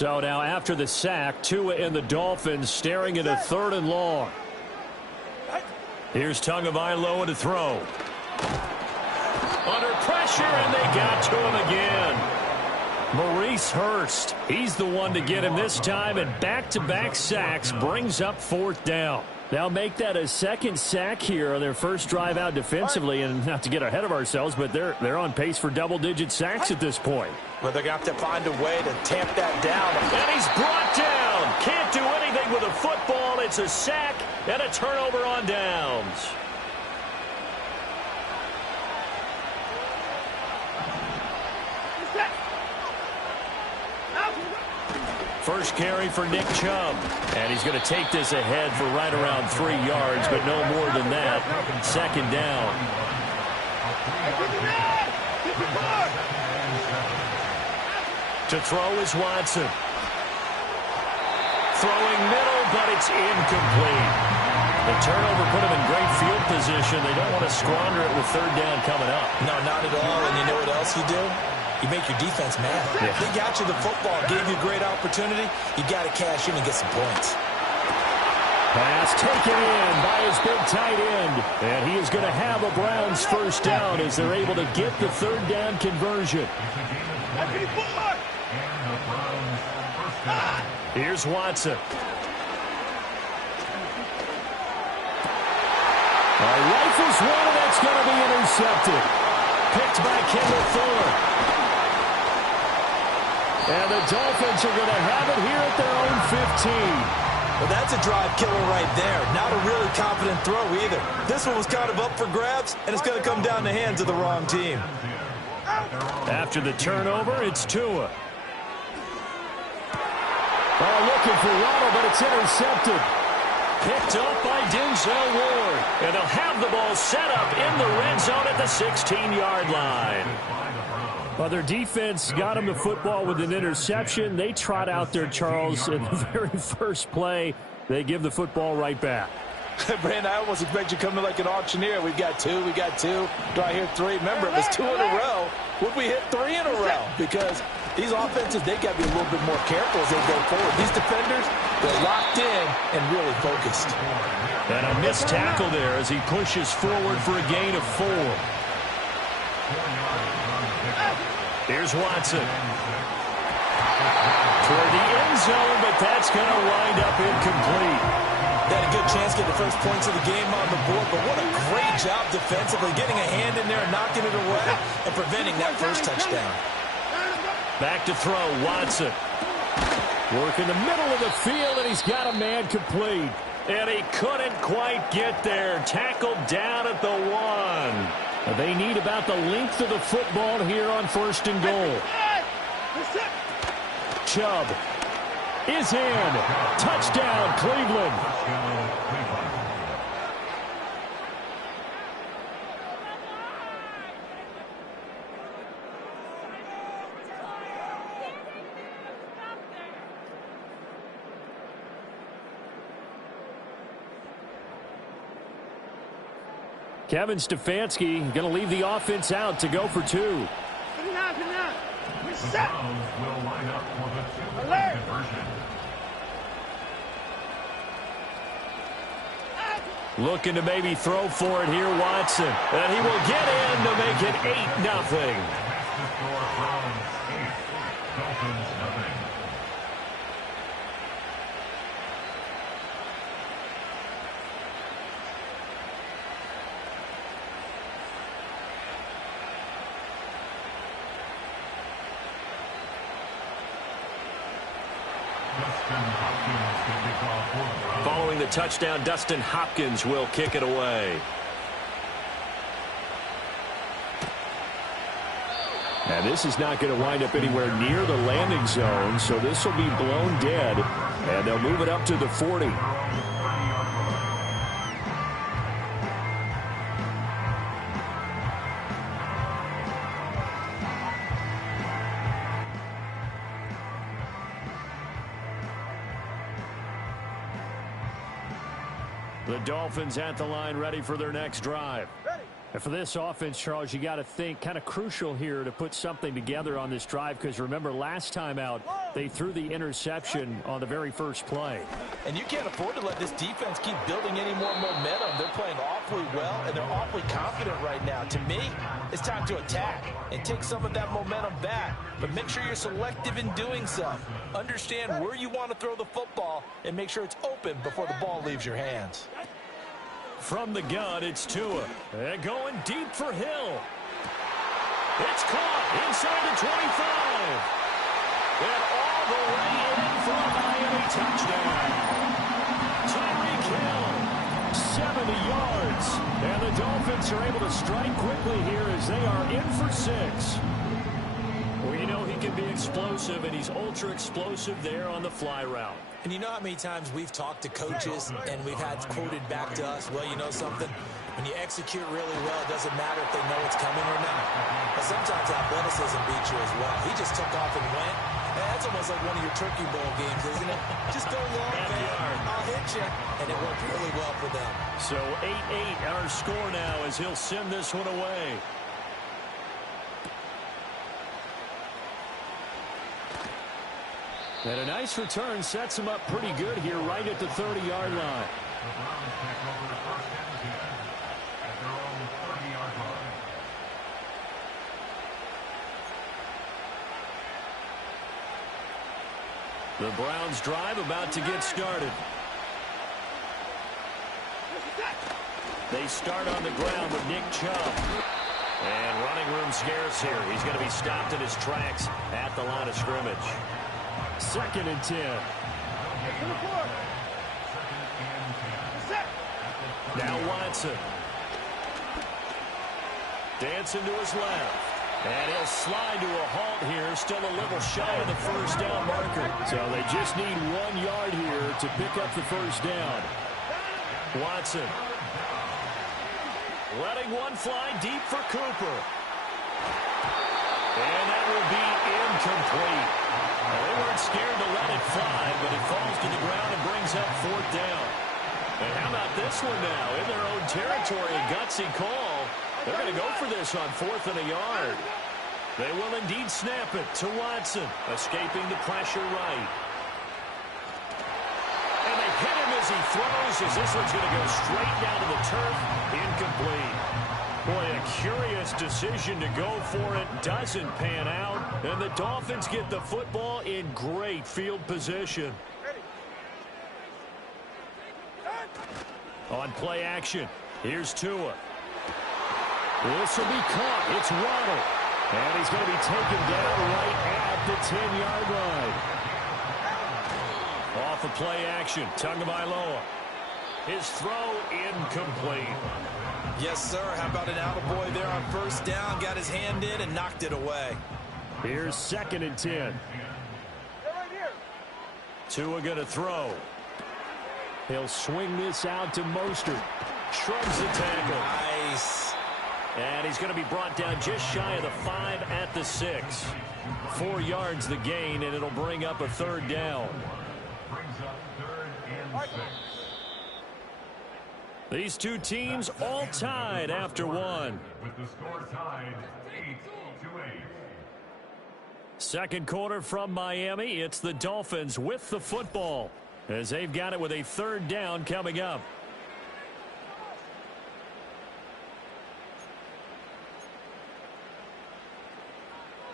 So now after the sack, Tua and the Dolphins staring at a 3rd and long. Here's Tagovailoa to throw. Under pressure, and they got to him again. Maurice Hurst, he's the one to get him this time, and back-to-back sacks brings up 4th down. They'll make that a 2nd sack here on their first drive out defensively, and not to get ahead of ourselves, but they're on pace for double-digit sacks at this point. Well, they're going to have to find a way to tamp that down. And he's brought down. Can't do anything with a football. It's a sack and a turnover on downs. First carry for Nick Chubb. And he's going to take this ahead for right around 3 yards, but no more than that. 2nd down. To throw is Watson. Throwing middle, but it's incomplete. The turnover put him in great field position. They don't want to squander it with 3rd down coming up. No, not at all. And you know what else you do? You make your defense mad. Yeah. They got you the football, gave you a great opportunity. You got to cash in and get some points. Pass taken in by his big tight end. And he is going to have a Browns first down as they're able to get the 3rd down conversion. Here's Watson. Rifles one, and that's going to be intercepted. Picked by Kendall Fuller. And the Dolphins are going to have it here at their own 15. Well, that's a drive killer right there. Not a really confident throw either. This one was kind of up for grabs, and it's going to come down the hands of the wrong team. After the turnover, it's Tua. Looking for Waddle, but it's intercepted. Picked up by Denzel Ward. And they'll have the ball set up in the red zone at the 16-yard line. Well, their defense got him the football with an interception. They trot out there, Charles, in the very first play. They give the football right back. Brandon, I almost expect you to come in like an auctioneer. We've got 2, we got 2. Do I hear 3? Remember, it was 2 in a row. Would we hit 3 in a row? Because these offenses, they got to be a little bit more careful as they go forward. These defenders, they're locked in and really focused. And a missed tackle there as he pushes forward for a gain of 4. Here's Watson. Toward the end zone, but that's going to wind up incomplete. They had a good chance to get the first points of the game on the board, but what a great job defensively, getting a hand in there and knocking it away and preventing that first touchdown. Back to throw, Watson. Work in the middle of the field, and he's got a man complete. And he couldn't quite get there. Tackled down at the 1. They need about the length of the football here on 1st and goal. Chubb is in. Touchdown, Cleveland. Kevin Stefanski going to leave the offense out to go for 2. Looking to maybe throw for it here, Watson. And he will get in to make it 8-0. Following the touchdown, Dustin Hopkins will kick it away. And this is not going to wind up anywhere near the landing zone, so this will be blown dead, and they'll move it up to the 40. The Dolphins at the line, ready for their next drive. And for this offense, Charles, you got to think kind of crucial here to put something together on this drive, because remember last time out, They threw the interception on the very first play. And you can't afford to let this defense keep building any more momentum. They're playing awfully well, and they're awfully confident right now. To me, it's time to attack and take some of that momentum back. But make sure you're selective in doing so. Understand where you want to throw the football and make sure it's open before the ball leaves your hands. From the gun, it's Tua. And going deep for Hill. It's caught inside the 25. And all the way in for a Miami touchdown. Tyreek Hill, 70 yards. And the Dolphins are able to strike quickly here as they are in for 6. Well, you know he can be explosive, and he's ultra-explosive there on the fly route. And you know how many times we've talked to coaches and we've had quoted back to us, well, you know something? When you execute really well, it doesn't matter if they know it's coming or not. But sometimes athleticism beats you as well. He just took off and went. And that's almost like one of your Turkey Bowl games, isn't it? Just go long, man. I'll hit you. And it worked really well for them. So 8-8 our score now as he'll send this one away. And a nice return sets him up pretty good here right at the 30-yard line. The Browns drive about to get started. They start on the ground with Nick Chubb. And running room scarce here. He's going to be stopped in his tracks at the line of scrimmage. 2nd and 10. Now Watson. Dancing to his left. And he'll slide to a halt here. Still a little shy of the first down marker. So they just need 1 yard here to pick up the first down. Watson. Letting one fly deep for Cooper. And that will be incomplete. Well, they weren't scared to let it fly, but it falls to the ground and brings up 4th down. And how about this one now? In their own territory, a gutsy call. They're going to go for this on 4th and a yard. They will indeed snap it to Watson, escaping the pressure right. And they hit him as he throws, as this one's going to go straight down to the turf. Incomplete. Boy, a curious decision to go for it. Doesn't pan out. And the Dolphins get the football in great field position. On play action, here's Tua. This will be caught. It's Waddle. And he's going to be taken down right at the 10-yard line. Off of play action, Tagovailoa. His throw incomplete. Yes, sir. How about an attaboy there on 1st down? Got his hand in and knocked it away. Here's 2nd and 10. Tua going to throw. He'll swing this out to Mostert. Shrugs the tackle. Nice. And he's going to be brought down just shy of the 5 at the 6. 4 yards the gain, and it'll bring up a 3rd down. Brings up 3rd and 6. These two teams all tied after one. With the score tied 8-8. Second quarter from Miami. It's the Dolphins with the football as they've got it with a 3rd down coming up.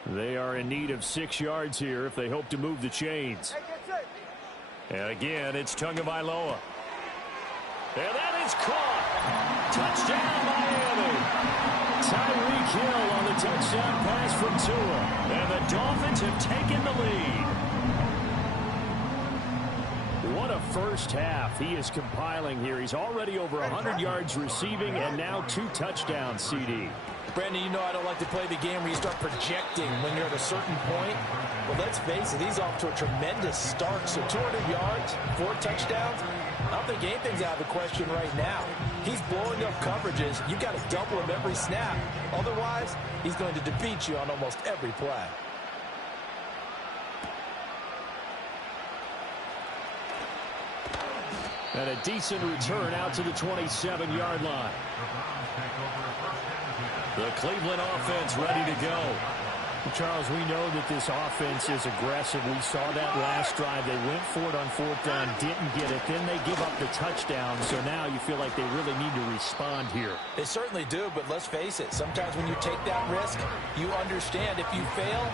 They are in need of 6 yards here if they hope to move the chains. And again, it's Tagovailoa. And that is caught. Touchdown, Miami. Tyreek Hill on the touchdown pass from Tua. And the Dolphins have taken the lead. What a first half he is compiling here. He's already over 100 yards receiving and now 2 touchdowns, CD. Brandon, you know I don't like to play the game where you start projecting when you're at a certain point. But let's face it, he's off to a tremendous start. So 200 yards, 4 touchdowns. I don't think anything's out of the question right now. He's blowing up coverages. You've got to double him every snap. Otherwise, he's going to defeat you on almost every play. And a decent return out to the 27-yard line. The Cleveland offense ready to go. Charles, we know that this offense is aggressive. We saw that last drive. They went for it on 4th down, didn't get it. Then they give up the touchdown. So now you feel like they really need to respond here. They certainly do, but let's face it. Sometimes when you take that risk, you understand if you fail,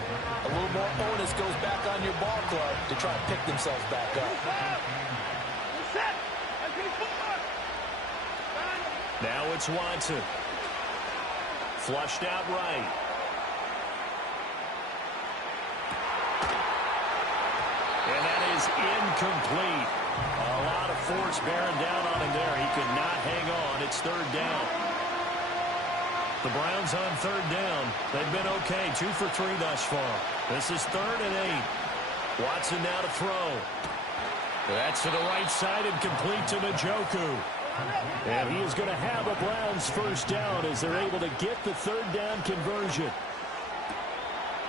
a little more onus goes back on your ball club to try and pick themselves back up. Now it's Watson. Flushed out right. And that is incomplete. A lot of force bearing down on him there. He could not hang on. It's 3rd down. The Browns on 3rd down. They've been okay. 2 for 3 thus far. This is 3rd and 8. Watson now to throw. That's to the right side and complete to Njoku. And he is going to have a Browns 1st down as they're able to get the 3rd down conversion.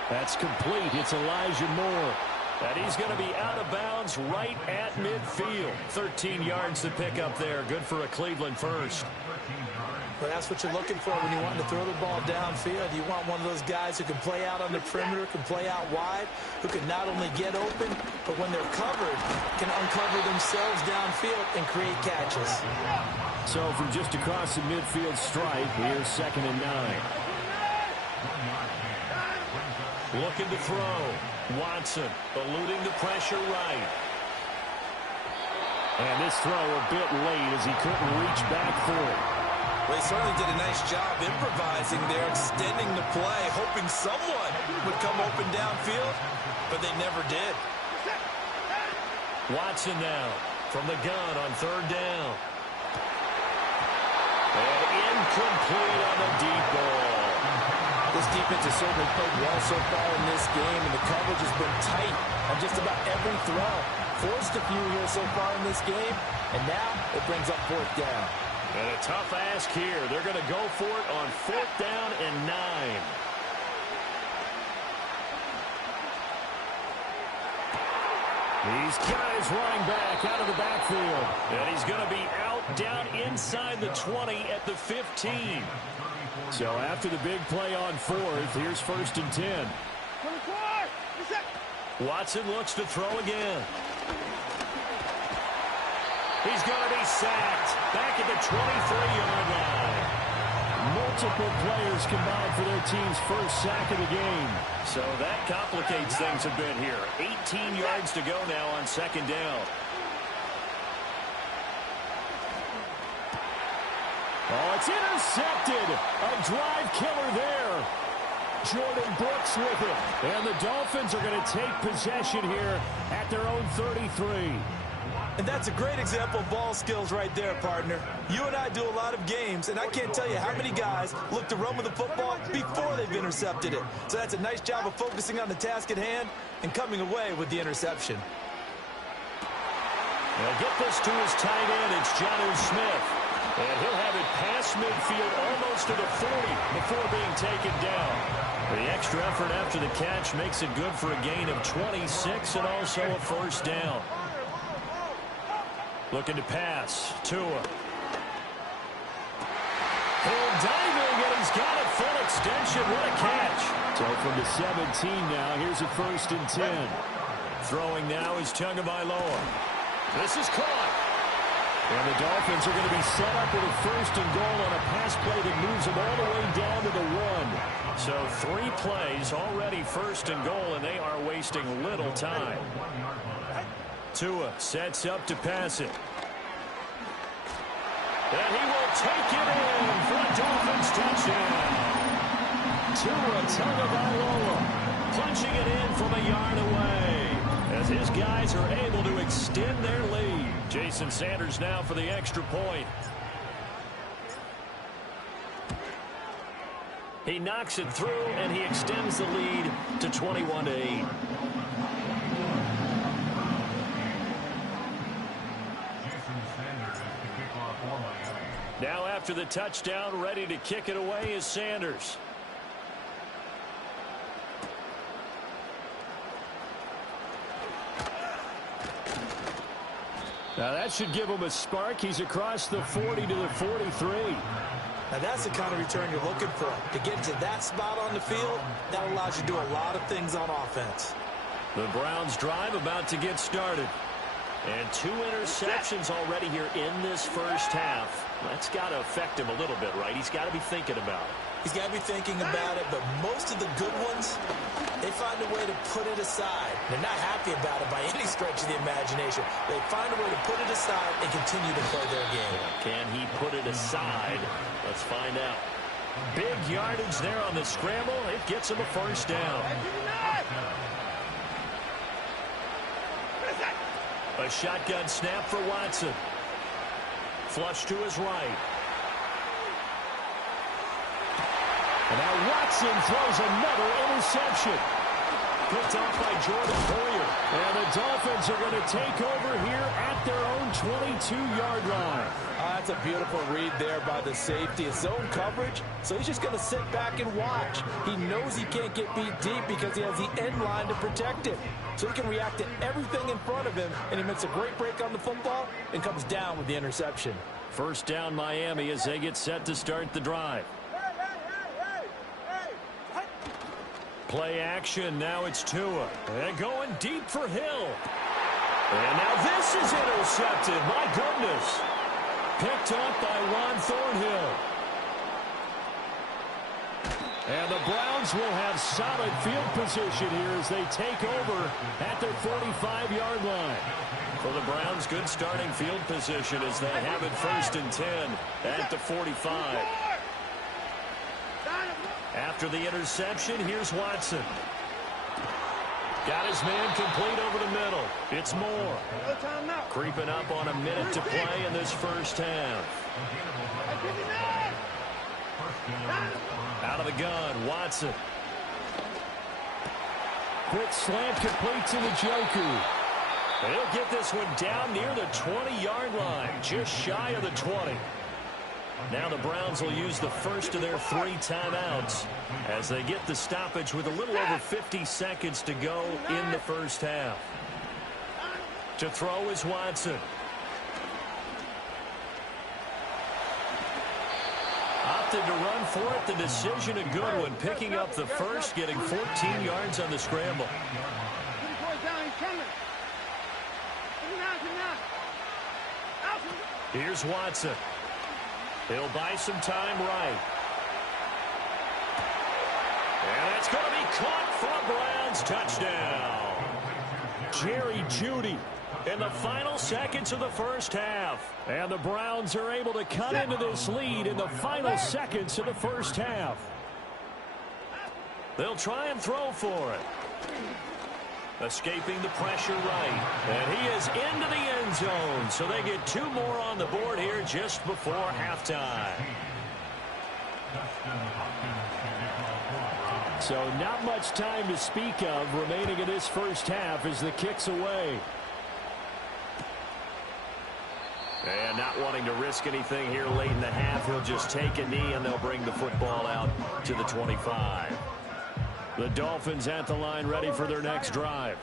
That's complete. It's Elijah Moore. And he's going to be out of bounds right at midfield. 13 yards to pick up there. Good for a Cleveland first. But that's what you're looking for when you want to throw the ball downfield. You want one of those guys who can play out on the perimeter, can play out wide, who can not only get open, but when they're covered, can uncover themselves downfield and create catches. So from just across the midfield stripe, here's 2nd and 9. Looking to throw. Watson eluding the pressure right. And this throw a bit late as he couldn't reach back for it. Well, he certainly did a nice job improvising there, extending the play, hoping someone would come open downfield, but they never did. Watson now from the gun on 3rd down. And incomplete on the deep ball. This defense has certainly played well so far in this game, and the coverage has been tight on just about every throw. Forced a few here so far in this game, and now it brings up 4th down. And a tough ask here. They're going to go for it on 4th down and 9. He's got his running back out of the backfield. And he's going to be out down inside the 20 at the 15. So after the big play on 4th, here's 1st and 10. Watson looks to throw again. He's going to be sacked back at the 23-yard line. Multiple players combined for their team's first sack of the game. So that complicates things a bit here. 18 yards to go now on 2nd down. Oh, it's intercepted. A drive killer there. Jordan Brooks with it. And the Dolphins are going to take possession here at their own 33. And that's a great example of ball skills right there, partner. You and I do a lot of games, and I can't tell you how many guys look to run with the football before they've intercepted it. So that's a nice job of focusing on the task at hand and coming away with the interception. They'll get this to his tight end. It's Jonnu Smith. And he'll have it past midfield almost to the 40 before being taken down. The extra effort after the catch makes it good for a gain of 26 and also a 1st down. Looking to pass. Tua. Hill diving, and he's got it full extension. What a catch. So from the 17 now, here's a 1st and 10. Throwing now is Tagovailoa. This is caught. And the Dolphins are going to be set up with a 1st and goal on a pass play that moves them all the way down to the 1. So 3 plays already 1st and goal, and they are wasting little time. Tua sets up to pass it. And he will take it in for a Dolphins touchdown. Tua Tagovailoa punching it in from a yard away as his guys are able to extend their lead. Jason Sanders now for the extra point. He knocks it through, and he extends the lead to 21-8. Now after the touchdown, ready to kick it away is Sanders. Now that should give him a spark. He's across the 40 to the 43. Now that's the kind of return you're looking for. To get to that spot on the field, that allows you to do a lot of things on offense. The Browns drive about to get started. And 2 interceptions already here in this first half. That's got to affect him a little bit, right? He's got to be thinking about it. He's got to be thinking about it, but most of the good ones, they find a way to put it aside. They're not happy about it by any stretch of the imagination. They find a way to put it aside and continue to play their game. Can he put it aside? Let's find out. Big yardage there on the scramble. It gets him a first down. A shotgun snap for Watson. Flush to his right. And now Watson throws another interception. Picked off by Jordan Poyer. And the Dolphins are going to take over here at their own 22-yard line. That's a beautiful read there by the safety. It's zone coverage, so he's just going to sit back and watch. He knows he can't get beat deep because he has the end line to protect him. So he can react to everything in front of him, and he makes a great break on the football and comes down with the interception. First down Miami as they get set to start the drive. Play action. Now it's Tua. And going deep for Hill. And now this is intercepted. My goodness. Picked up by Juan Thornhill. And the Browns will have solid field position here as they take over at their 45-yard line. For the Browns, good starting field position as they have it 1st and 10 at the 45. After the interception, here's Watson. Got his man complete over the middle. It's Moore. Creeping up on a minute to play in this first half. Out of the gun, Watson. Quick slant complete to the Njoku. He'll get this one down near the 20-yard line, just shy of the 20. Now the Browns will use the first of their 3 timeouts as they get the stoppage with a little over 50 seconds to go in the first half. To throw is Watson. Opted to run for it. The decision a good one. Picking up the first, getting 14 yards on the scramble. Here's Watson. He'll buy some time right. And that's going to be caught for a Browns touchdown. Jerry Jeudy in the final seconds of the first half. And the Browns are able to cut into this lead in the final seconds of the first half. They'll try and throw for it. Escaping the pressure right. And he is into the end zone. So they get 2 more on the board here just before halftime. So not much time to speak of remaining in this first half as the kick's away. And not wanting to risk anything here late in the half, he'll just take a knee and they'll bring the football out to the 25. The Dolphins at the line ready for their next drive.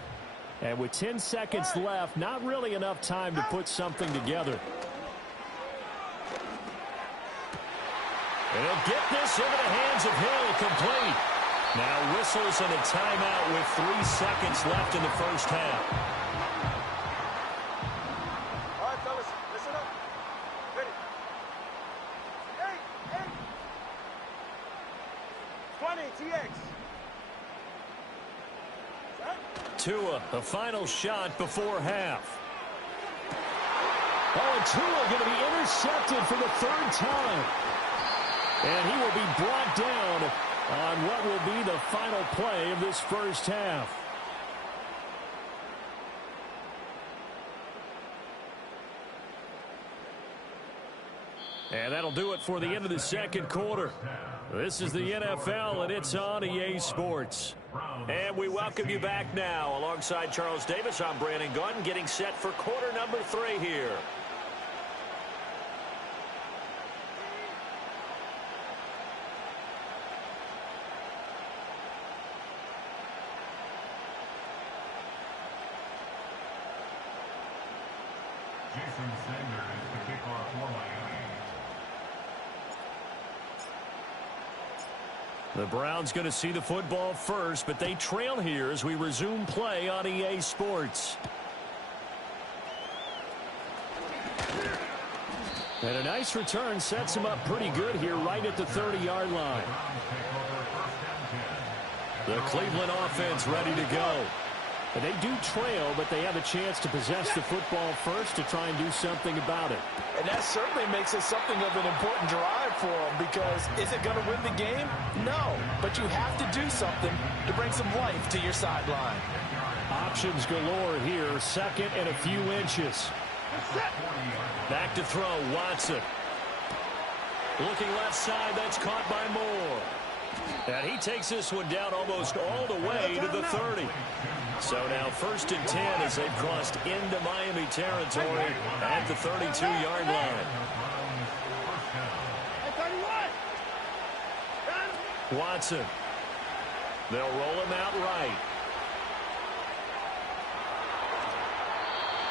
And with 10 seconds left, not really enough time to put something together. And he'll get this into the hands of Hill, complete. Now whistles and a timeout with 3 seconds left in the first half. All right, fellas, listen up. Ready? 20, TX. Tua, the final shot before half. Oh, and Tua going to be intercepted for the 3rd time. And he will be brought down on what will be the final play of this first half. And that'll do it for the end of the second quarter. This is the NFL, and it's on EA Sports. And we welcome you back now. Alongside Charles Davis, I'm Brandon Gunn, getting set for quarter number 3 here. Jason Sanders to kick off for Miami. The Browns going to see the football first, but they trail here as we resume play on EA Sports. And a nice return sets him up pretty good here right at the 30-yard line. The Cleveland offense ready to go. And they do trail, but they have a chance to possess the football first to try and do something about it. And that certainly makes it something of an important drive for them, because is it going to win the game? No, but you have to do something to bring some life to your sideline. Options galore here, second and a few inches. Back to throw, Watson. Looking left side, that's caught by Moore. And he takes this one down almost all the way to the 30. So now 1st and 10 as they've crossed into Miami territory at the 32-yard line. Watson. They'll roll him out right.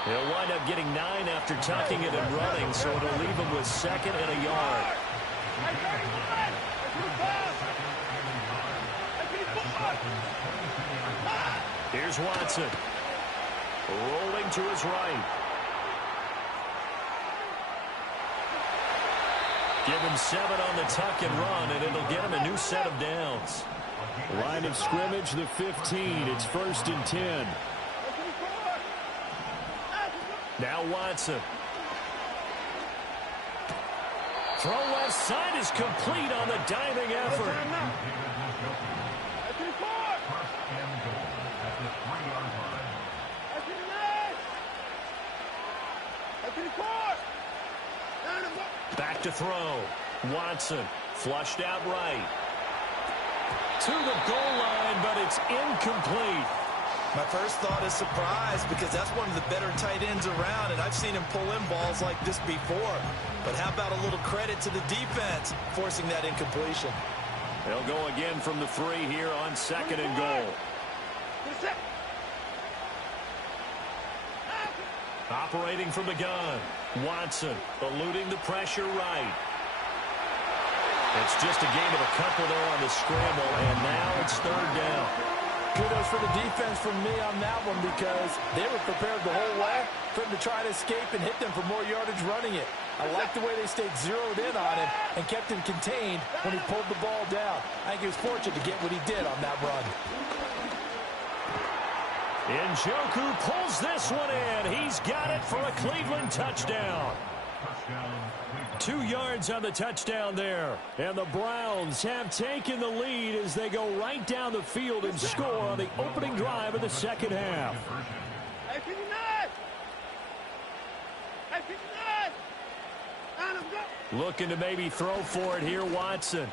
He'll wind up getting 9 after tucking it and running, so it'll leave him with 2nd and a yard. Here's Watson. Rolling to his right. Give him 7 on the tuck and run, and it'll get him a new set of downs. Line of scrimmage, the 15. It's 1st and 10. Now Watson. Throw left side is complete on the diving effort. Back to throw. Watson flushed out right. To the goal line, but it's incomplete. My first thought is surprise, because that's one of the better tight ends around, and I've seen him pull in balls like this before. But how about a little credit to the defense forcing that incompletion? They'll go again from the 3 here on 2nd and goal. Operating from the gun. Watson eluding the pressure right. It's just a gain of a couple there on the scramble, and now it's 3rd down. Kudos for the defense from me on that one, because they were prepared the whole way for him to try to escape and hit them for more yardage running it. I like the way they stayed zeroed in on him and kept him contained when he pulled the ball down. I think he was fortunate to get what he did on that run. Njoku pulls this one in. He's got it for a Cleveland touchdown. 2 yards on the touchdown there. And the Browns have taken the lead as they go right down the field and score on the opening drive of the 2nd half. Looking to maybe throw for it here, Watson.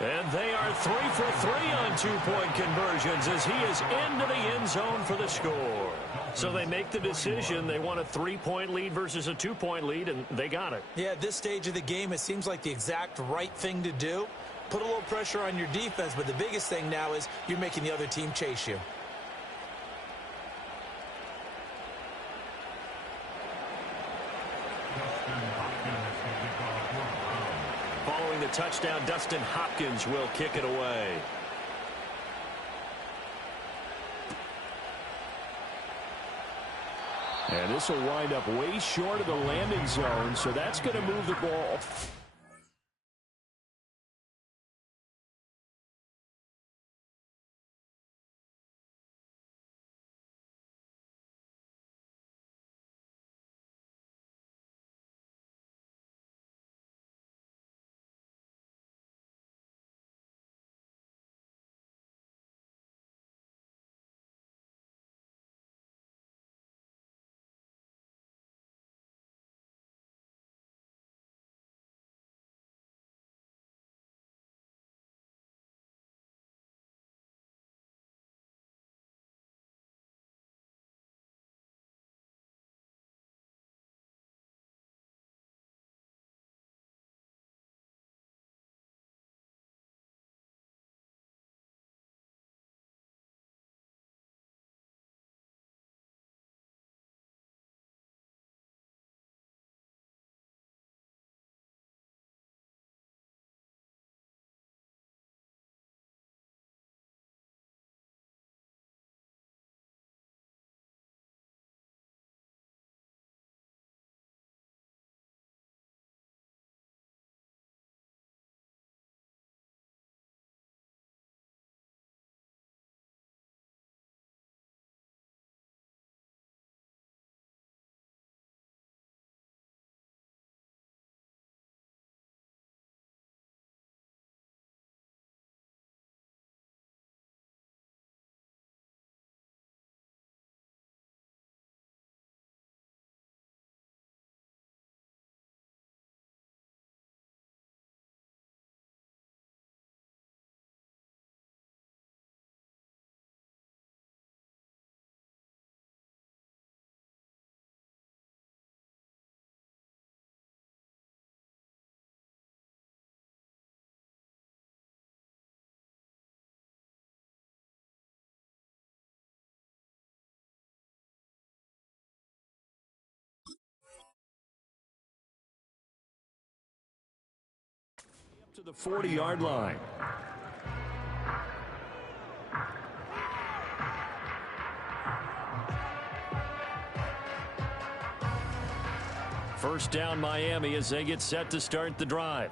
And they are 3 for 3 on 2-point conversions as he is into the end zone for the score. So they make the decision. They want a 3-point lead versus a 2-point lead, and they got it. Yeah, at this stage of the game, it seems like the exact right thing to do. Put a little pressure on your defense, but the biggest thing now is you're making the other team chase you. Following the touchdown, Dustin Hopkins will kick it away. And this will wind up way short of the landing zone, so that's going to move the ball To the 40-yard line. First down Miami as they get set to start the drive.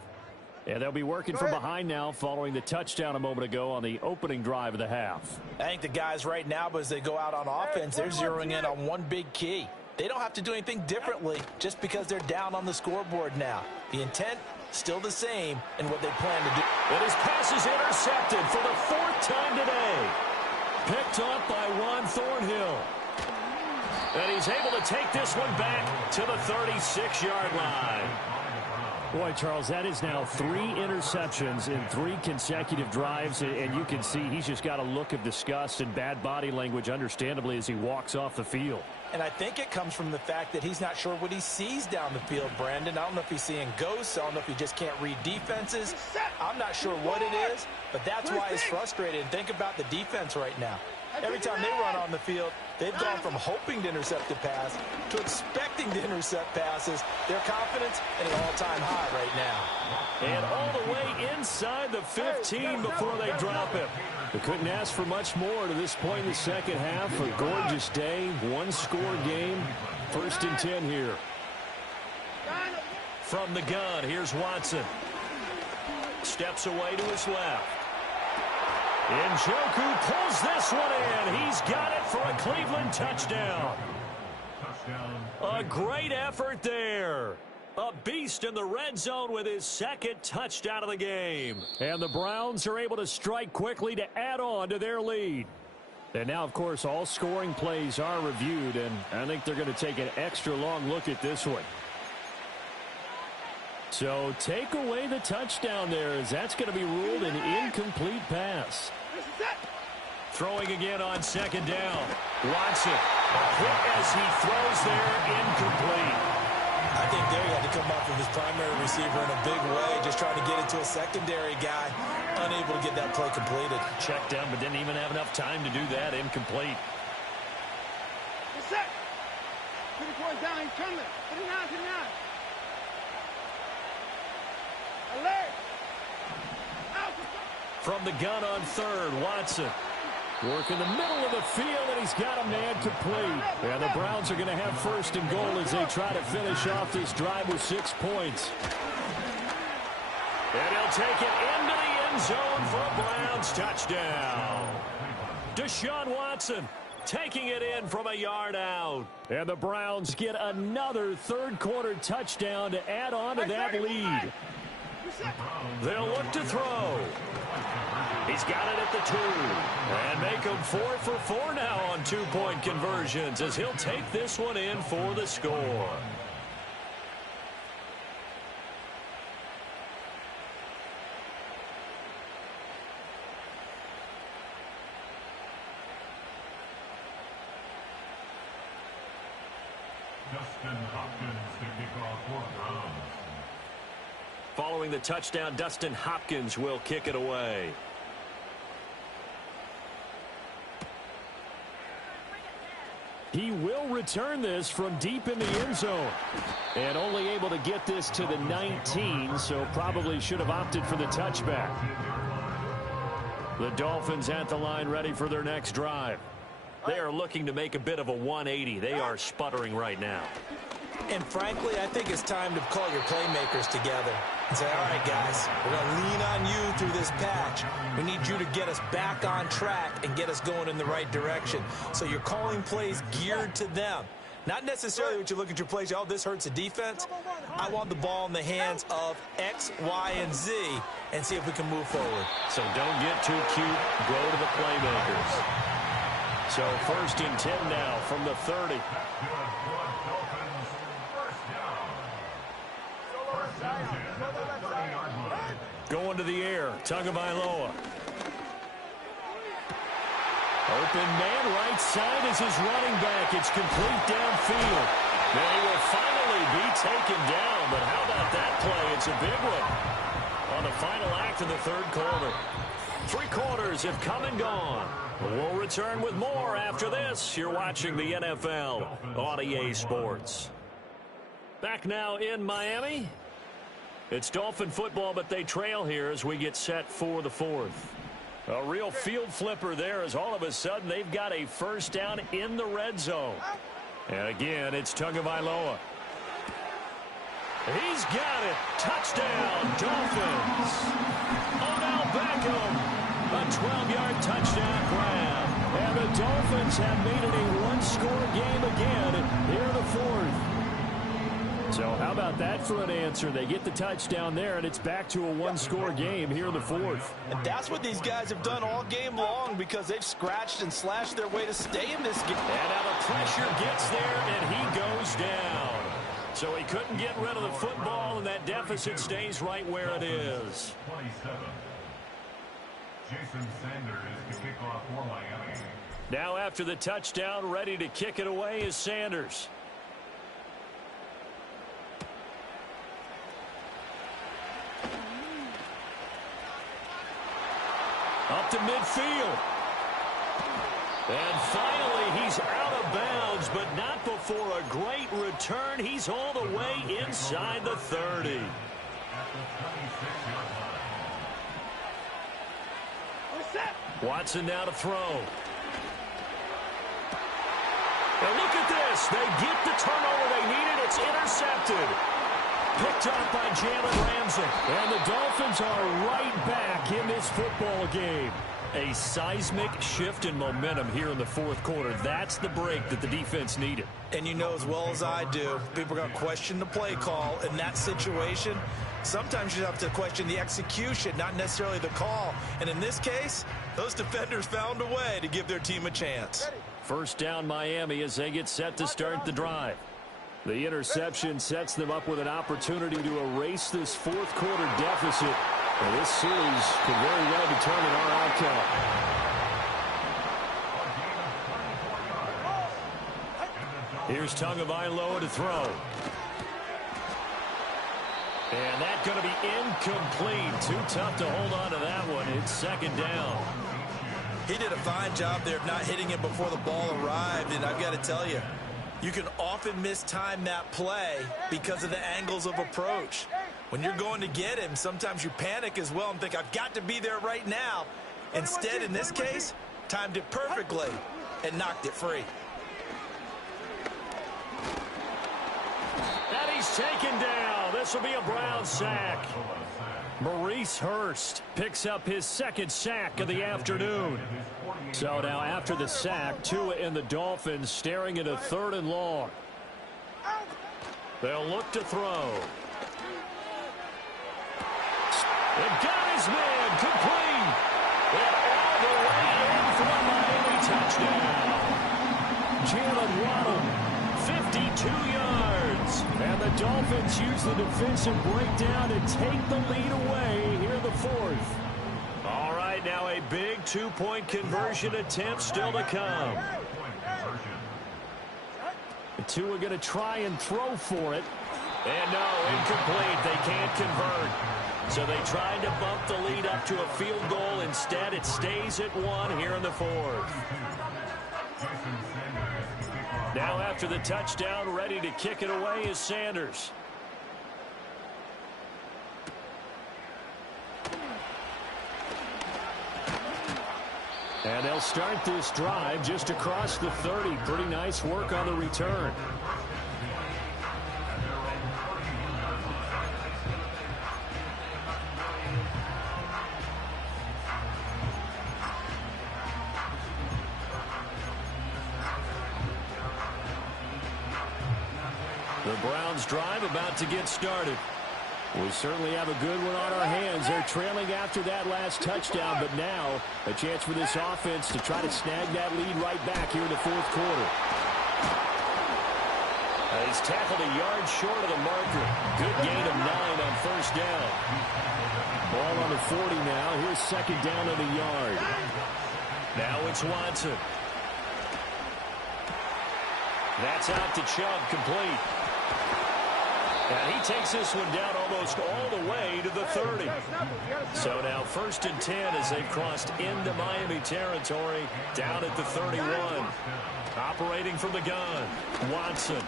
And they'll be working from behind now following the touchdown a moment ago on the opening drive of the half. I think the guys right now, but as they go out on offense, they're zeroing in on one big key. They don't have to do anything differently just because they're down on the scoreboard now. The intent, still the same in what they plan to do. And his pass is intercepted for the fourth time today. Picked up by Juan Thornhill. And he's able to take this one back to the 36-yard line. Boy, Charles, that is now 3 interceptions in 3 consecutive drives, and you can see he's just got a look of disgust and bad body language, understandably, as he walks off the field. And I think it comes from the fact that he's not sure what he sees down the field, Brandon. I don't know if he's seeing ghosts. I don't know if he just can't read defenses. I'm not sure what it is, but that's why he's frustrated. And think about the defense right now. Every time they run on the field, they've gone from hoping to intercept a pass to expecting to intercept passes. Their confidence at an all-time high right now. And all the way inside the 15 before they drop him. They couldn't ask for much more to this point in the second half. A gorgeous day, one-score game. 1st and 10 here. From the gun, here's Watson. Steps away to his left. Njoku pulls this one in. He's got it for a Cleveland touchdown. A great effort there. A beast in the red zone with his 2nd touchdown of the game. And the Browns are able to strike quickly to add on to their lead. And now, of course, all scoring plays are reviewed, and I think they're going to take an extra long look at this one. So take away the touchdown there, as that's going to be ruled an incomplete pass. Throwing again on 2nd down. Watson, a hit as he throws there, incomplete. I think there he had to come off of his primary receiver in a big way, just trying to get it to a secondary guy, unable to get that play completed. Checked down, but didn't even have enough time to do that. Incomplete. Set. 24 down, he's coming. 39. Alert. Out. From the gun on 3rd, Watson. Work in the middle of the field, and he's got a man complete. And the Browns are going to have 1st and goal as they try to finish off this drive with 6 points. And he'll take it into the end zone for a Browns touchdown. Deshaun Watson taking it in from a yard out. And the Browns get another 3rd-quarter touchdown to add on to that lead. They'll look to throw. He's got it at the 2. And make him 4 for 4 now on 2-point conversions as he'll take this one in for the score. Dustin Hopkins to kick off for Browns. Following the touchdown, Dustin Hopkins will kick it away. He will return this from deep in the end zone. And only able to get this to the 19, so probably should have opted for the touchback. The Dolphins at the line ready for their next drive. They are looking to make a bit of a 180. They are sputtering right now. And frankly, I think it's time to call your playmakers together and say, all right, guys, we're going to lean on you through this patch. We need you to get us back on track and get us going in the right direction. So you're calling plays geared to them. Not necessarily what you look at your plays, oh, this hurts the defense. I want the ball in the hands of X, Y, and Z and see if we can move forward. So don't get too cute. Go to the playmakers. So 1st and 10 now from the 30. Going to the air, Tagovailoa. Open man right side is his running back. It's complete downfield. Then he will finally be taken down, but how about that play? It's a big one on the final act of the 3rd quarter. 3 quarters have come and gone. We'll return with more after this. You're watching the NFL on EA Sports. Back now in Miami. It's Dolphin football, but they trail here as we get set for the fourth. A real field flipper there as all of a sudden they've got a first down in the red zone. And again, it's Tagovailoa. He's got it. Touchdown, Dolphins. Odell Beckham, a 12-yard touchdown grab. And the Dolphins have made it a one-score game again here in the fourth. So how about that for an answer? They get the touchdown there, and it's back to a one-score game here in the fourth. And that's what these guys have done all game long because they've scratched and slashed their way to stay in this game. And now the pressure gets there, and he goes down. So he couldn't get rid of the football, and that deficit stays right where it is. 27. Jason Sanders to kick off for Miami. Now after the touchdown, ready to kick it away is Sanders. Up to midfield. And finally, he's out of bounds, but not before a great return. He's all the way inside the 30. Watson now to throw. And look at this. They get the turnover they needed. It's intercepted. Picked up by Jalen Ramsey. And the Dolphins are right back in this football game. A seismic shift in momentum here in the fourth quarter. That's the break that the defense needed. And you know as well as I do, people are going to question the play call in that situation. Sometimes you have to question the execution, not necessarily the call. And in this case, those defenders found a way to give their team a chance. First down Miami as they get set to start the drive. The interception sets them up with an opportunity to erase this fourth quarter deficit. And this series could very well determine our outcome. Here's Tagovailoa to throw. And that's going to be incomplete. Too tough to hold on to that one. It's second down. He did a fine job there of not hitting him before the ball arrived. And I've got to tell you, you can often mistime that play because of the angles of approach. When you're going to get him, sometimes you panic as well and think, I've got to be there right now. Instead, in this case, timed it perfectly and knocked it free. And he's taken down. This will be a Brown sack. Maurice Hurst picks up his second sack of the afternoon. So now after the sack, Tua and the Dolphins staring at a 3rd and long. They'll look to throw. And got his man complete. And all the way in for a Miami touchdown. Jalen Waddle, 52 yards. And the Dolphins use the defensive breakdown to take the lead away here in the fourth. All right, now a big two-point conversion attempt still to come. The two are going to try and throw for it. And no, incomplete. They can't convert. So they tried to bump the lead up to a field goal. Instead, it stays at 1 here in the fourth. Now after the touchdown, ready to kick it away is Sanders. And they'll start this drive just across the 30. Pretty nice work on the return. The Browns drive about to get started. We certainly have a good one on our hands. They're trailing after that last touchdown, but now a chance for this offense to try to snag that lead right back here in the fourth quarter. He's tackled a yard short of the marker. Good gain of 9 on first down. Ball on the 40 now. Here's second down on the yard. Now it's Watson. That's out to Chubb, complete. And he takes this one down almost all the way to the 30. So now 1st and 10 as they've crossed into Miami territory down at the 31. Operating from the gun, Watson.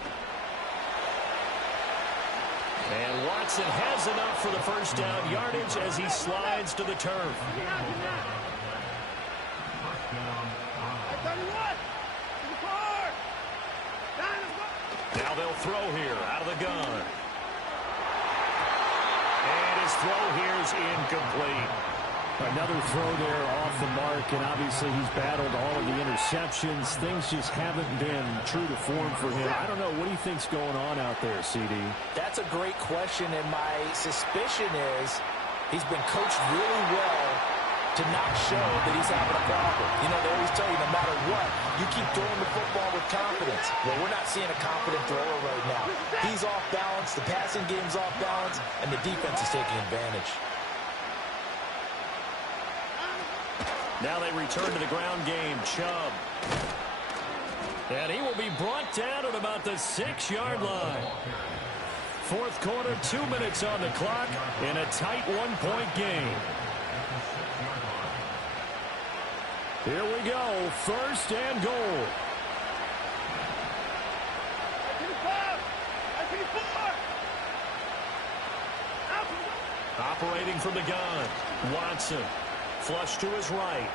And Watson has enough for the first down yardage as he slides to the turf. Now they'll throw here out of the gun. And his throw here is incomplete. Another throw there off the mark, and obviously he's battled all of the interceptions. Things just haven't been true to form for him. I don't know. What do you think's going on out there, CD? That's a great question, and my suspicion is he's been coached really well to not show that he's having a problem. You know, they always tell you no matter what, you keep throwing the football with confidence. Well, we're not seeing a confident thrower right now. He's off balance, the passing game's off balance, and the defense is taking advantage. Now they return to the ground game. Chubb. And he will be brought down at about the 6-yard line. Fourth quarter, 2 minutes on the clock in a tight one-point game. Here we go. First and goal. Operating from the gun. Watson. Flush to his right.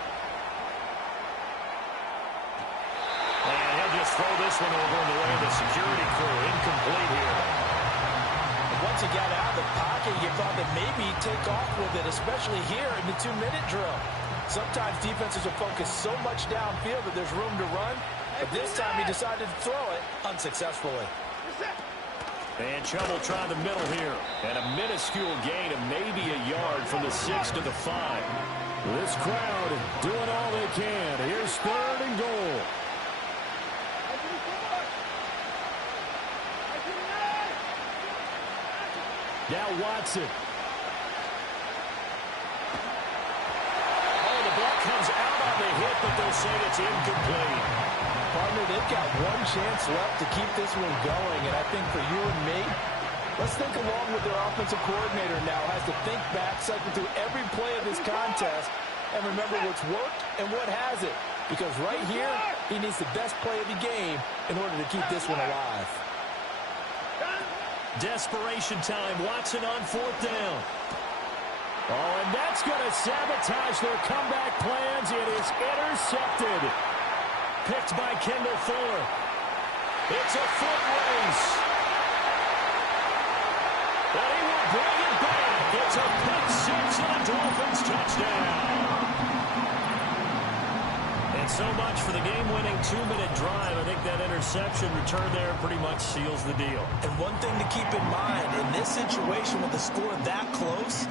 And he'll just throw this one over in the way of the security crew. Incomplete here. And once he got out of the pocket, you thought that maybe he'd take off with it, especially here in the 2-minute drill. Sometimes defenses will focus so much downfield that there's room to run, but this time he decided to throw it unsuccessfully. And Chubb will try the middle here. And a minuscule gain of maybe a yard from the 6 to the 5. This crowd doing all they can. Here's third and goal. Now Watson. Oh, the ball comes out on the hit, but they'll say it's incomplete. Partner, they've got one chance left to keep this one going, and I think for you and me, let's think along with their offensive coordinator now. Has to think back, cycle through every play of this contest, and remember what's worked and what hasn't. Because right here, he needs the best play of the game in order to keep this one alive. Desperation time. Watson on fourth down. Oh, and that's going to sabotage their comeback plans. It is intercepted. Picked by Kendall Fuller. It's a foot race. And he will bring it back. It's a pick six and a Dolphins touchdown. And so much for the game-winning 2-minute drive. I think that interception return there pretty much seals the deal. And one thing to keep in mind, in this situation with the score that close,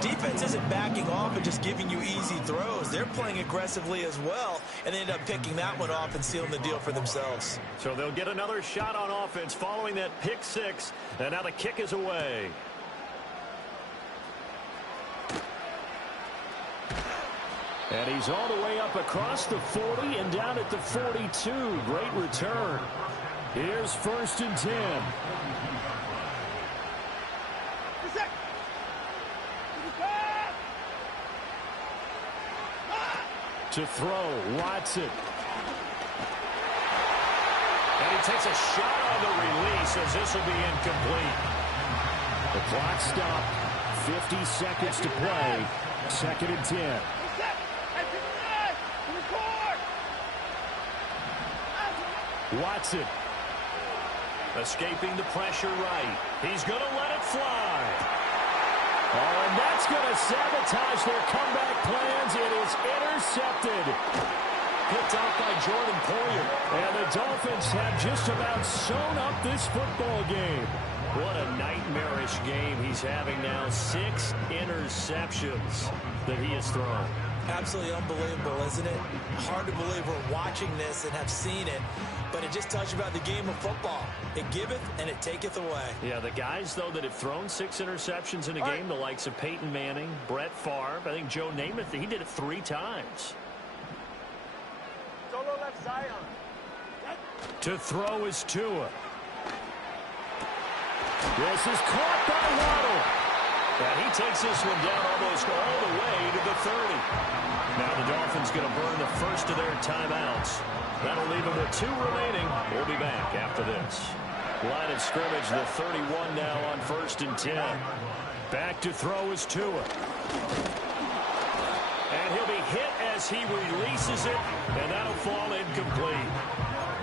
defense isn't backing off and just giving you easy throws. They're playing aggressively as well, and they end up picking that one off and sealing the deal for themselves. So they'll get another shot on offense following that pick six, and now the kick is away. And he's all the way up across the 40 and down at the 42. Great return. Here's first and 10. To throw, Watson. And he takes a shot on the release as this will be incomplete. The clock stopped. 50 seconds to play. Second and 10. Watson. Escaping the pressure right. He's going to let it fly. Oh, and that's going to sabotage their comeback plans. It is intercepted. Picked off by Jordan Poyer. And the Dolphins have just about sewn up this football game. What a nightmarish game he's having now. 6 interceptions that he has thrown. Absolutely unbelievable, isn't it? Hard to believe we're watching this and have seen it, but it just tells you about the game of football. It giveth and it taketh away. Yeah, the guys, though, that have thrown 6 interceptions in a game, the likes of Peyton Manning, Brett Favre, I think Joe Namath, he did it 3 times. Solo left side on. To throw is Tua. This is caught by Waddle. And he takes this one down almost all the way to the 30. Now the Dolphins going to burn the first of their timeouts. That'll leave them with 2 remaining. We'll be back after this. Line of scrimmage, the 31 now on 1st and 10. Back to throw is Tua. And he'll be hit as he releases it, and that'll fall incomplete.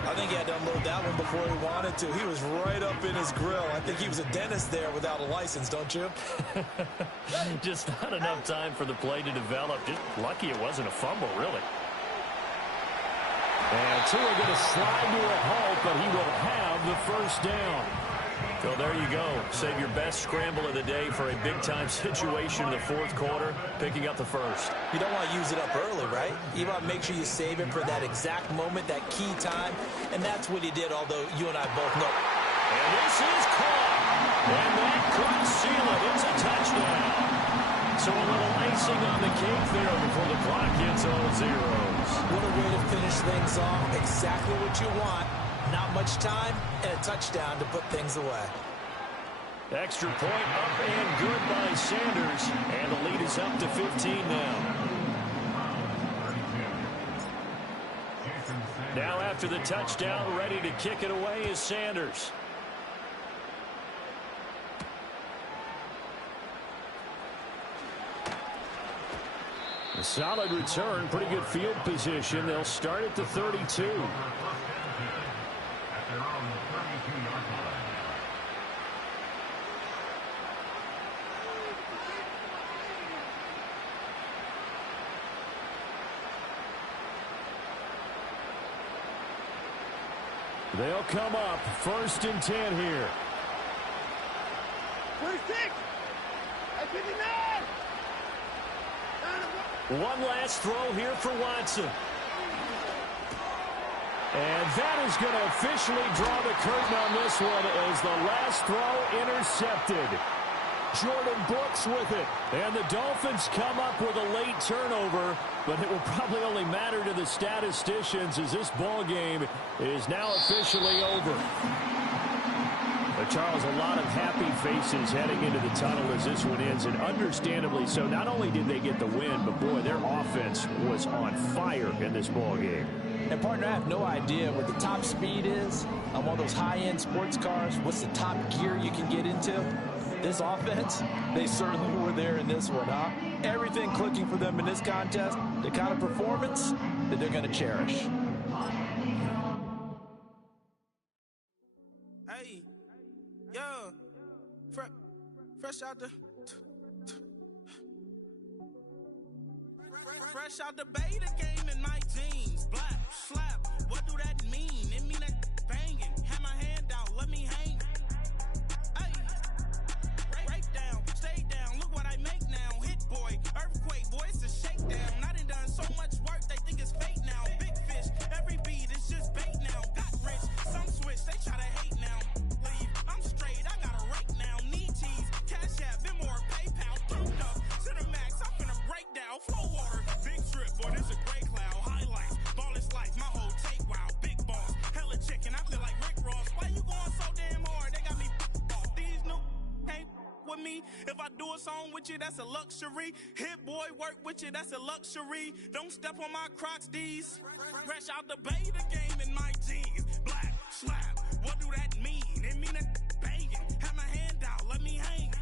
I think he had to unload that one before he wanted to. He was right up in his grill. I think he was a dentist there without a license, don't you? Just not enough time for the play to develop. Just lucky it wasn't a fumble, really. And Tua going to slide to a halt, but he will have the first down. So there you go. Save your best scramble of the day for a big-time situation in the 4th quarter, picking up the first. You don't want to use it up early, right? You want to make sure you save it for that exact moment, that key time, and that's what he did, although you and I both know. And this is caught. And that could seal it. It's a touchdown. So a little icing on the cake there before the clock hits all zeros. What a way to finish things off. Exactly what you want. Not much time and a touchdown to put things away. Extra point up and good by Sanders. And the lead is up to 15 now. Now after the touchdown, ready to kick it away is Sanders. A solid return, pretty good field position. They'll start at the 32. They'll come up 1st and 10 here. 26! At 59! One last throw here for Watson. And that is going to officially draw the curtain on this one as the last throw intercepted. Jordan Brooks with it. And the Dolphins come up with a late turnover, but it will probably only matter to the statisticians as this ball game is now officially over. But Charles, a lot of happy faces heading into the tunnel as this one ends, and understandably so. Not only did they get the win, but boy, their offense was on fire in this ball game. And partner, I have no idea what the top speed is on one of those high-end sports cars. What's the top gear you can get into? This offense, they certainly were there in this one, huh? Everything clicking for them in this contest, the kind of performance that they're going to cherish. Hey, yo, fresh out the beta game in my jeans, black slap. What do that mean? It mean that banging. Have my hand out, let me hang. Hey, break down, stay down. Look what I make now. Hit boy, earthquake, boy, it's a shakedown. I done so much work, they think it's fake now. Big fish, every beat is just bait now. Got rich, some switch, they try to hate now. Leave, I'm straight, I got a rake now. Need cheese, cash app, been more PayPal. Turned up to the max, I'm finna break down. Flow water, big trip, boy, this a gray cloud. Highlights, ball is life, my whole take, wow. Big boss, hella chicken, I feel like Rick Ross. Why you going so damn hard? They got me off. These new can't with me. If I do a song with you, that's a luxury. Hit boy, work with you, that's a luxury. Don't step on my Crocs, D's. Fresh out the beta game in my jeans. Black slap, what do that mean? It mean that banging. Have my hand out, let me hang.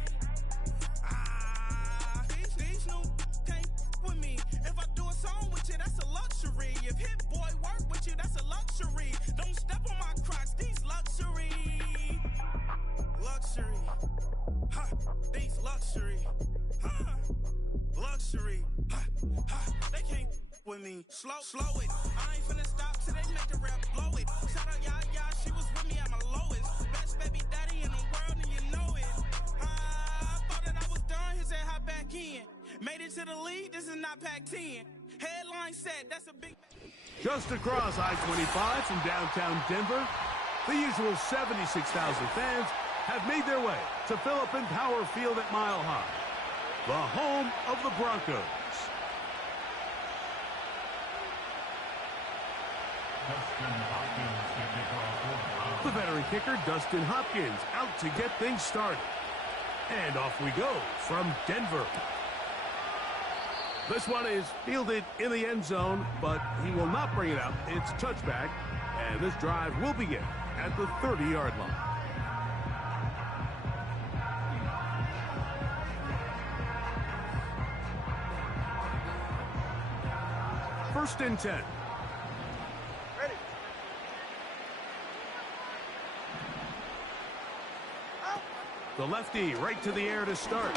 These new can't with me. If I do a song with you, that's a luxury. If hit boy work with you, that's a luxury. Don't step on my Crocs, these luxury. Luxury. Ha, these luxury. Ha, luxury. Ha, ha, they can't with me. Slow it. I ain't finna stop till they make the rap blow it. Shout out Yaya, she was with me at my lowest. Best baby daddy in the world and you know it. I thought that I was done, he said hop back in. Made it to the league, this is not Pac-10. Headline set, that's a big... Just across I-25 from downtown Denver, the usual 76,000 fans have made their way to Phillips Power Field at Mile High, the home of the Broncos. The veteran kicker, Dustin Hopkins, out to get things started. And off we go from Denver. This one is fielded in the end zone, but he will not bring it out. It's touchback, and this drive will begin at the 30-yard line. first and 10. Ready. Out. The lefty right to the air to start.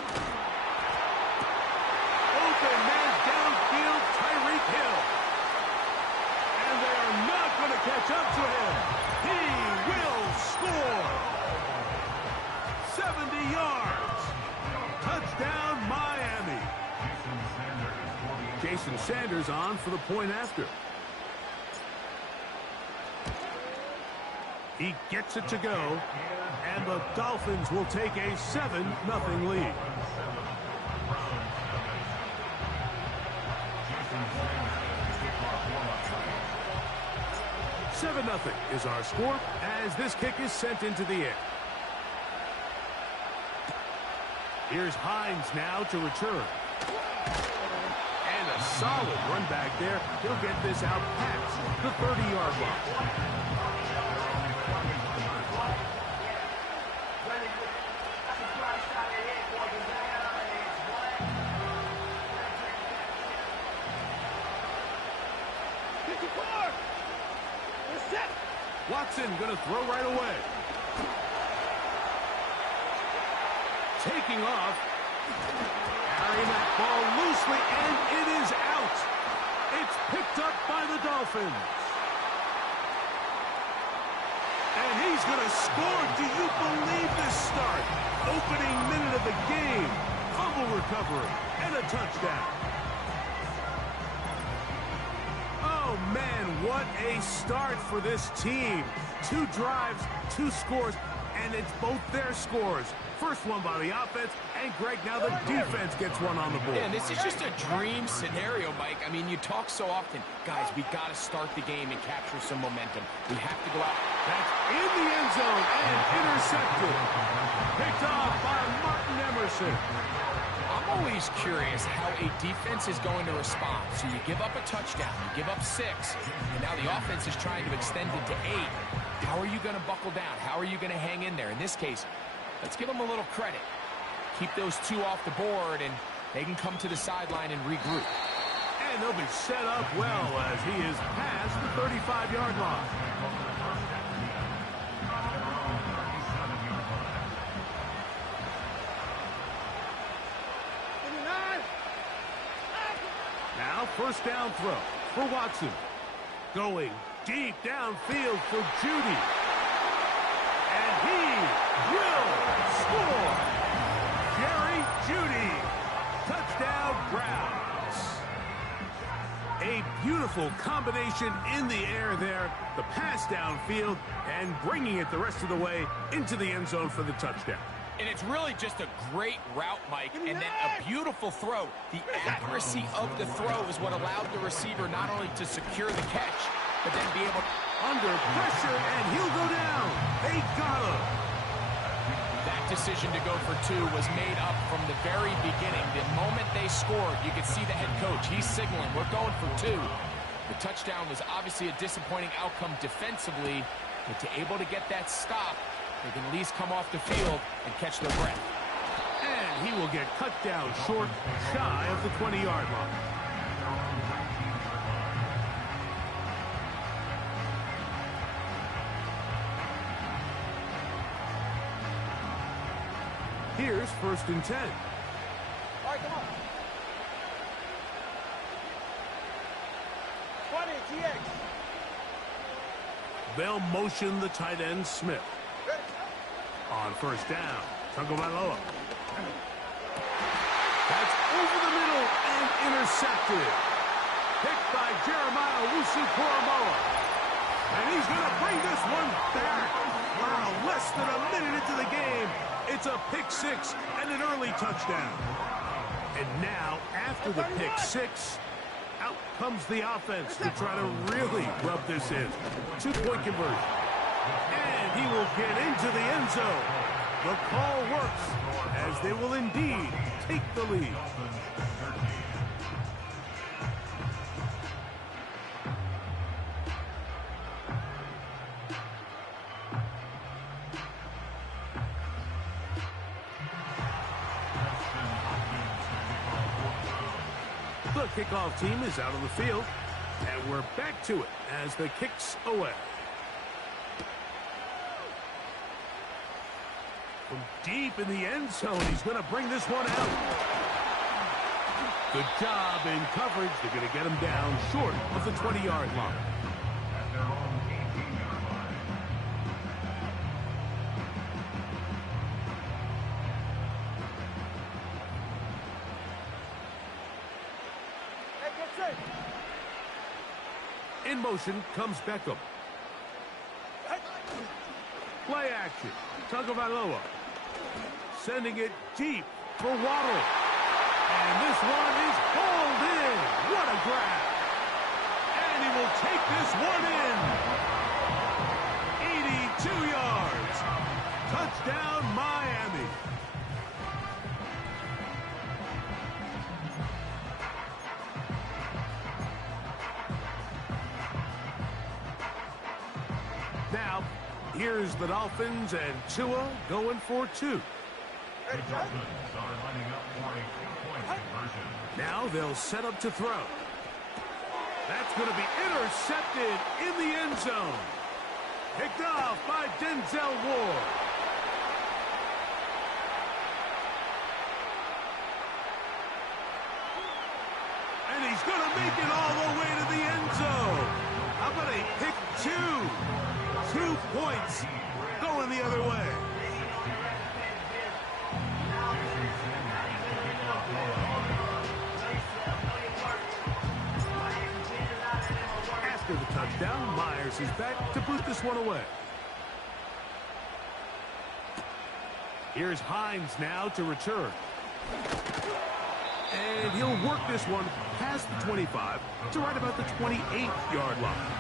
Open man downfield, Tyreek Hill. And they are not going to catch up to him. He will score. 70 yards. Touchdown, Miami. Jason Sanders on for the point after. He gets it to go, and the Dolphins will take a 7-0 lead. $7-0 is our score as this kick is sent into the air. Here's Hines now to return. And a solid run back there. He'll get this out past the 30-yard line. Watson going to throw right away. Taking off. Carrying that ball loosely, and it is out. It's picked up by the Dolphins. And he's going to score. Do you believe this start? Opening minute of the game. Fumble recovery and a touchdown. Oh, man, what a start for this team. 2 drives, 2 scores, and it's both their scores. First one by the offense, and Greg, now the defense gets one on the board. Yeah, this is just a dream scenario, Mike. I mean, you talk so often. Guys, we got to start the game and capture some momentum. We have to go out. That's in the end zone and intercepted. Picked off by Martin Emerson. I'm always curious how a defense is going to respond. So you give up a touchdown, you give up 6, and now the offense is trying to extend it to 8. How are you going to buckle down? How are you going to hang in there? In this case, let's give them a little credit. Keep those 2 off the board, and they can come to the sideline and regroup. And they'll be set up well as he is past the 35-yard line. Now first down throw for Watson. Going deep downfield for Judy. And he will score. Jerry Judy. Touchdown, Browns. A beautiful combination in the air there. The pass downfield and bringing it the rest of the way into the end zone for the touchdown. And it's really just a great route, Mike, and then a beautiful throw. The accuracy of the throw is what allowed the receiver not only to secure the catch, but then be able to... Under pressure, and he'll go down. They got him. That decision to go for 2 was made up from the very beginning. The moment they scored, you could see the head coach. He's signaling, we're going for 2. The touchdown was obviously a disappointing outcome defensively, but to able to get that stop, they can at least come off the field and catch their breath. And he will get cut down short, shy of the 20-yard line. Here's first and 10. All right, come on. 20, GX. They'll motion the tight end, Smith. Ready. On first down, Tagovailoa. That's over the middle and intercepted. Picked by Jeremiah Owusu-Koramoah. And he's going to bring this one back. Wow, less than a minute into the game. It's a pick 6 and an early touchdown. And now, after the pick 6, out comes the offense to try to really rub this in. 2-point conversion. And he will get into the end zone. The call works as they will indeed take the lead. The kickoff team is out on the field. And we're back to it as the kick's away. From deep in the end zone, he's going to bring this one out. Good job in coverage. They're going to get him down short of the 20-yard line. In motion comes Beckham. Play action. Tagovailoa. Sending it deep for Waddle. And this one is hauled in. What a grab. And he will take this one in. 82 yards. Touchdown, Miami. Now, here's the Dolphins and Tua going for two. Now they'll set up to throw. That's going to be intercepted in the end zone. Picked off by Denzel Ward. And he's going to make it all the way to the end zone. How about a pick two? 2 points going the other way. After the touchdown, Myers is back to boot this one away. Here's Hines now to return. And he'll work this one past the 25 to right about the 28-yard line.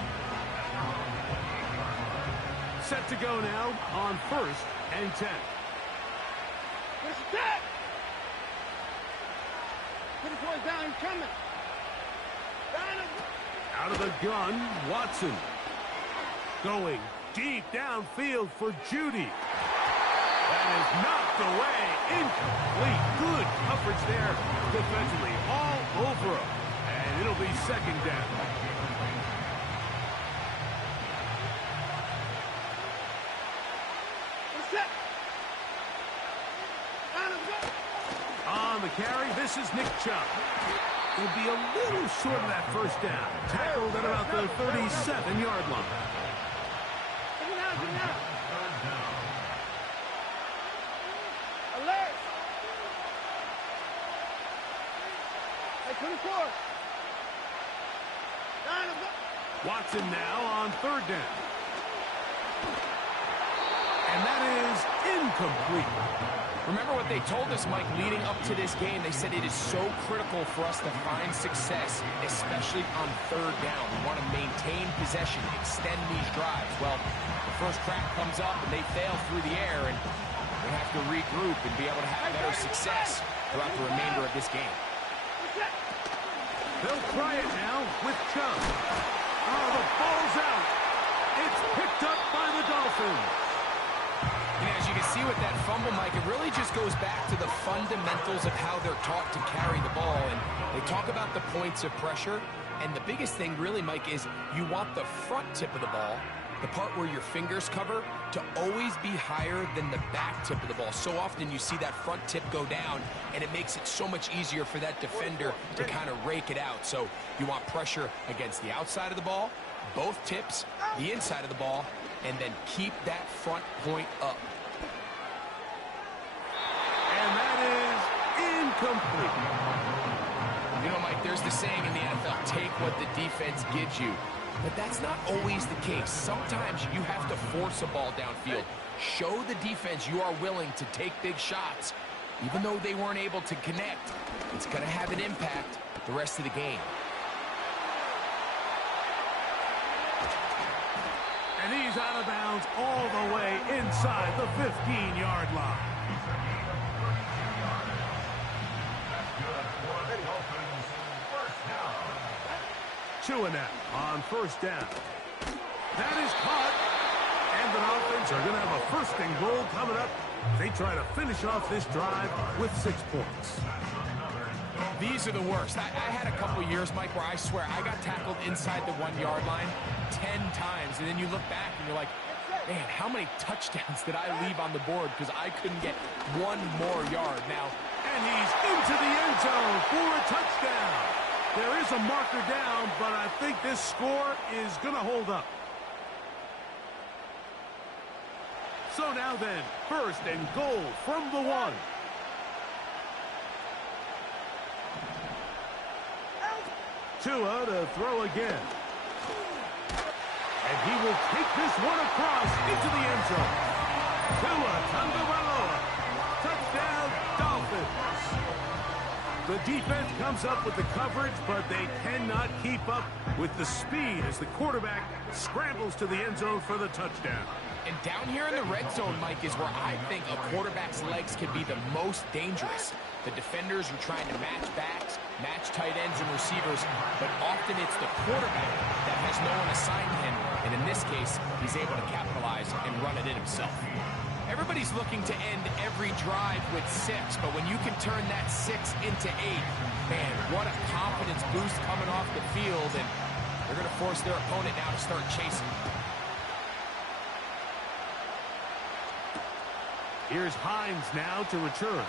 Set to go now on 1st and 10. Down, coming. Out of the gun, Watson. Going deep downfield for Judy. That is knocked away. Incomplete. Good coverage there defensively. All over him. And it'll be second down. On the carry, this is Nick Chubb. He'll be a little short of that first down. Tackled at about the 37-yard line. Alert! Hey, 24. Watson now on 3rd down. And that is incomplete. Remember what they told us, Mike, leading up to this game. They said it is so critical for us to find success, especially on 3rd down. We want to maintain possession, extend these drives. Well, the first crack comes up and they fail through the air, and we have to regroup and be able to have better success throughout the remainder of this game. They'll try it now with Chubb. Oh, the ball's out. It's picked up by the Dolphins. And as you can see with that fumble, Mike, it really just goes back to the fundamentals of how they're taught to carry the ball. And they talk about the points of pressure. And the biggest thing really, Mike, is you want the front tip of the ball, the part where your fingers cover, to always be higher than the back tip of the ball. So often you see that front tip go down, and it makes it so much easier for that defender to kind of rake it out. So you want pressure against the outside of the ball, both tips, the inside of the ball, and then keep that front point up. And that is incomplete. You know, Mike, there's the saying in the NFL, take what the defense gives you. But that's not always the case. Sometimes you have to force a ball downfield. Show the defense you are willing to take big shots. Even though they weren't able to connect, it's going to have an impact the rest of the game. And he's out of bounds all the way inside the 15-yard line. Tua now on 1st down. That is caught. And the Dolphins are going to have a 1st and goal coming up. They try to finish off this drive with 6 points. These are the worst. I had a couple years, Mike, where I swear I got tackled inside the 1-yard line 10 times, and then you look back and you're like, man, how many touchdowns did I leave on the board because I couldn't get one more yard now? And he's into the end zone for a touchdown. There is a marker down, but I think this score is going to hold up. So now then, first and goal from the 1. Tua to throw again. And he will take this one across into the end zone. Tua Tagovailoa. Touchdown, Dolphins. The defense comes up with the coverage, but they cannot keep up with the speed as the quarterback scrambles to the end zone for the touchdown. And down here in the red zone, Mike, is where I think a quarterback's legs can be the most dangerous. The defenders are trying to match backs, match tight ends and receivers, but often it's the quarterback that has no one assigned to him, and in this case, he's able to capitalize and run it in himself. Everybody's looking to end every drive with 6, but when you can turn that 6 into 8, man, what a confidence boost coming off the field, and they're going to force their opponent now to start chasing. Here's Hines now to return.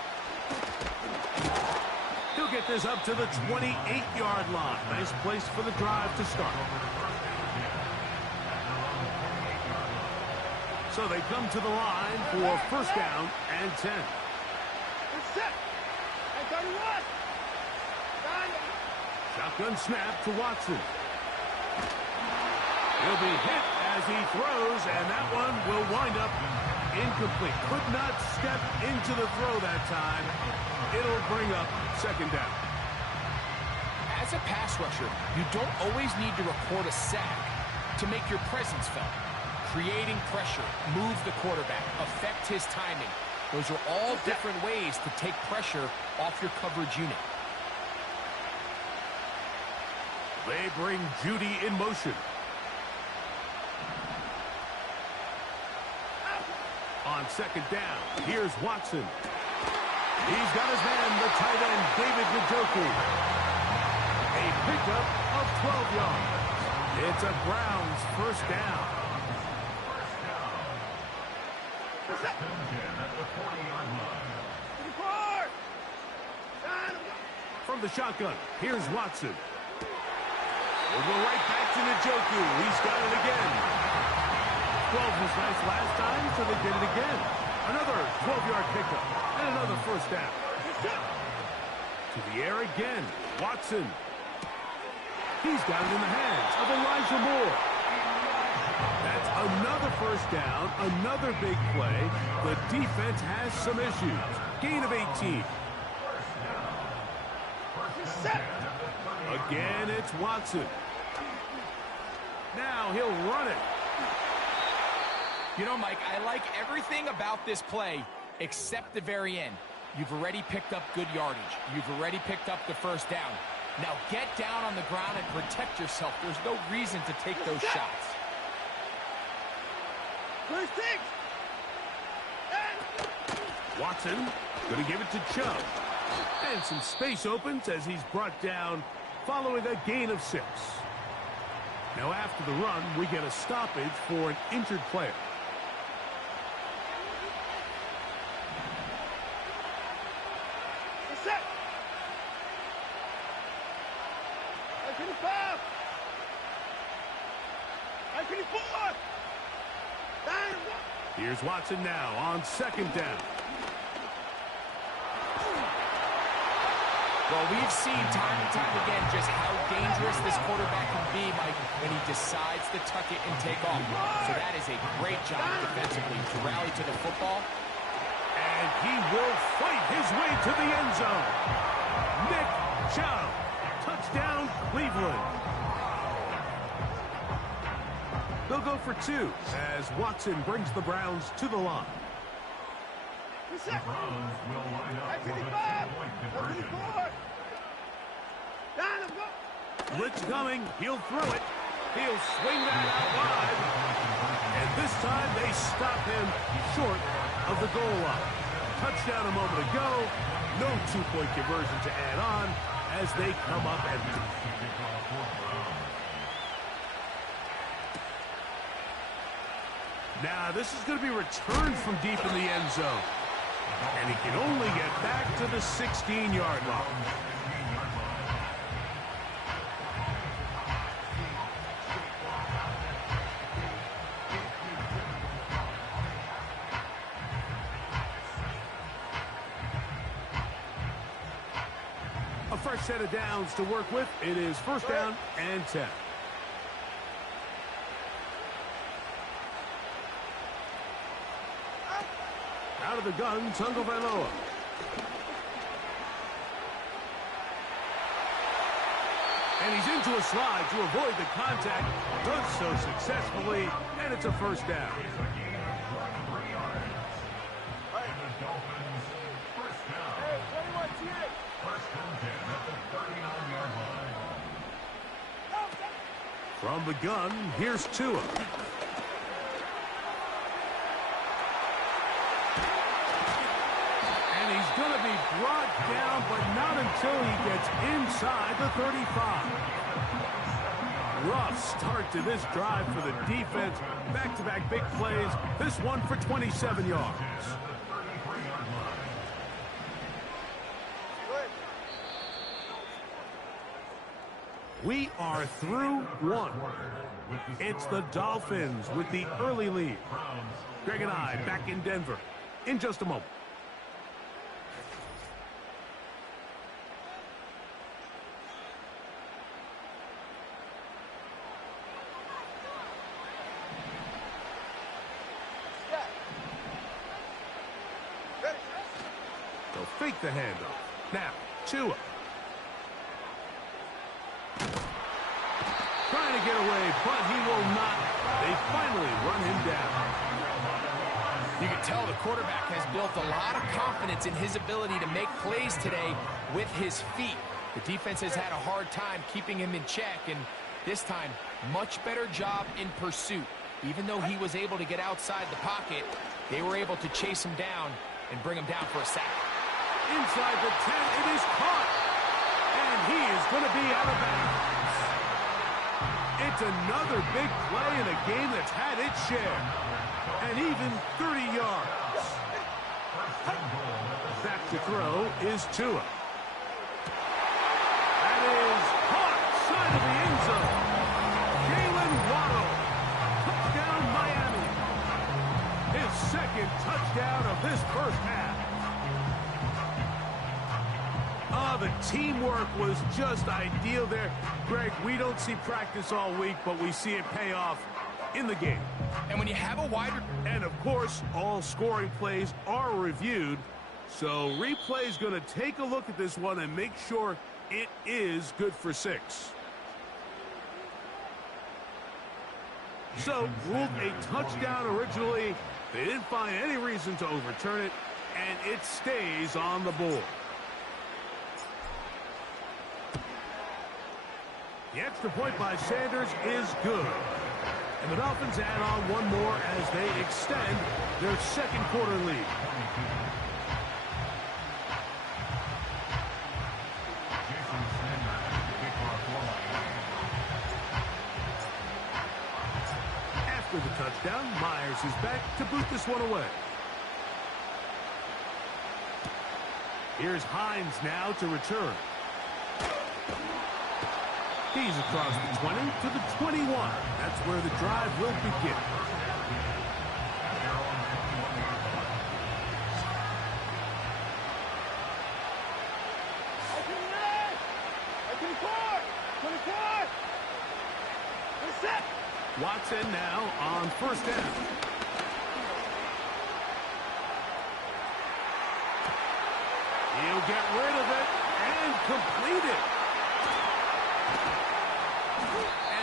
He'll get this up to the 28-yard line. Nice place for the drive to start. So they come to the line for first down and 10. Shotgun snap to Watson. He'll be hit as he throws, and that one will wind up incomplete. Could not step into the throw that time. It'll bring up second down. As a pass rusher, you don't always need to record a sack to make your presence felt. Creating pressure, move the quarterback, affect his timing. Those are all different ways to take pressure off your coverage unit. They bring Judy in motion. On second down, here's Watson. He's got his man, the tight end, David Njoku. A pickup of 12 yards. It's a Browns first down. From the shotgun, here's Watson. We'll go right back to Njoku. He's got it again. 12 was nice last time, so they did it again. Another 12-yard pickup and another first down. To the air again, Watson. He's got it in the hands of Elijah Moore. That's another first down, another big play. The defense has some issues. Gain of 18. Again, it's Watson. Now he'll run it. You know, Mike, I like everything about this play except the very end. You've already picked up good yardage. You've already picked up the first down. Now get down on the ground and protect yourself. There's no reason to take those shots. Watson going to give it to Chubb. And some space opens as he's brought down following a gain of 6. Now after the run, we get a stoppage for an injured player. Here's Watson now on second down. Well, we've seen time and time again just how dangerous this quarterback can be, Mike, when he decides to tuck it and take off. So that is a great job defensively to rally to the football. And he will fight his way to the end zone. Nick Chubb. Touchdown, Cleveland. They'll go for 2 as Watson brings the Browns to the line. The Browns will line up with a 2-point conversion. Blitz coming. He'll throw it. He'll swing that out wide. And this time they stop him short of the goal line. touchdown a moment ago. No two-point conversion to add on as they come up empty. Now, this is going to be returned from deep in the end zone. And he can only get back to the 16-yard line. A fresh set of downs to work with. It is first down and 10. Out of the gun, Tagovailoa. And he's into a slide to avoid the contact. Does so successfully, and it's a first down. From the gun, here's Tua. And he's going to be brought down, but not until he gets inside the 35. Rough start to this drive for the defense. Back-to-back big plays. This one for 27 yards. We are through one. It's the Dolphins with the early lead. Greg and I back in Denver in just a moment. They'll fake the handoff. Now, Tua. Trying to get away, but he will not. They finally run him down. You can tell the quarterback has built a lot of confidence in his ability to make plays today with his feet. The defense has had a hard time keeping him in check, and this time, much better job in pursuit. Even though he was able to get outside the pocket, they were able to chase him down and bring him down for a sack. Inside the 10, it is caught. And he is going to be out of bounds. It's another big play in a game that's had its share. And even 30 yards. Back to throw is Tua. That is caught side of the end zone. Jalen Waddle. Touchdown Miami. His second touchdown of this first half. The teamwork was just ideal there. Greg, we don't see practice all week, but we see it pay off in the game. And when you have a wider... And, of course, all scoring plays are reviewed. So replay's going to take a look at this one and make sure it is good for 6. So, ruled a touchdown originally. They didn't find any reason to overturn it, and it stays on the board. The extra point by Sanders is good. And the Dolphins add on one more as they extend their second quarter lead. After the touchdown, Myers is back to boot this one away. Here's Hines now to return. He's across the 20 to the 21. That's where the drive will begin. Watson now on first down. He'll get rid of it and complete it.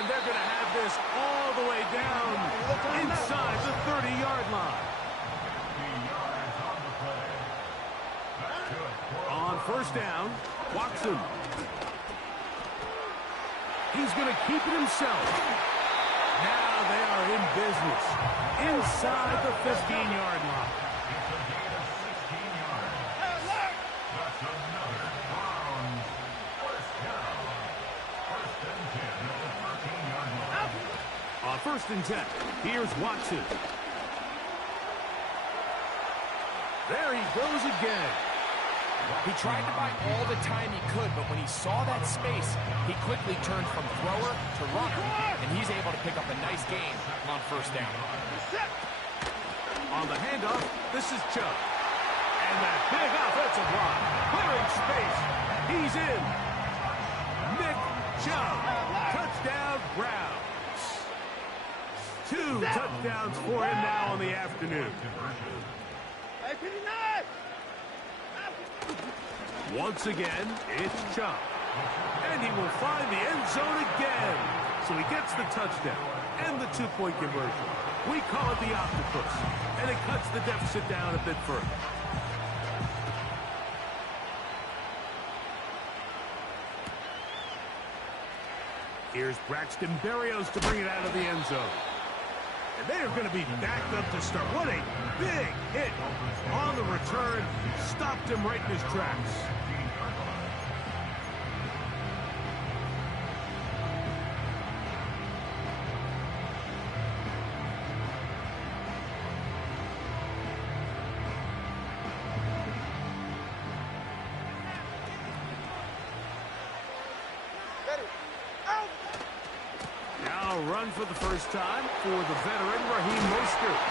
And they're going to have this all the way down inside the 30-yard line. On first down, Watson. He's going to keep it himself. Now they are in business inside the 15-yard line. first and 10. Here's Watson. There he goes again. He tried to buy all the time he could, but when he saw that space, he quickly turned from thrower to runner, and he's able to pick up a nice gain on first down. On the handoff, this is Chubb. And that big offensive line, clearing space. He's in. Nick Chubb, touchdown Browns. 2 touchdowns for him now on the afternoon. Once again, it's Chubb. And he will find the end zone again. So he gets the touchdown and the 2-point conversion. We call it the octopus. And it cuts the deficit down a bit further. Here's Braxton Berrios to bring it out of the end zone. And they are going to be backed up to start. What a big hit on the return. Stopped him right in his tracks. Run for the first time for the veteran Raheem Mostert.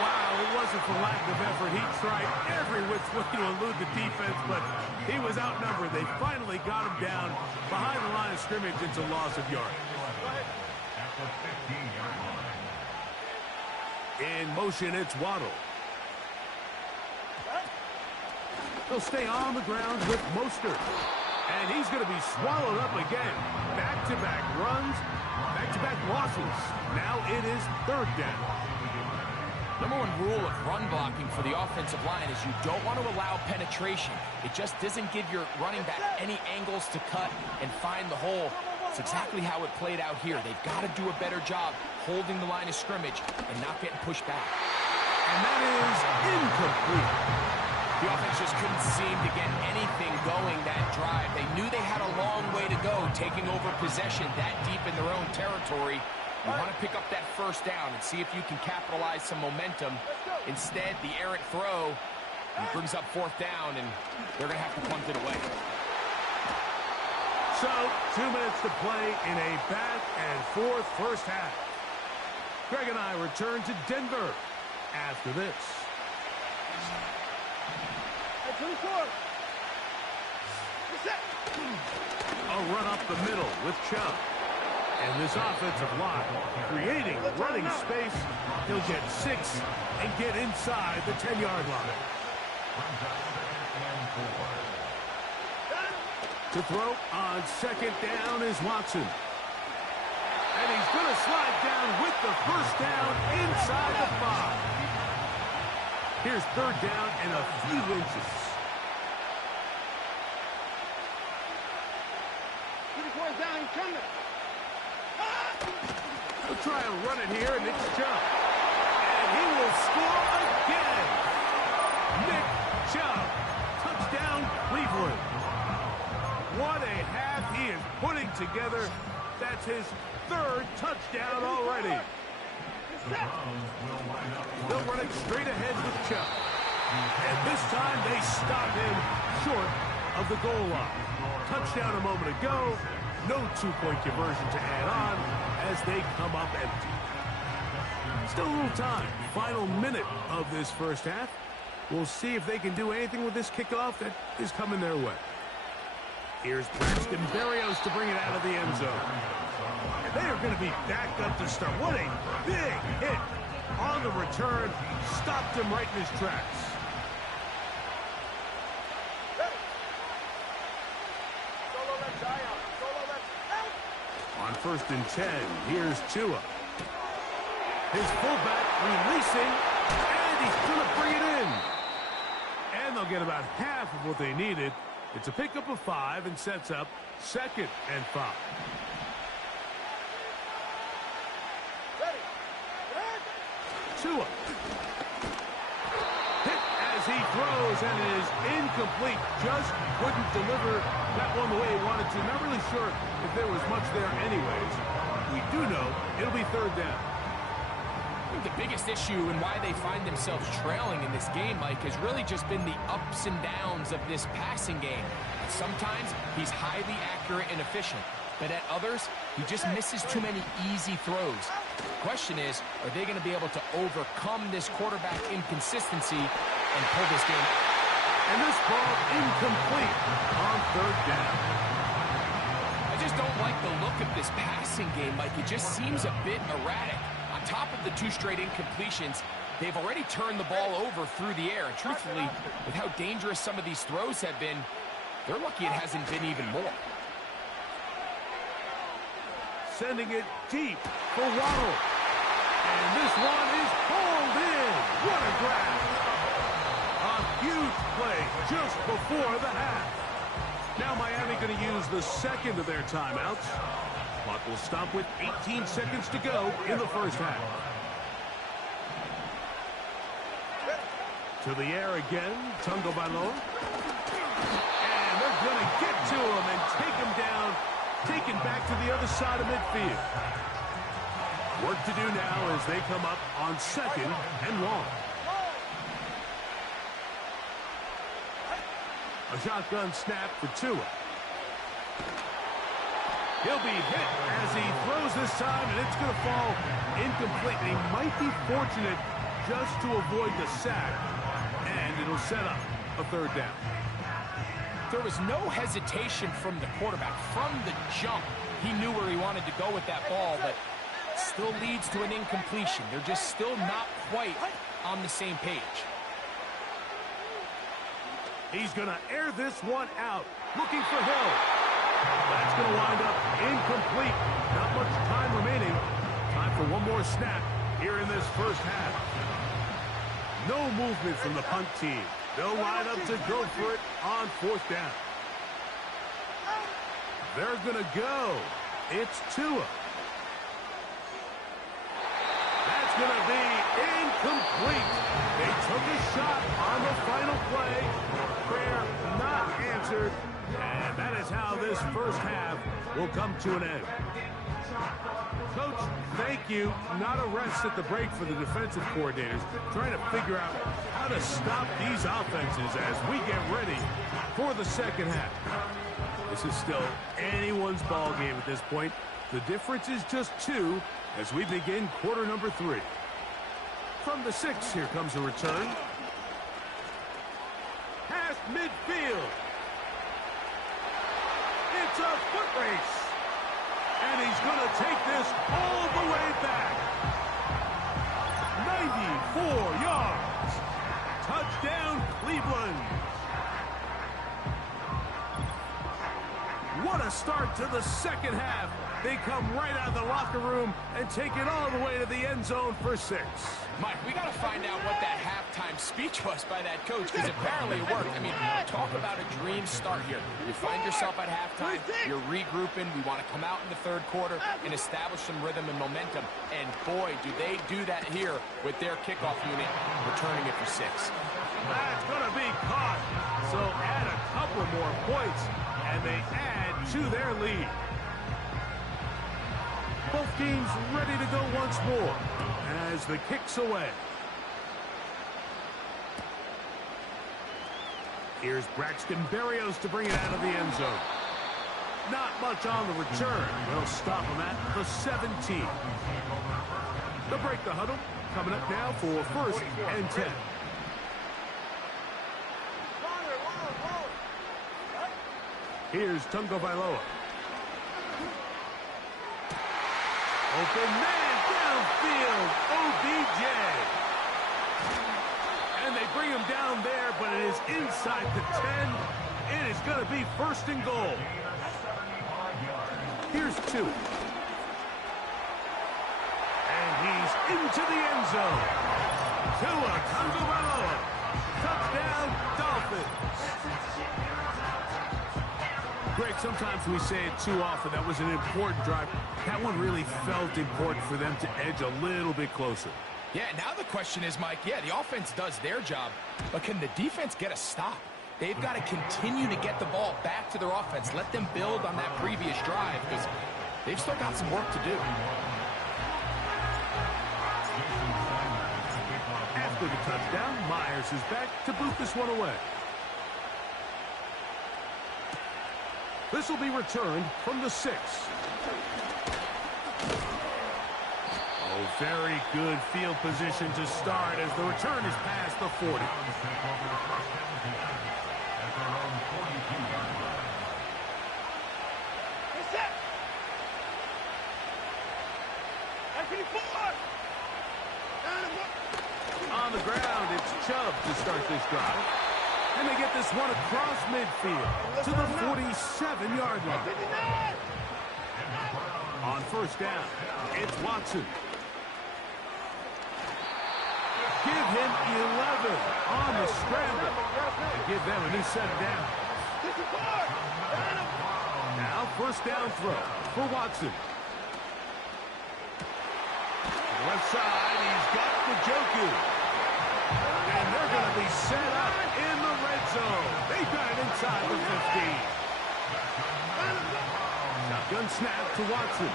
Wow, it wasn't for lack of effort. He tried every which way to elude the defense, but he was outnumbered. They finally got him down behind the line of scrimmage. It's a loss of yardage. In motion, it's Waddle. He'll stay on the ground with Mostert. And he's going to be swallowed up again. Back-to-back runs. Back-to-back losses. Now it is third down. Number one rule of run blocking for the offensive line is you don't want to allow penetration. It just doesn't give your running back any angles to cut and find the hole. It's exactly how it played out here. They've got to do a better job holding the line of scrimmage and not getting pushed back. And that is incomplete. The offense just couldn't seem to get anything going that drive. They knew they had a long way to go, taking over possession that deep in their own territory. You want to pick up that first down and see if you can capitalize some momentum. Instead, the errant throw brings up fourth down, and they're going to have to punt it away. So, 2 minutes to play in a back-and-forth first half. Greg and I return to Denver after this. A run up the middle with Chubb. And this offensive line creating running space. He'll get 6 and get inside the 10-yard line. To throw on second down is Watson. And he's going to slide down with the first down inside the 5. Here's third down and a few inches. We'll try and run it here, and it's Chubb. And he will score again. Nick Chubb. Touchdown, Cleveland. What a half he is putting together. That's his third touchdown already. They'll run it straight ahead with Chubb. And this time they stop him short of the goal line. Touchdown a moment ago. No 2-point conversion to add on as they come up empty. Still a little time. Final minute of this first half. We'll see if they can do anything with this kickoff that is coming their way. Here's Braxton Berrios to bring it out of the end zone. And they are going to be backed up to start. What a big hit on the return. Stopped him right in his tracks. On first and 10, here's Tua. His fullback releasing, and he's going to bring it in. And they'll get about half of what they needed. It's a pickup of 5 and sets up 2nd and 5. Tua. Hit as he throws, and it is incomplete. Just couldn't deliver that one the way he wanted to. Not really sure if there was much there anyways. we do know it'll be third down. The biggest issue and why they find themselves trailing in this game, Mike, has really just been the ups and downs of this passing game. Sometimes he's highly accurate and efficient, but at others, he just misses too many easy throws. The question is, are they going to be able to overcome this quarterback inconsistency and pull this game out? And this ball incomplete on third down. I just don't like the look of this passing game, Mike. It just seems a bit erratic. On top of the 2 straight incompletions, they've already turned the ball over through the air. And truthfully, with how dangerous some of these throws have been, they're lucky it hasn't been even more. Sending it deep for Waddle. And this one is pulled in. What a grab. A huge play just before the half. Now Miami going to use the second of their timeouts. Clock will stop with 18 seconds to go in the first half. To the air again, Tungo Bailoa. And they're going to get to him and take him down, taken back to the other side of midfield. Work to do now as they come up on 2nd and long. A shotgun snap for Tua. He'll be hit as he throws this time, and it's going to fall incomplete. And he might be fortunate just to avoid the sack, and it'll set up a third down. There was no hesitation from the quarterback. From the jump, he knew where he wanted to go with that ball, but still leads to an incompletion. They're just still not quite on the same page. He's going to air this one out, looking for Hill. That's going to wind up incomplete. Not much time remaining. Time for one more snap here in this first half. No movement from the punt team. They'll line up to go for it on 4th down. They're going to go. It's Tua. That's going to be incomplete. They took a shot on the final play. Prayer not answered. And that is how this first half will come to an end. Coach, thank you. Not a rest at the break for the defensive coordinators, trying to figure out how to stop these offenses as we get ready for the second half. This is still anyone's ball game at this point. The difference is just 2 as we begin quarter number 3. From the 6, here comes a return. Past midfield. It's a foot race. And he's going to take this all the way back. 94 yards. Touchdown, Cleveland. What a start to the second half. They come right out of the locker room and take it all the way to the end zone for 6. Mike, we got to find out what that halftime speech was by that coach, because apparently it worked. I mean, talk about a dream start here. You find yourself at halftime, you're regrouping, we want to come out in the third quarter and establish some rhythm and momentum. And boy, do they do that here with their kickoff unit, returning it for 6. That's going to be caught. So add a couple more points, and they add to their lead. Both teams ready to go once more as the kick's away. Here's Braxton Berrios to bring it out of the end zone. Not much on the return. They'll stop him at the 17. They'll break the huddle. Coming up now for 1st and 10. Here's Tungo Bailoa. Open man downfield, OBJ. And they bring him down there, but it is inside the 10. It is going to be 1st and goal. Here's 2. And he's into the end zone. Tua Tagovailoa. Touchdown, Dolphins. Greg, sometimes we say it too often. That was an important drive. That one really felt important for them to edge a little bit closer. Yeah, now the question is, Mike, yeah, the offense does their job, but can the defense get a stop? They've got to continue to get the ball back to their offense. Let them build on that previous drive, because they've still got some work to do. After the touchdown, Myers is back to boot this one away. This will be returned from the 6. Oh, very good field position to start as the return is past the 40. On the ground, it's Chubb to start this drive. And they get this one across midfield to the 47-yard line. On first down, it's Watson. Give him 11 on the scramble. And give them a new set of downs. Now first down throw for Watson. Left side, he's got the Joku. And they're going to be set up in the red zone. They got it inside the 15. Shotgun snap to Watson.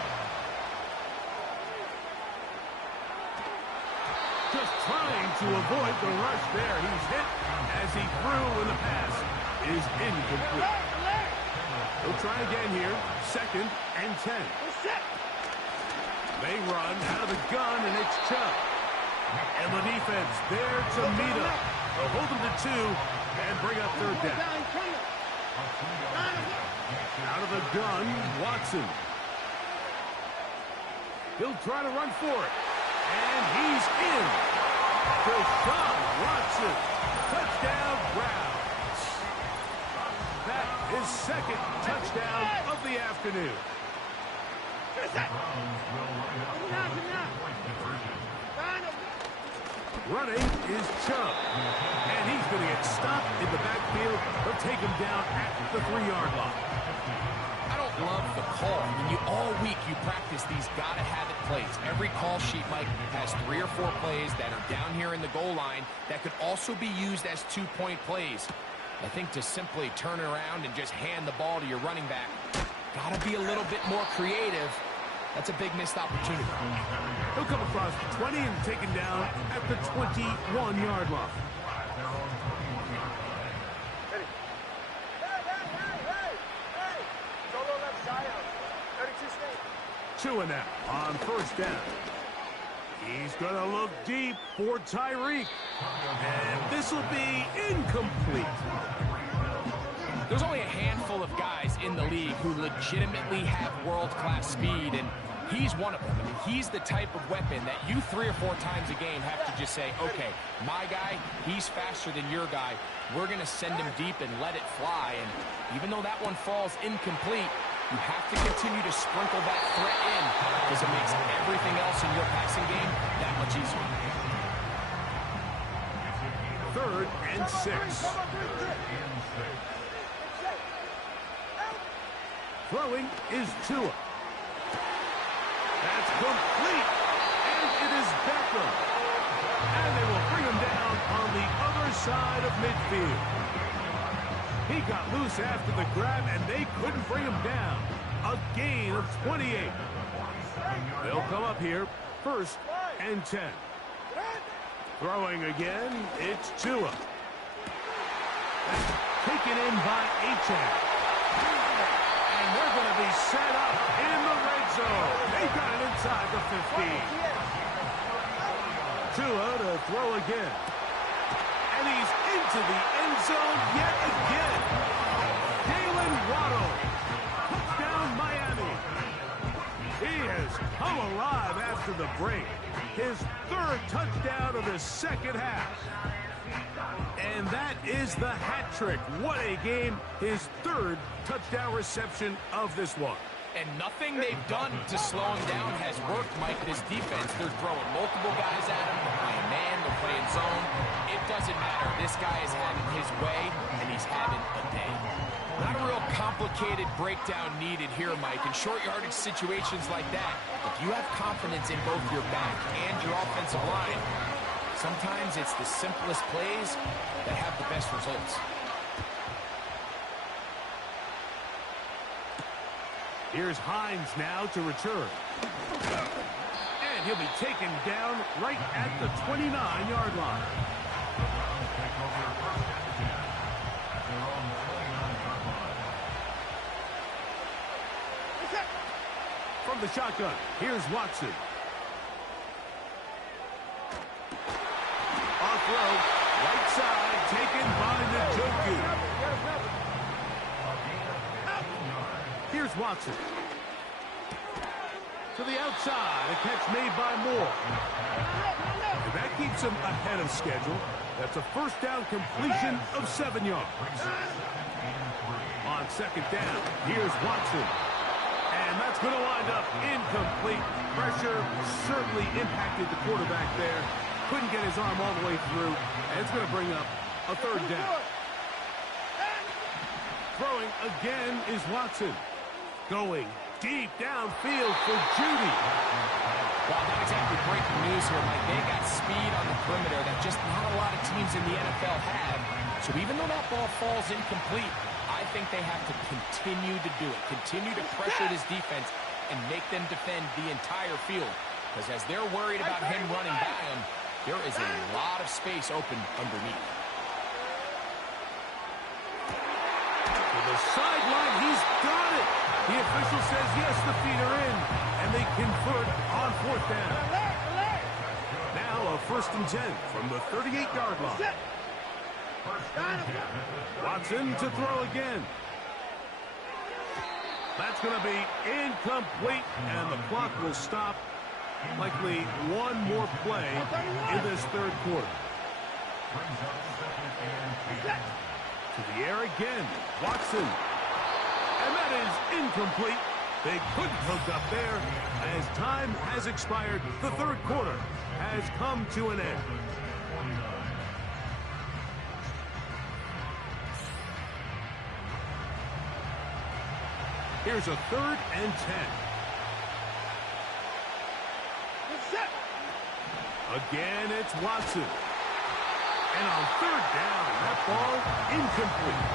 Just trying to avoid the rush there. He's hit as he threw when the pass is incomplete. He'll try again here. 2nd and 10. They run out of the gun, and it's Chubb. And the defense there to meet him. They'll hold him to 2 and bring up third down. Out of the gun, Watson. He'll try to run for it. And he's in. Deshaun Watson. Touchdown Browns. That is 2nd touchdown of the afternoon. Running is Chubb. And he's going to get stopped in the backfield. They'll take him down at the 3-yard line. I don't love the call. I mean, all week you practice these gotta-have-it plays. Every call sheet, Mike, has 3 or 4 plays that are down here in the goal line that could also be used as 2-point plays. I think to simply turn around and just hand the ball to your running back, gotta be a little bit more creative. That's a big missed opportunity. He'll come across the 20 and taken down at the 21-yard line. Chewing that on first down. He's going to look deep for Tyreek. And this will be incomplete. There's only a handful of guys in the league who legitimately have world-class speed, and he's one of them. I mean, he's the type of weapon that you 3 or 4 times a game have to just say, okay, my guy, he's faster than your guy. We're going to send him deep and let it fly. And even though that one falls incomplete, you have to continue to sprinkle that threat in because it makes everything else in your passing game that much easier. 3rd and 6. Throwing is Tua. That's complete. And it is Beckham. And they will bring him down on the other side of midfield. He got loose after the grab, and they couldn't bring him down. A gain of 28. They'll come up here, 1st and 10. Throwing again, it's Tua. That's taken in by Achane. And they're going to be set up in the red zone. They got it inside the 15. Tua to throw again. And he's into the end zone yet again. Jalen Waddle. Touchdown, Miami. He has come alive after the break. His 3rd touchdown of the 2nd half. And that is the hat trick. What a game. His 3rd touchdown reception of this one. And nothing they've done to slow him down has worked, Mike, this defense. They're throwing multiple guys at him. They're playing man. They're playing zone. It doesn't matter. This guy is having his way, and he's having a day. Not a real complicated breakdown needed here, Mike. In short yardage situations like that, if you have confidence in both your back and your offensive line, sometimes it's the simplest plays that have the best results. Here's Hines now to return. And he'll be taken down right at the 29-yard line. From the shotgun, here's Watson. Off road, right side, taken by Njoku. Here's Watson. To the outside, a catch made by Moore. And that keeps him ahead of schedule. That's a first down completion of 7 yards. On second down, here's Watson. And that's going to wind up incomplete. Pressure certainly impacted the quarterback there. Couldn't get his arm all the way through. And it's going to bring up a third down. Throwing again is Watson. Going deep downfield for Judy. Well, not exactly breaking news here, Mike. They got speed on the perimeter that just not a lot of teams in the NFL have. So even though that ball falls incomplete, I think they have to continue to do it. Continue to pressure this defense and make them defend the entire field. Because as they're worried about him running by them, there is a lot of space open underneath. To the sideline, he's got it. The official says yes, the feet are in, and they convert on fourth down. Now a 1st and 10 from the 38-yard line. Watson to throw again. That's going to be incomplete, and the clock will stop. Likely one more play in this third quarter. To the air again, Watson. And that is incomplete. They couldn't hook up there. As time has expired, the third quarter has come to an end. Here's a 3rd and 10. Again, it's Watson. And on 3rd down, that ball incomplete.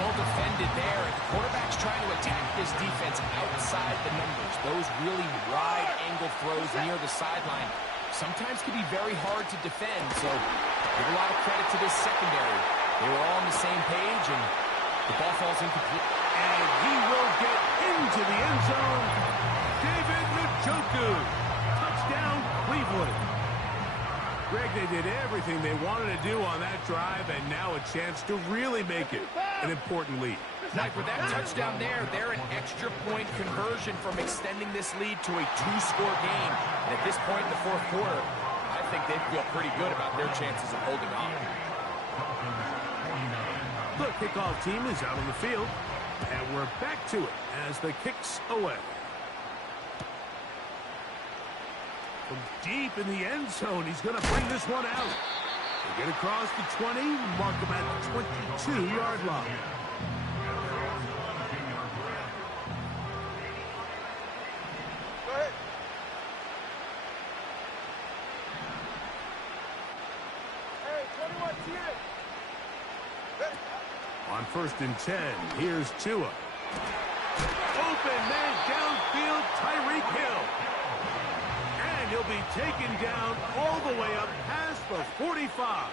Well defended there. The quarterback's trying to attack this defense outside the numbers. Those really wide angle throws near the sideline sometimes can be very hard to defend. So give a lot of credit to this secondary. They were all on the same page, and the ball falls incomplete. And he will get into the end zone. David Njoku. Touchdown, Cleveland. Greg, they did everything they wanted to do on that drive, and now a chance to really make it an important lead. Mike, with that touchdown there, they're an extra point conversion from extending this lead to a 2-score game. And at this point in the fourth quarter, I think they feel pretty good about their chances of holding on. The kickoff team is out on the field, and we're back to it as the kick's away. From deep in the end zone, he's going to bring this one out. They get across the 20, mark him at the 22-yard line. Go ahead. Hey, 21, On 1st and 10, here's Tua. Open man downfield, Tyreek Hill. And he'll be taken down all the way up past the 45.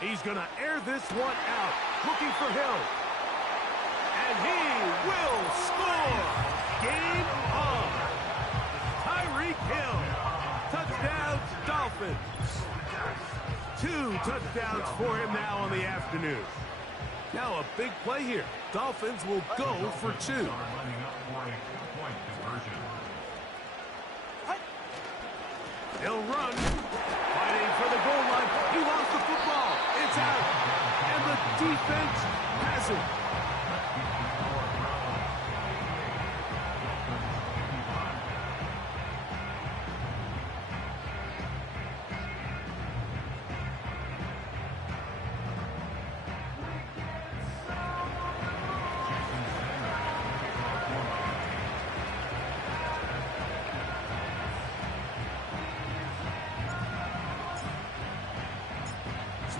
He's going to air this one out, looking for Hill. And he will score. Game on. Tyreek Hill. Touchdown, Dolphins. 2 touchdowns for him now on the afternoon. Now a big play here. Dolphins will go for 2. He'll run. Fighting for the goal line. He lost the football. It's out. And the defense has it.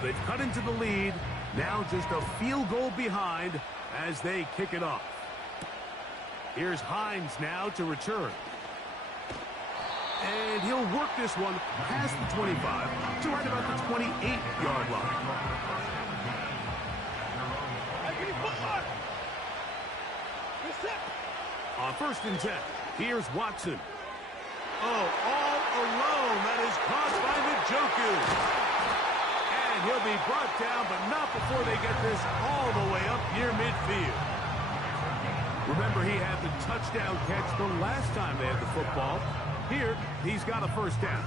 They've cut into the lead. Now just a field goal behind as they kick it off. Here's Hines now to return. And he'll work this one past the 25 to right about the 28-yard line. On 1st and 10, here's Watson. Oh, all alone. That is caught by Njoku. And he'll be brought down, but not before they get this all the way up near midfield. Remember, he had the touchdown catch the last time they had the football. Here, he's got a 1st down.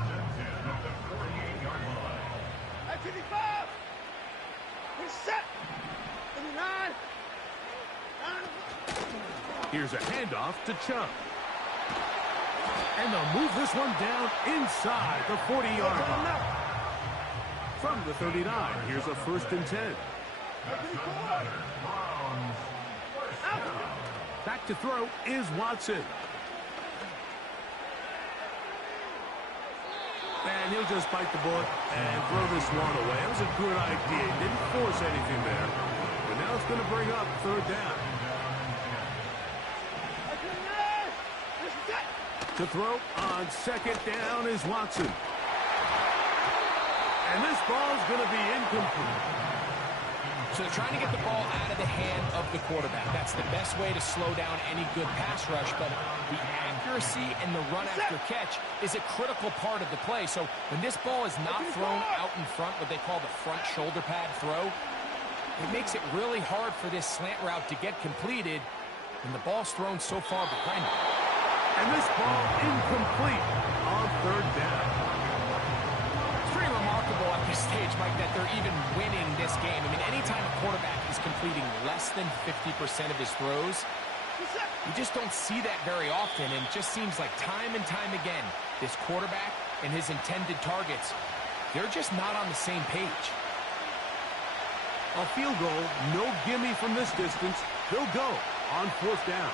At 55. He's set. 59. Here's a handoff to Chubb. And they'll move this one down inside the 40-yard line. From the 39, here's a 1st and 10. Back to throw is Watson. And he'll just bite the bullet and throw this one away. It was a good idea. He didn't force anything there. But now it's going to bring up 3rd down. To throw on 2nd down is Watson. And this ball's going to be incomplete. So they're trying to get the ball out of the hand of the quarterback. That's the best way to slow down any good pass rush, but the accuracy and the run after catch is a critical part of the play. So when this ball is not thrown out in front, what they call the front shoulder pad throw, it makes it really hard for this slant route to get completed, and the ball's thrown so far behind it. And this ball incomplete on 3rd down. It's pretty remarkable at this stage, Mike, that they're even winning this game. I mean, anytime a quarterback is completing less than 50% of his throws, you just don't see that very often, and it just seems like time and time again, this quarterback and his intended targets, they're just not on the same page. A field goal, no gimme from this distance. They'll go on 4th down.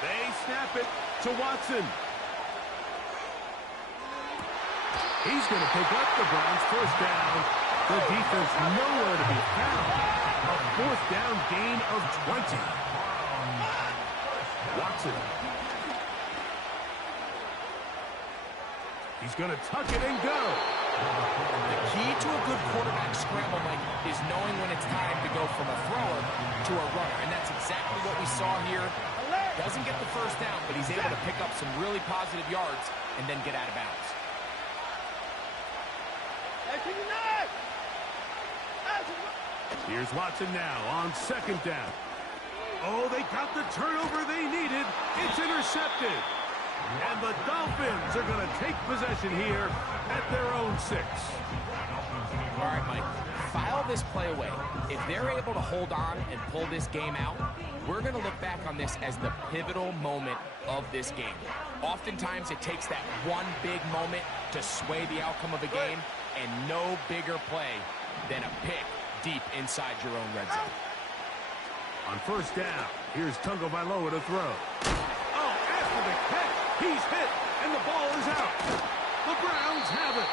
They snap it to Watson. He's going to pick up the Browns' 1st down. The defense nowhere to be found. A 4th down gain of 20. Watson. He's going to tuck it and go. The key to a good quarterback scramble, Mike, is knowing when it's time to go from a thrower to a runner. And that's exactly what we saw here. Doesn't get the 1st down, but he's able to pick up some really positive yards and then get out of bounds. Here's Watson now on 2nd down. Oh, they got the turnover they needed. It's intercepted. And the Dolphins are going to take possession here at their own 6. All right, Mike, file this play away. If they're able to hold on and pull this game out, we're going to look back on this as the pivotal moment of this game. Oftentimes, it takes that one big moment to sway the outcome of a game, and no bigger play than a pick deep inside your own red zone. On 1st down, here's Tagovailoa to throw. Oh, after the catch, he's hit, and the ball is out. The Browns have it.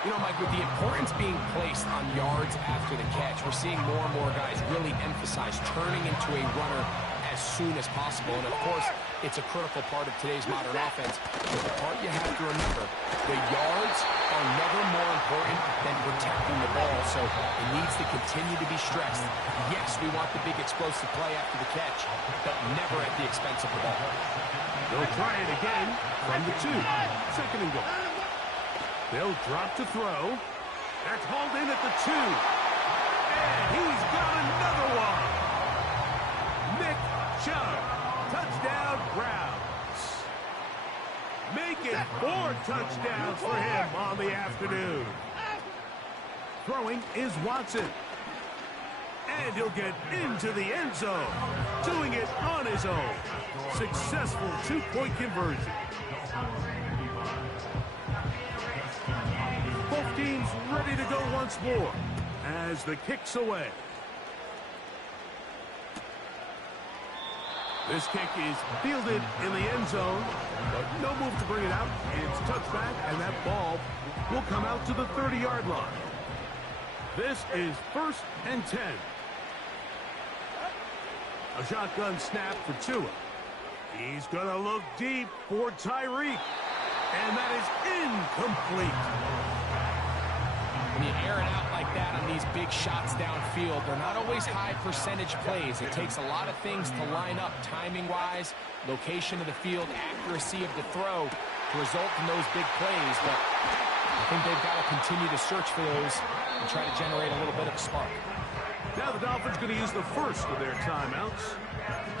You know, Mike, with the importance being placed on yards after the catch, we're seeing more and more guys really emphasize turning into a runner as soon as possible. And, of course, it's a critical part of today's modern offense. But the part you have to remember, the yards are never more important than protecting the ball. So it needs to continue to be stressed. Yes, we want the big explosive play after the catch, but never at the expense of the ball. They'll try it again from the 2. 2nd and goal. They'll drop to throw. That's hauled in at the 2. And he's got another one. Nick Chubb. Touchdown, Browns. Make it 4 touchdowns for him on the afternoon. Throwing is Watson. And he'll get into the end zone. Doing it on his own. Successful 2-point conversion. Both teams ready to go once more as the kick's away. This kick is fielded in the end zone, but no move to bring it out. It's touchback, and that ball will come out to the 30-yard line. This is 1st and 10. A shotgun snap for Tua. He's going to look deep for Tyreek, and that is incomplete. When you air it out like that on these big shots downfield, they're not always high percentage plays. It takes a lot of things to line up timing-wise, location of the field, accuracy of the throw to result in those big plays. But I think they've got to continue to search for those and try to generate a little bit of a spark. Now the Dolphins going to use the first of their timeouts.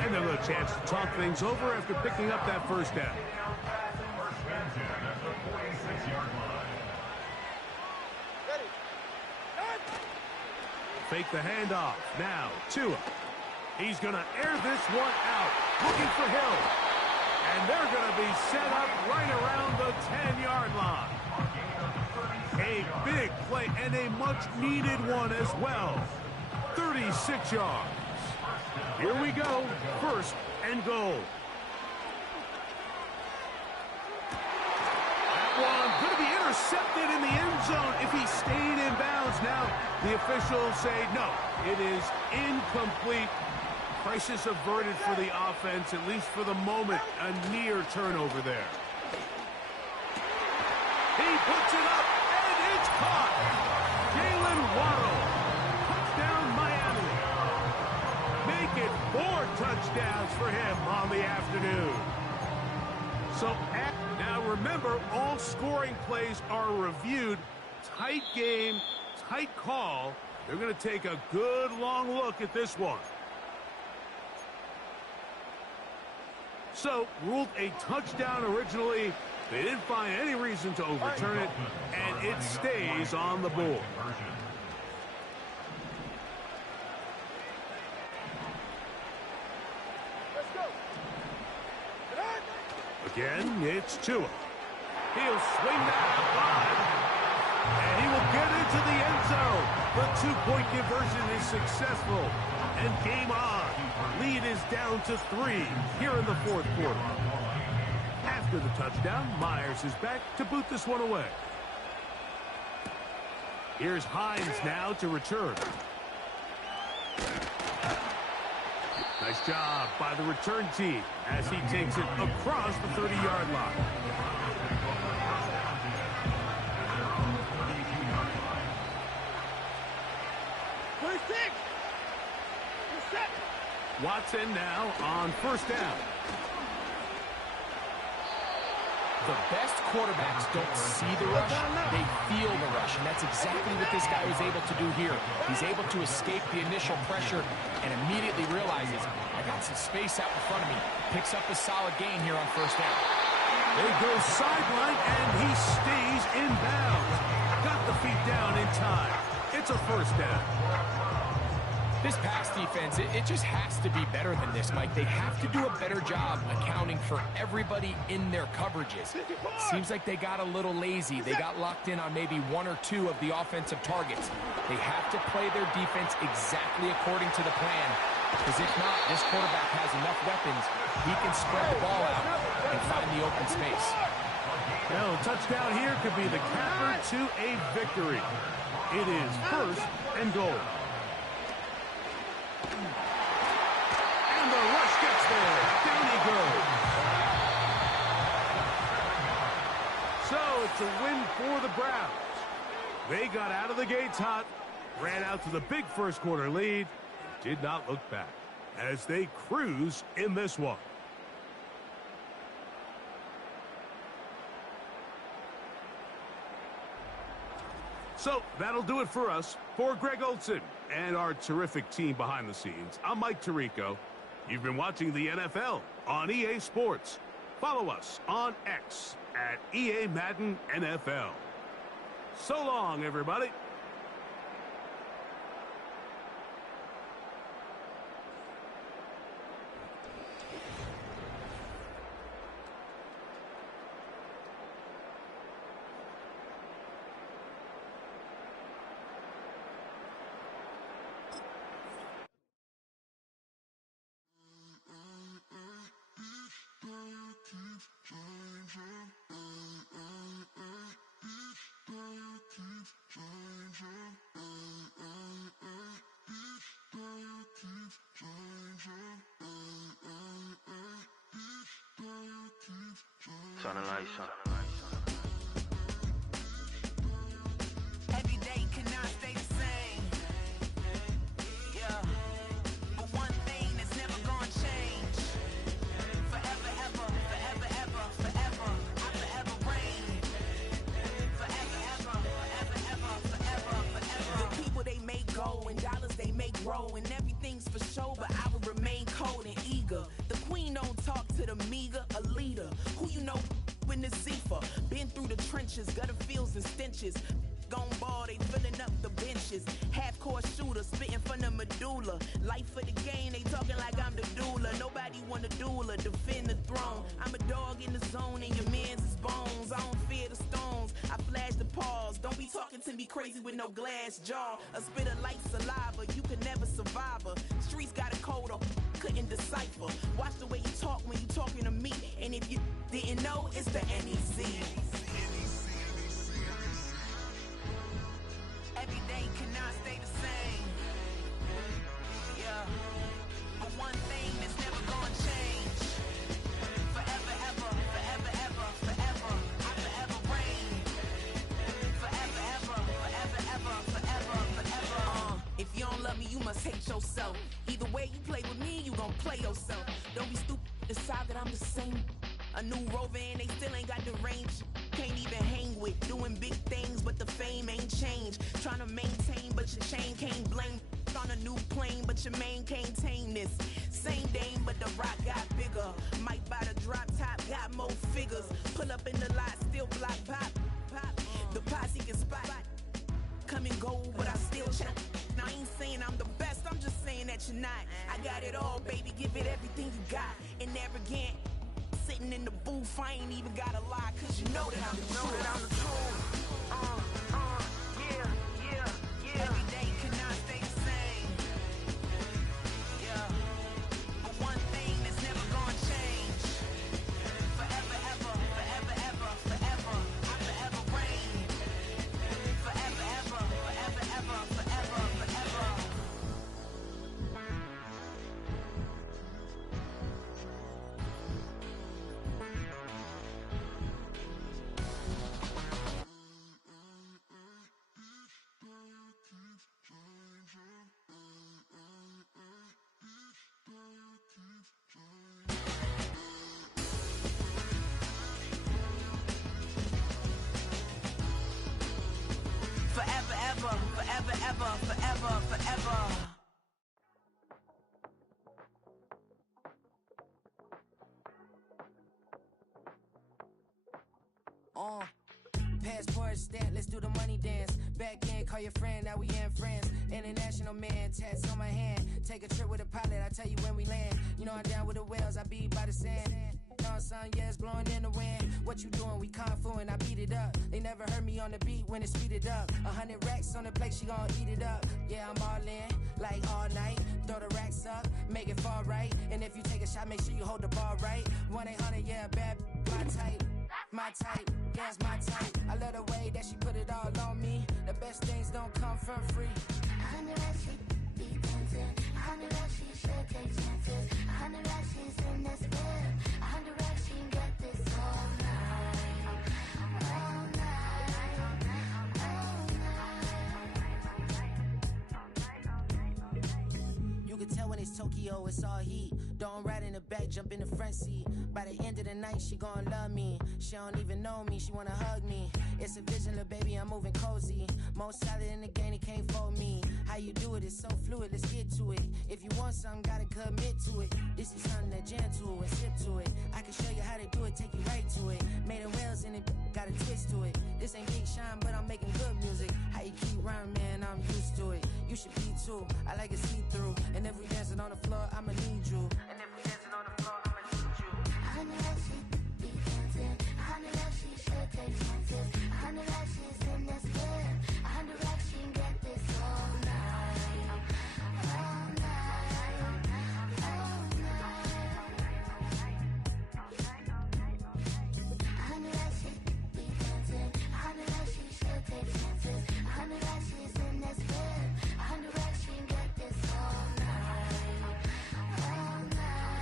And they'll have a chance to talk things over after picking up that first down. Fake the handoff. Now, Tua. He's going to air this one out. Looking for Hill. And they're going to be set up right around the 10-yard line. A big play and a much-needed one as well. 36 yards. Here we go. 1st and goal. That one going to be intercepted in the end zone if he stayed in bounds. Now the officials say no. It is incomplete. Crisis averted for the offense, at least for the moment. A near turnover there. He puts it up, and it's caught. Jalen Waddle. Touchdown, Miami. Make it 4 touchdowns for him on the afternoon. So, now remember, all scoring plays are reviewed. Tight game, tight call. They're going to take a good long look at this one. So, ruled a touchdown originally. They didn't find any reason to overturn it, and it stays on the board. Again, it's Tua. He'll swing that out wide, and he will get into the end zone. The 2-point conversion is successful, and game on. Lead is down to 3 here in the 4th quarter. After the touchdown, Myers is back to boot this one away. Here's Hines now to return. Nice job by the return team as he takes it across the 30-yard line. Watson now on 1st down. The best quarterbacks don't see the rush, they feel the rush, and that's exactly what this guy was able to do here. He's able to escape the initial pressure and immediately realizes, I got some space out in front of me. Picks up a solid gain here on 1st down. They go sideline, and he stays in bounds. Got the feet down in time. It's a 1st down. This pass defense, it just has to be better than this, Mike. They have to do a better job accounting for everybody in their coverages. Seems like they got a little lazy. They got locked in on maybe 1 or 2 of the offensive targets. They have to play their defense exactly according to the plan, because if not, this quarterback has enough weapons. He can spread the ball out and find the open space. Well, a touchdown here could be the capper to a victory. It is 1st and goal. And the rush gets there. Down he goes. So it's a win for the Browns. They got out of the gates hot, ran out to the big 1st quarter lead, did not look back as they cruise in this one. So that'll do it for us. For Greg Olson and our terrific team behind the scenes, I'm Mike Tirico. You've been watching the NFL on EA Sports. Follow us on X at EA Madden NFL. So long, everybody. Turn the lights on. Every day cannot stay the same. Yeah. But one thing that's never gonna change. Forever, ever, forever, ever, forever. I forever reign. Forever, ever, forever, ever, forever, forever. The people they make go and dollars they make grow and everything's for show, but I will remain cold and eager. The queen don't talk to the meager, a leader. Who you know in the Zephyr? Been through the trenches, gutter fields and stenches. Gone ball, they filling up the benches. Half-court shooter, spitting from the medulla. Life for the game, they talking like I'm the doula. Nobody want to doula, defend the throne. I'm a dog in the zone and your man's is bones. I don't fear the stones, I flash the paws. Don't be talking to me crazy with no glass jaw. A spit of light saliva, you can never survive her. Streets got a code up, couldn't decipher. Watch the way you talk when you talking to me. And if you didn't know, it's the NEC. Every day cannot stay the same. Yeah. But one thing that's never gonna change. Forever, ever, forever, ever, forever. I forever reign. Forever, ever, forever, ever, forever, forever. If you don't love me, you must hate yourself. Either way you play with me, you gon' play yourself. Don't be stupid, decide that I'm the same. A new rover and they still ain't got the range. Can't even hang with, doing big things, but the fame ain't changed. Trying to maintain, but your chain can't blame. On a new plane, but your main can't tame this. Same dame, but the rock got bigger. Might buy the drop top, got more figures. Pull up in the lot, still block pop. The posse can spot. Come and go, but I still check. Now I ain't saying I'm the best, I'm just saying that you're not. I got it all, baby, give it everything you got. And arrogant. Sitting in the booth, I ain't even gotta lie, cause you know that I'm the truth. Yeah. Every day cannot stay the same. Yeah. But one thing that's never gonna change. Forever, ever, forever, ever, forever. I forever reign. Forever, ever, forever, ever, forever, forever. Forever, ever, forever, ever, forever, forever. Passport stamp, let's do the money dance. Back in, call your friend, now we in France. International man, tats on my hand. Take a trip with a pilot, I tell you when we land. You know I'm down with the whales, I be by the sand. Sun, yeah, it's blowing in the wind. What you doing? We kung fu and I beat it up. They never heard me on the beat when it's speeded up. 100 racks on the plate, she gon' eat it up. Yeah, I'm all in, like all night. Throw the racks up, make it fall right. And if you take a shot, make sure you hold the ball right. 1-800, yeah, bad, my type. My type, yeah, it's my type. I love the way that she put it all on me. The best things don't come for free. 100 racks, she be dancing. 100 racks, she should take chances. 100 racks, she's in this bed. 100 racks, she can get this all night. All night. All night. You can tell when it's Tokyo, it's all heat. Don't ride in the back, jump in the front seat. By the end of the night, she gon' love me. She don't even know me, she wanna hug me. It's a vision, little baby, I'm moving cozy. Most solid in the game, it can't fold me. How you do it, it's so fluid, let's get to it. If you want something, gotta commit to it. This is something that jam to and sip to it. I can show you how to do it, take you right to it. Made of whales in it, got a twist to it. This ain't Big Shine, but I'm making good music. How you keep rhyming, man, I'm used to it. You should be too, I like it see-through. And if we dancing on the floor, I'ma need you. And if we dancing on the floor, I'ma need you. 100 racks, she be dancing. 100 racks, she should take chances. 100 racks, she's in this bed. 100 racks, she can get this all night. All night. All night. 100 racks, she be dancing. 100 racks, she should take chances. 100 racks, she's in this bed. 100 racks, she can get this all night. All night.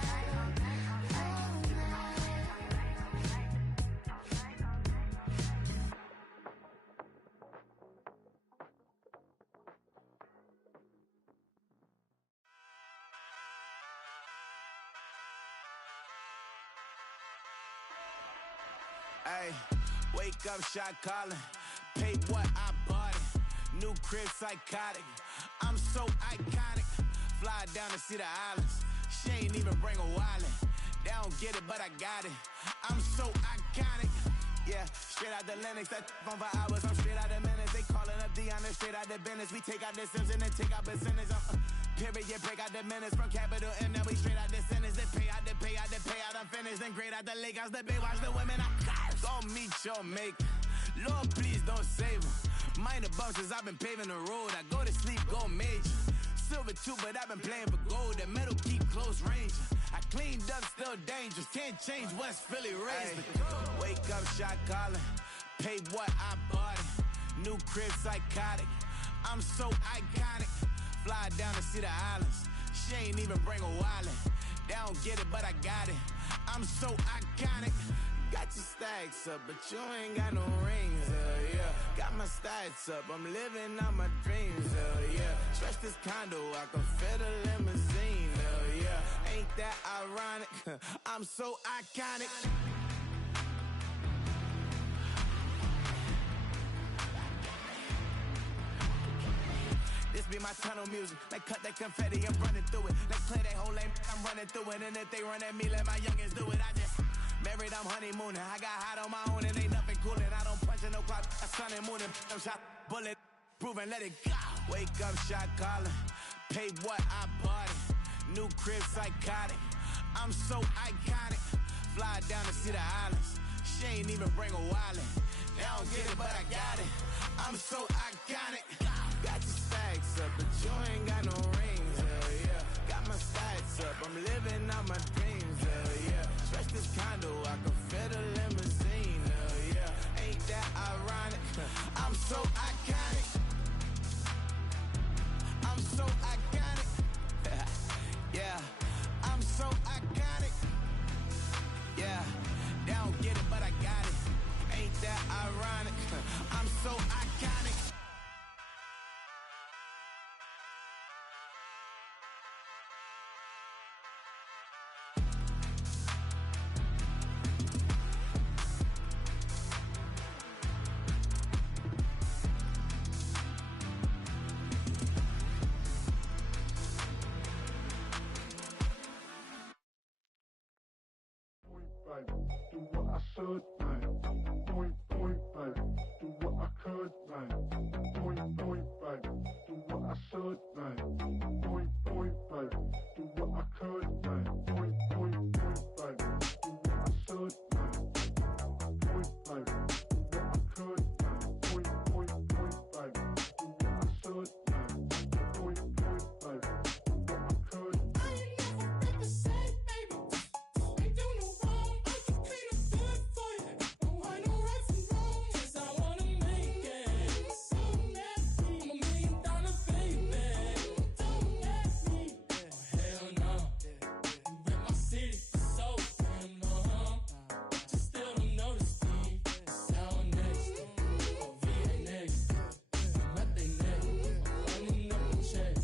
Ay, wake up, shot calling. Pay what I bought it. New crib, psychotic. I'm so iconic. Fly down to see the islands. She ain't even bring a wallet. They don't get it, but I got it. I'm so iconic. Yeah, straight out the Linux, that on for hours, I'm straight out the minutes. They calling up Deanna, straight out the business. We take out the Sims and then take out percentage. Period, break out the minutes from capital M, now we straight out the sentence. They pay out, I'm finished. Then grade out the Lakers, the bay, watch the women, I got it. Go meet your mate. Lord, please don't save them. Minor bumps as I've been paving the road. I go to sleep, go major. Silver too, but I've been playing for gold. The metal keep close range. I cleaned up, still dangerous. Can't change West Philly raised. Wake up, shot calling. Pay what I bought it. New crib, psychotic. I'm so iconic. Fly down to see the islands. She ain't even bring a wallet. They don't get it, but I got it. I'm so iconic. Got your stacks up, but you ain't got no rings, yeah. Got my stats up, I'm living out my dreams, yeah. Stretch this condo, I can fit a limousine, yeah. Ain't that ironic? I'm so iconic. This be my tunnel music. Like cut that confetti, I'm running through it. Like play that whole lane, I'm running through it. And if they run at me, let my youngins do it. I just married, I'm honeymooning. I got hot on my own and ain't nothing coolin'. I don't punch in no clock, I sun and moon. I'm shot, bullet, proven, let it go. Wake up, shot calling. Pay what I bought it. New crib, psychotic. I'm so iconic. Fly down to see the islands. She ain't even bring a wallet. They don't get it, but I got it. I'm so iconic. Got your stacks up, but you ain't got no rings, yeah. Got my stats up, I'm living out my dreams, yeah. Stretch this condo, I can fit a limousine, yeah. Ain't that ironic? I'm so iconic. I'm so iconic. Yeah, I'm so iconic. Yeah, they don't get it, but I got it. Ain't that ironic? I'm so iconic. Do what I should, like. Point, baby. Do what I could, like. Point, baby. Do what I should, like. Point, baby. Do what I could, like. Point, baby. Do what I should, like. Point, baby. Do what I could, like. Point, baby. Do what I should, like. Point, baby. Do what I could. I ain't never been the same, baby. Ain't do no wrong. I can clean up good for you. Don't want no right from wrong. 'Cause I wanna make it. So nasty. I'm $1 million baby. Don't ask me. Oh hell no. You rip my city so damn long. But you still don't notice me. Sound next. Oh VA next. Methane next. Running up the check.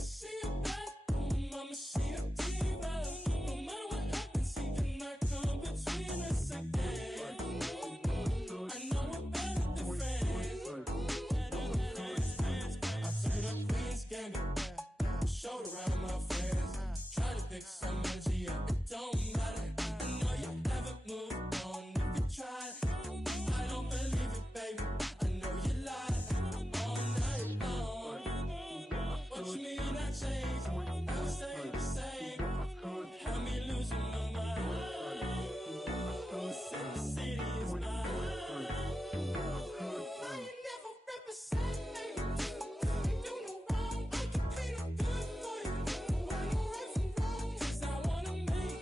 She a bad woman, mama, she a diva. No matter what happens, she cannot come between us again. I know we're better than friends. I turned up Queen's Gambit, showed around my friends. Try to pick some energy up, it don't matter. I know you haven't moved on if you tried. I don't believe it, baby. I know you lied all night long. What you mean I changed? Never stay the same. Had me losing my mind. Said the city is mine. I ain't never represent, baby. Ain't do no wrong. I can clean up good for you. Don't want no right from wrong. 'Cause I wanna make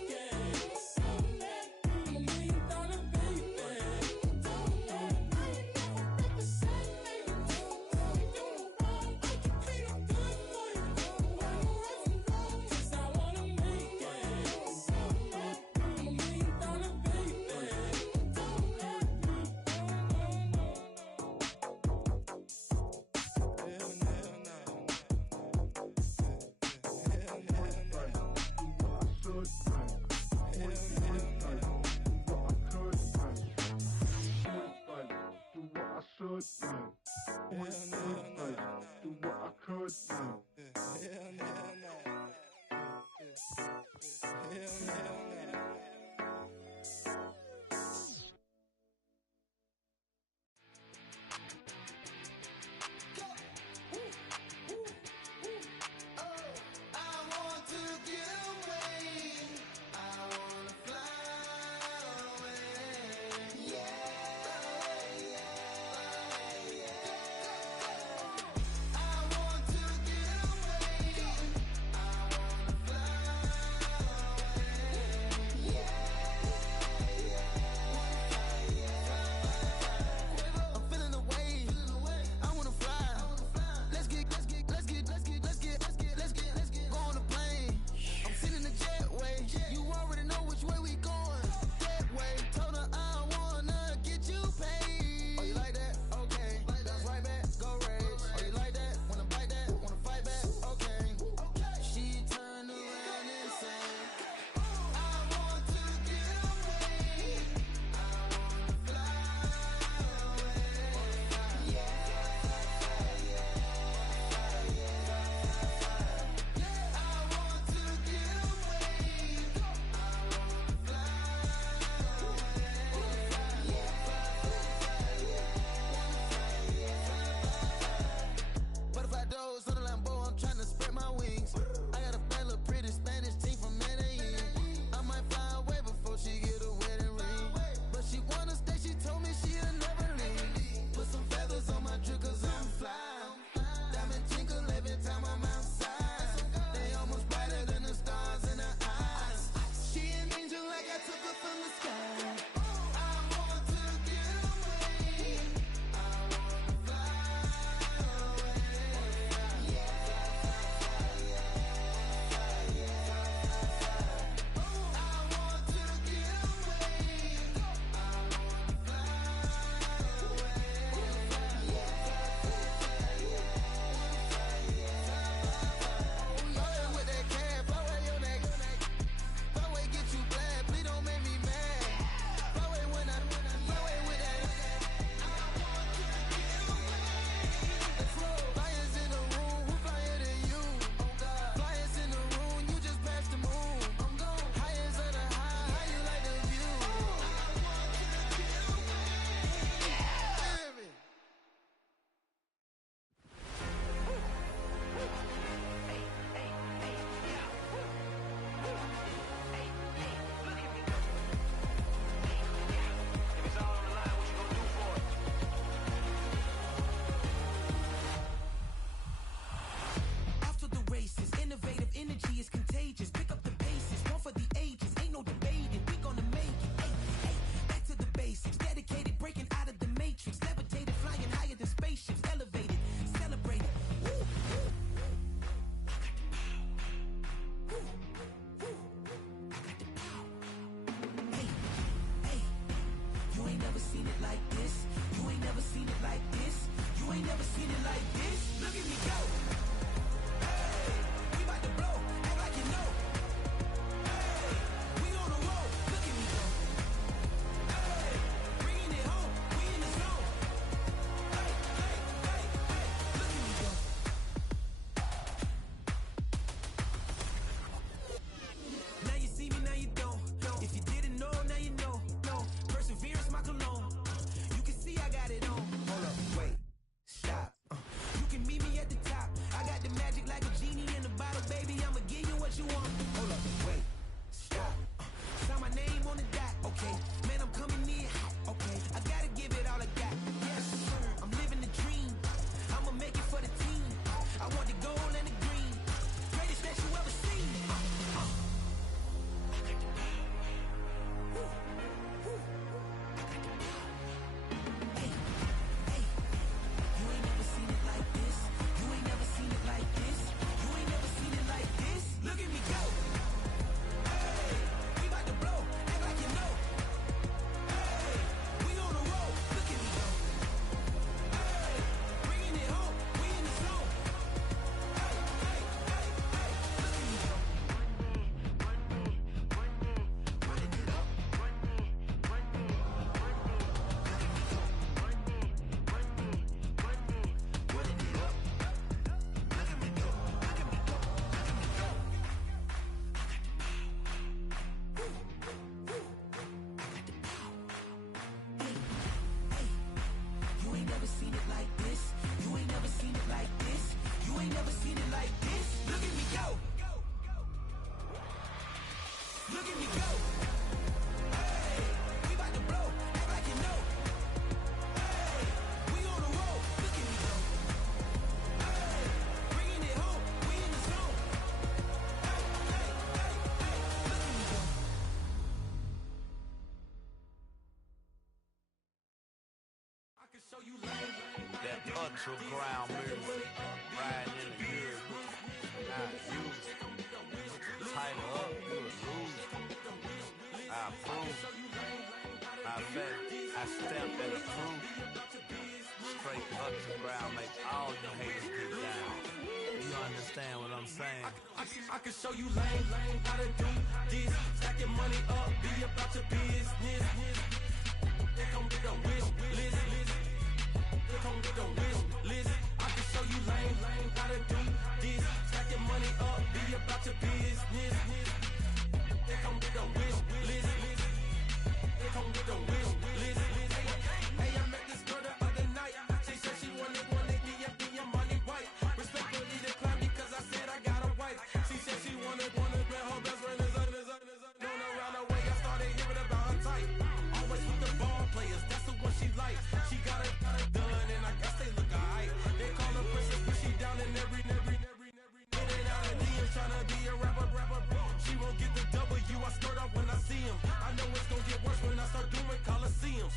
That ultra ground move, riding in the years, not used. Tighten up, you'll lose. I approve. I bet I stepped and approved. Straight ultra ground, make all you haters get down. You understand what I'm saying? I can show you lame, how to do this. Stack your money up, be about your business. They come with a wish list. They come with a wish list. I can show you lame, how to do this. Stack your money up, be about your business. They come with a wish list. They come with a wish list. Hey, I met this girl the other night. She said she wanted me and money white. Respectfully declined because I said I got a wife. She said she wanted man, her best friend is known around the way. I started hearing about her type. Always with the ball players, that's the one she likes. She got it done, and I guess they look alright. They call her princess, but she down in every. In and out of DMs, tryna be a rapper. She won't get the W, I skirt off when I see him. I know it's gonna get worse when I start doing Coliseums.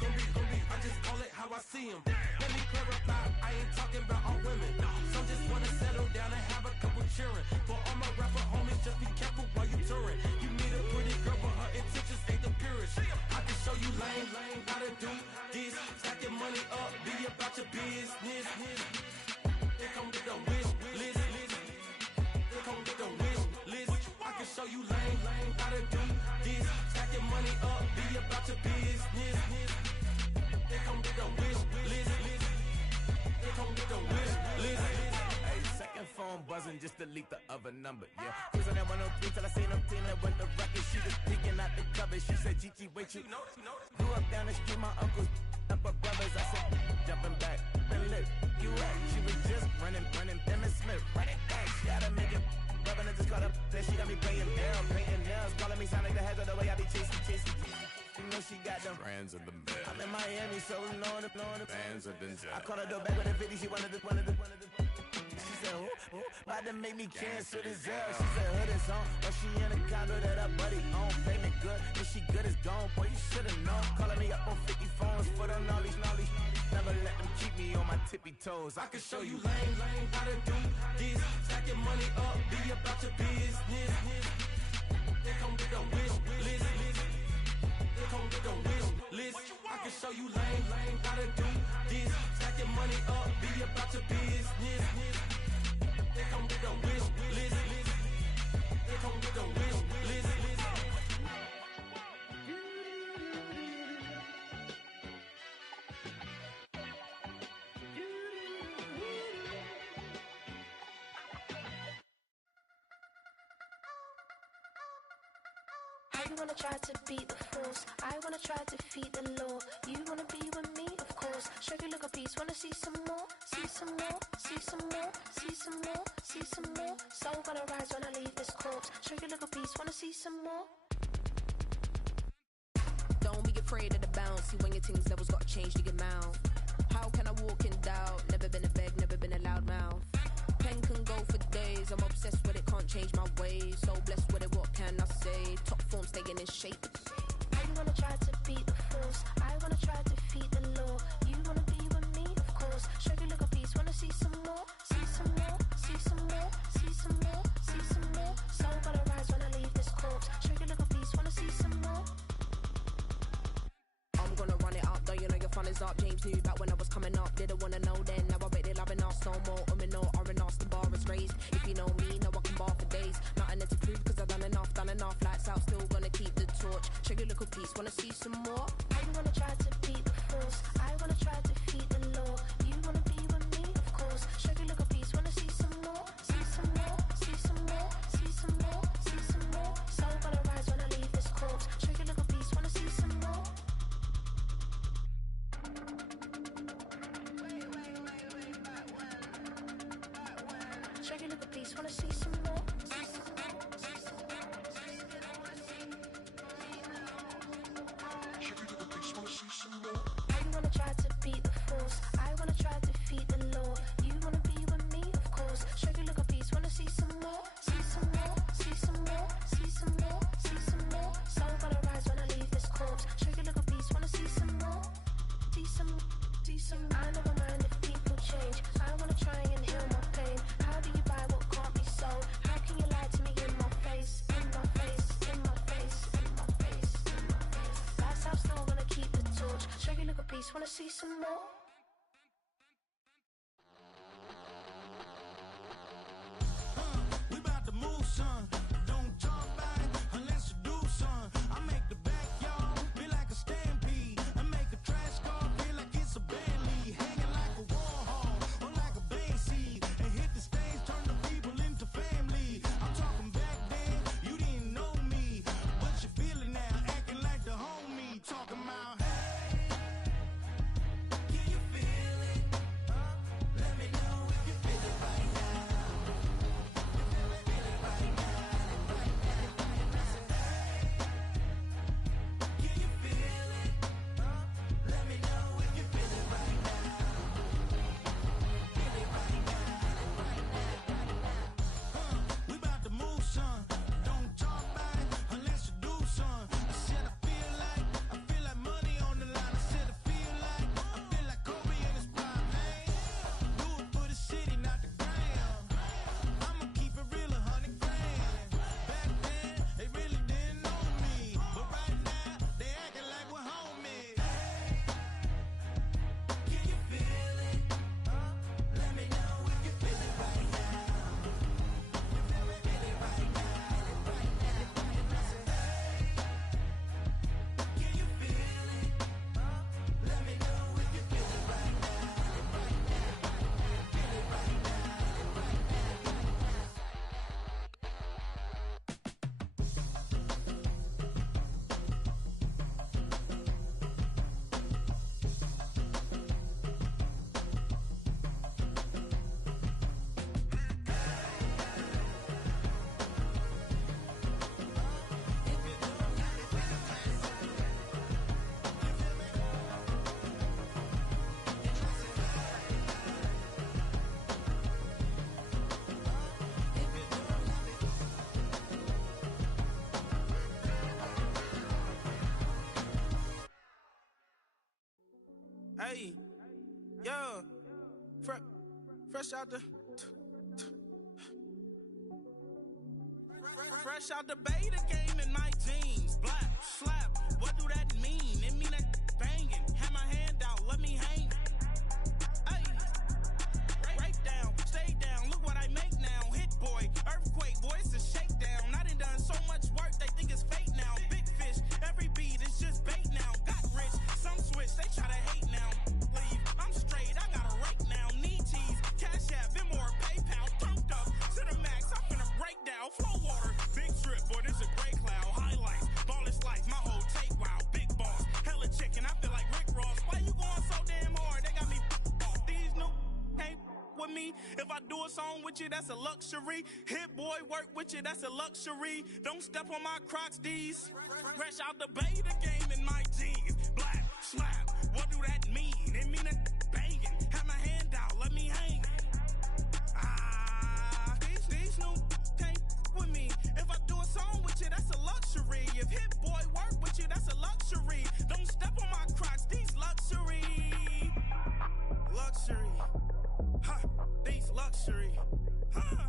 Gonna be, I just call it how I see him. Let me clarify, I ain't talking about all women. Some just wanna settle down and have a couple cheering. For all my rapper homies, just be careful while you touring. You meet a pretty girl, but her intentions ain't the purest. I can show you lame, how to do this. Stack your money up, be about your business. They come with a wish list. They come with a wish list. I can show you lame, how to do this. Stack your money up, be about your business. They come with a wish list. They come with a wish list. Hey, second phone buzzing, just delete the other number, yeah. Cruising at 103 till I seen them team that went the record. She was peeking out the cover. She said, Gigi, wait, you grew up down the street, my uncles up her brothers. I said, jumping back, been lit. You at? She was just running, Emmett Smith, running back. She had to make it. Rubbing it just caught up. Then she got me playing down, painting nails, calling me sound like the heads of the way I be chasing. You know she got them brands of the bed. I'm in Miami, so knowing the fans of the I called her door back with a 50. She wanted the. She said, about to make me cancel this Zell. She said, hood is on, but she in a condo that her buddy own. Payment good, if she good is gone. Boy, you should've known. Calling me up on 50 phones for the knowledge. Never let them keep me on my tippy toes. I can show you lame, how to do this. Stack your money up, be about your business. They come with a wish list. They come with a wish list. I can show you lame, how to do this. Stack your money up, be about your business. They come with a wish list. They come with a wish list. You wanna try to beat the force, I wanna try to defeat the law. You wanna be with me, of course. Show you look a piece, wanna see some more, see some more, see some more, see some more, see some more. Soul gonna rise when I leave this corpse. Show you look a piece, wanna see some more. Don't be afraid of the bounce. See when your things levels gotta change to get mouth. How can I walk in doubt? Never been a beg, never been a loud mouth. Pen can go for days. I'm obsessed with it, can't change my ways. So blessed with it, what can I say? Top form staying in shape. I wanna try to beat the force, I wanna try to defeat the law. You wanna be with me, of course. Show you look a piece, wanna see some more, see some more, see some more, see some more, see some more. Soul gonna rise when I leave this corpse. Show you look a piece, wanna see some more. I'm gonna run it up, though you know your fun is up. James knew back when I was coming up, didn't wanna know then. Now I bet they're loving us no more. No R&R's, the bar is raised. If you know me, now I can bar for days. Nothing to prove cause I've done enough. Lights out, still gonna keep the torch. Show you little piece, wanna see some more? I wanna try to beat the force, I wanna try to defeat the law. You wanna be with me, of course. Show you look a piece, wanna see some more, see some more, see some more, see some more, see some more. Soul gonna rise when I leave this corpse. Show you look a piece, wanna see some more. Show you look a piece, wanna see some more. I wanna try to beat the force, I wanna just wanna see some more. We about to move, son. Don't talk about it unless you do, son. I make the backyard feel like a stampede. I make a trash car feel like it's a band lead. Hanging like a Warhol or like a band seed. And hit the stage, turn the people into family. I'm talking back then, you didn't know me. But you feel it now, acting like the homie. Talking about, hey, can you feel it? Let me know if you feel it right now. We about to move, son. Don't talk about it unless you do, son. I said I feel like money on the line. I said I feel like Kobe in his prime, man. Do it for the city, not the gram. I'ma keep it real, 100 grand. Back then, they really didn't know me, but right now, they acting like we're homies. Can you feel it? Let me know if you feel it right now. Hey, yeah, fresh out the beta game in my jeans. Black, slap, what do that mean? It mean that banging. Have my hand out, let me hang. Hey, break down, stay down, look what I make now. Hit boy, earthquake, boy, it's a shakedown. I done so much work, they think it's fake now. Big fish, every beat is just bait now. Got rich, some switch, they try to hate now. Leave, I'm straight, I got a rake now. Need cheese, cash app, Venmo, PayPal, thumped up to the max. I'm finna break down, flow water, big trip, boy, this a gray cloud. Highlights, ball is life, my whole take wild. Big boss, hella chicken, I feel like Rick Ross. Why you going so damn hard? They got me off. These new can't with me. If I do a song with you, that's a luxury. Hit boy, work with you, that's a luxury. Don't step on my Crocs, these. Fresh out the beta game in my jeans. Black, slap, what do that mean? It mean that banging. Have my hand out, let me hang. These new can't with me. If I do a song with you, that's a luxury. If hit boy work with you, that's a luxury. Don't step on my Crocs, these luxury. Luxury. Ha, these luxury. Ha,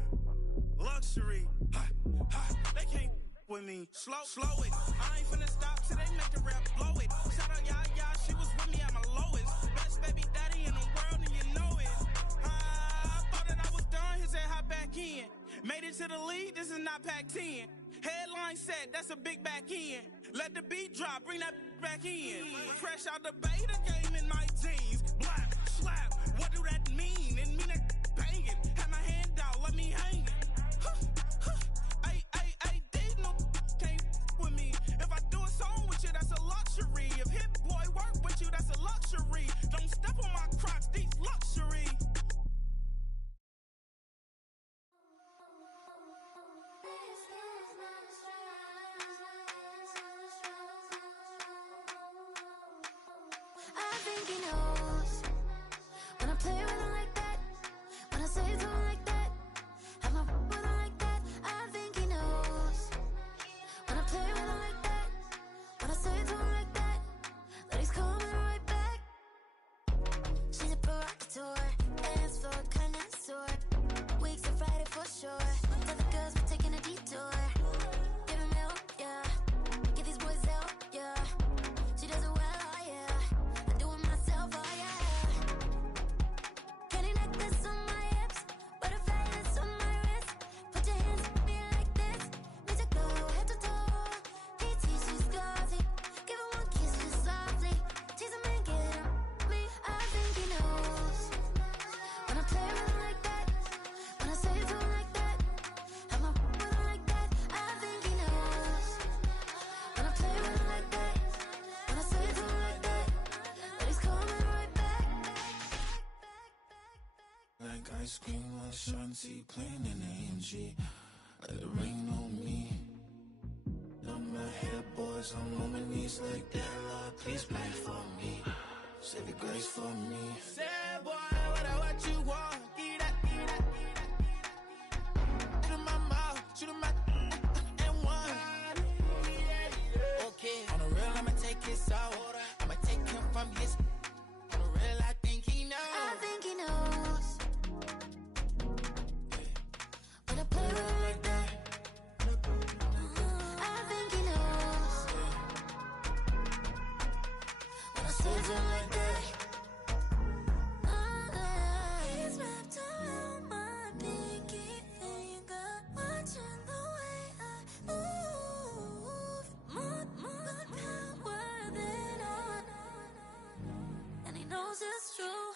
luxury. Ha, ha, they can't with me. Slow it. I ain't finna stop till they make the rap blow it. Shout out, yeah, she was with me at my lowest. Best baby daddy in the world, and you know it. I thought that I was done, he said hop back in. Made it to the lead, this is not Pac-10. Headline set, that's a big back end. Let the beat drop, bring that back in. Fresh out the beta game in my jeans. Black, slap, what do that mean? It mean that banging. Have my hand out, let me hang. They no can't with me. If I do a song with you, that's a luxury. If hit boy work with you, that's a luxury. Don't step on my Crocs, these luxury. I think he knows when I play with him like that, when I say to him like that, have my with him like that. I think he knows when I play with him like that, when I say to him like that, that he's coming right back. She's a provocateur, dance floor connoisseur, weeks to Friday for sure. Tell the girls we're taking a detour. Give him milk, yeah. Get these boys out, yeah. She does it well, oh yeah. I do it myself. scream like Shanti playing in AMG. Let it rain on me. On my head, boys, I'm on my knees like that. Lord, please pray for me. Save your grace for me. Sad boy, what you want? Eat that, eat that, eat that. Shoot in my mouth, shoot in my and one. Okay, on the real, I'ma take his soul. I'ma take him from his. On the real, I think he knows. I think he knows. When I play with him like that. I think he knows. When I save him like that. He's wrapped around my pinky finger, watching the way I move. More power than on, and he knows it's true.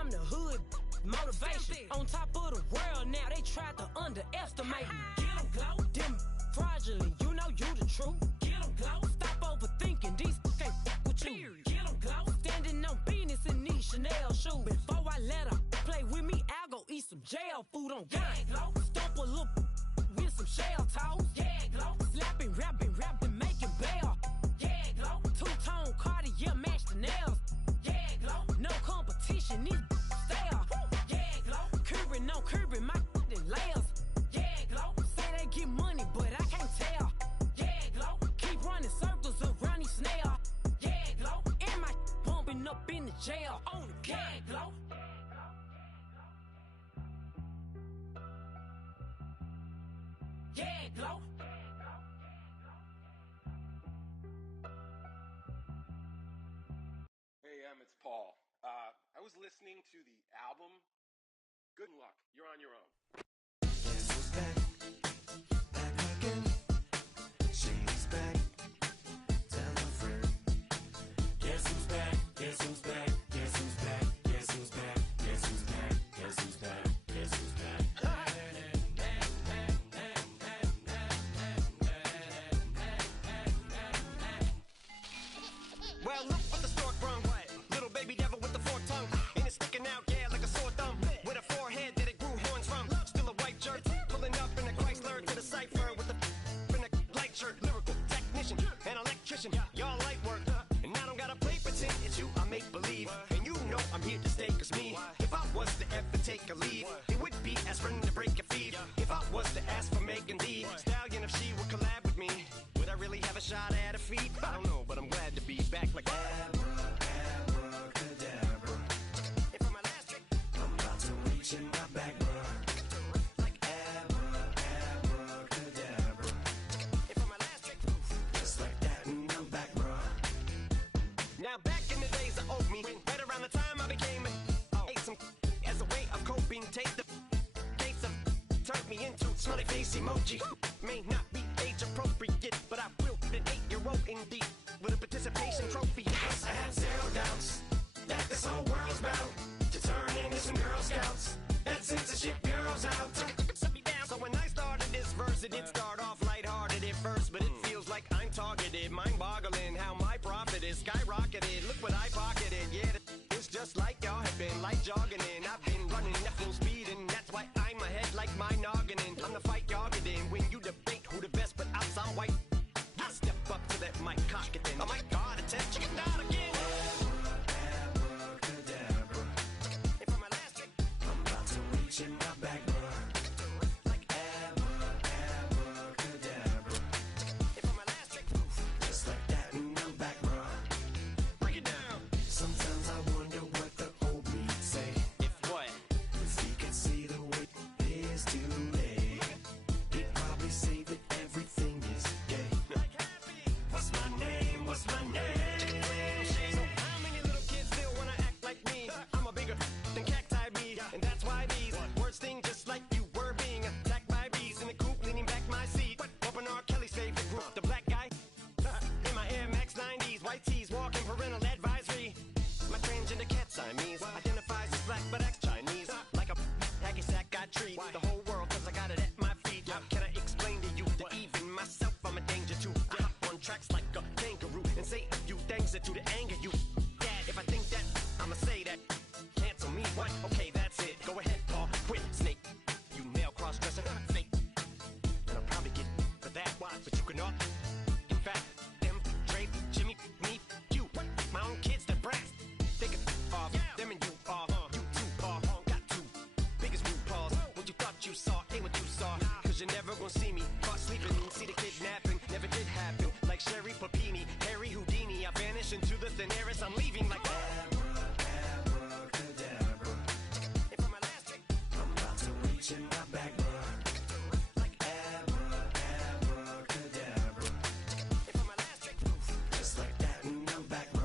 I'm the hood motivation. On top of the world now, they tried to underestimate me. Get 'em glow, them fraudulent, you know you the truth. Get 'em glow, stop overthinking, these can't with you. Get 'em glow, standing on business in these Chanel shoes. Before I let her play with me, I'll go eat some jail food on gang. Stomp a little with some shell toes. Yeah, glow, slapping, rapping, making bail. Yeah, glow, two-tone Cartier match the nails. Yeah, glow, no competition, these stale. Yeah, glow, curving, no curving, my layers. Yeah, glow, say they get money, but I can't tell. Yeah, glow, keep running circles around these snails. Yeah, glow, and my bumping up in the jail on the gang, glow. Yeah, glow. Hey, it's Paul. I was listening to the album. Good luck. You're on your own. Guess who's back? Back again. Shady's back. Tell a friend. Guess who's back? Guess who's back? Guess who's back? Guess who's back? Guess who's back? Guess who's back? Guess who's back? Well, look what the stork brung. Little baby devil with the forked tongue. And it's sticking out, yeah, like a sore thumb. With a forehead that it grew horns from. Still a white jerk. Pulling up in a Chrysler to the cipher with a in a light shirt. Lyrical technician, an electrician. Y'all light work. And I don't gotta play pretend. It's you, I make believe. And you know I'm here to stay, cause me, if I was the F take a lead. It would be aspirin to break your feet. If I was to ask for Megan Thee Stallion, if she would collab with me, would I really have a shot at a feat? I don't know, but I'm glad to be back like abracadabra. And for my last trick, I'm about to reach in my back, bruh. Like abracadabra. And for my last trick, just like that, and I'm back, bruh. Now back in the days of old me, right around the time I became ate some as a way of coping. Taste the taste of turned me into smiley face emoji. May not be age appropriate, but I will an 8-year-old indeed with a participation trophy. Yes, I have zero doubts that this whole world's bound to turn into some Girl Scouts. That censorship bureau's out. So when I started this verse, it did start off lighthearted at first, but it feels like I'm targeted, mind-boggling how my profit is skyrocketed. Look what I pocketed, yeah, it's just like y'all have been like jogging in. I've been running at full speed, and that's why I'm ahead like my noggin. I'm the fight y'all get in when you debate who the best, but I'm some white. I step up to that mic, cock it in. Oh my God, attention, you can die again. Abracadabra. And for my last trick, I'm about to reach in my back, bruh. Like abracadabra. And for my last trick, just like that, and I'm back, bruh. Break it down. Sometimes I wonder what the old me say. If what? If he could see the way it is today, he'd probably say that everything is gay. What's my name? What's my name? So how many little kids still wanna act like me? I'm a bigger than cacti bee, and that's why these words sting just like you were being attacked by bees in the coop, leaning back my seat. Open R. Kelly's favorite group, the black guy. In my Air Max 90s, white tees, walking parental advisory. My transgender cat Siamese identifies as black but acts Chinese. Like a hacky sack I treat the whole world cause I got it at my feet. How can I explain to you that even myself I'm a danger to? I hop on tracks like a kangaroo and say a few things that do to anger you. Dad, if I think that, I'ma say that. Cancel me, what? Okay, that's it. Go ahead, Paul, quit, snake. You male cross-dresser, fake. And I'll probably get for that, but you cannot. In fact, them, Dre, Jimmy, me, you, my own kids, that brass. They can off, them and you off. You too, Paul, got two biggest root paws. What you thought you saw ain't what you saw. Cause you're never gonna see me caught sleeping. See the kidnapping, never did happen. Like Sherry Papini, Harry Houdini. I vanish into the thin air as I'm leaving like abracadabra. And for my last trick, I'm about to reach in my back, bruh. Like abracadabra. And for my last trick, just like that, and I'm back, bruh.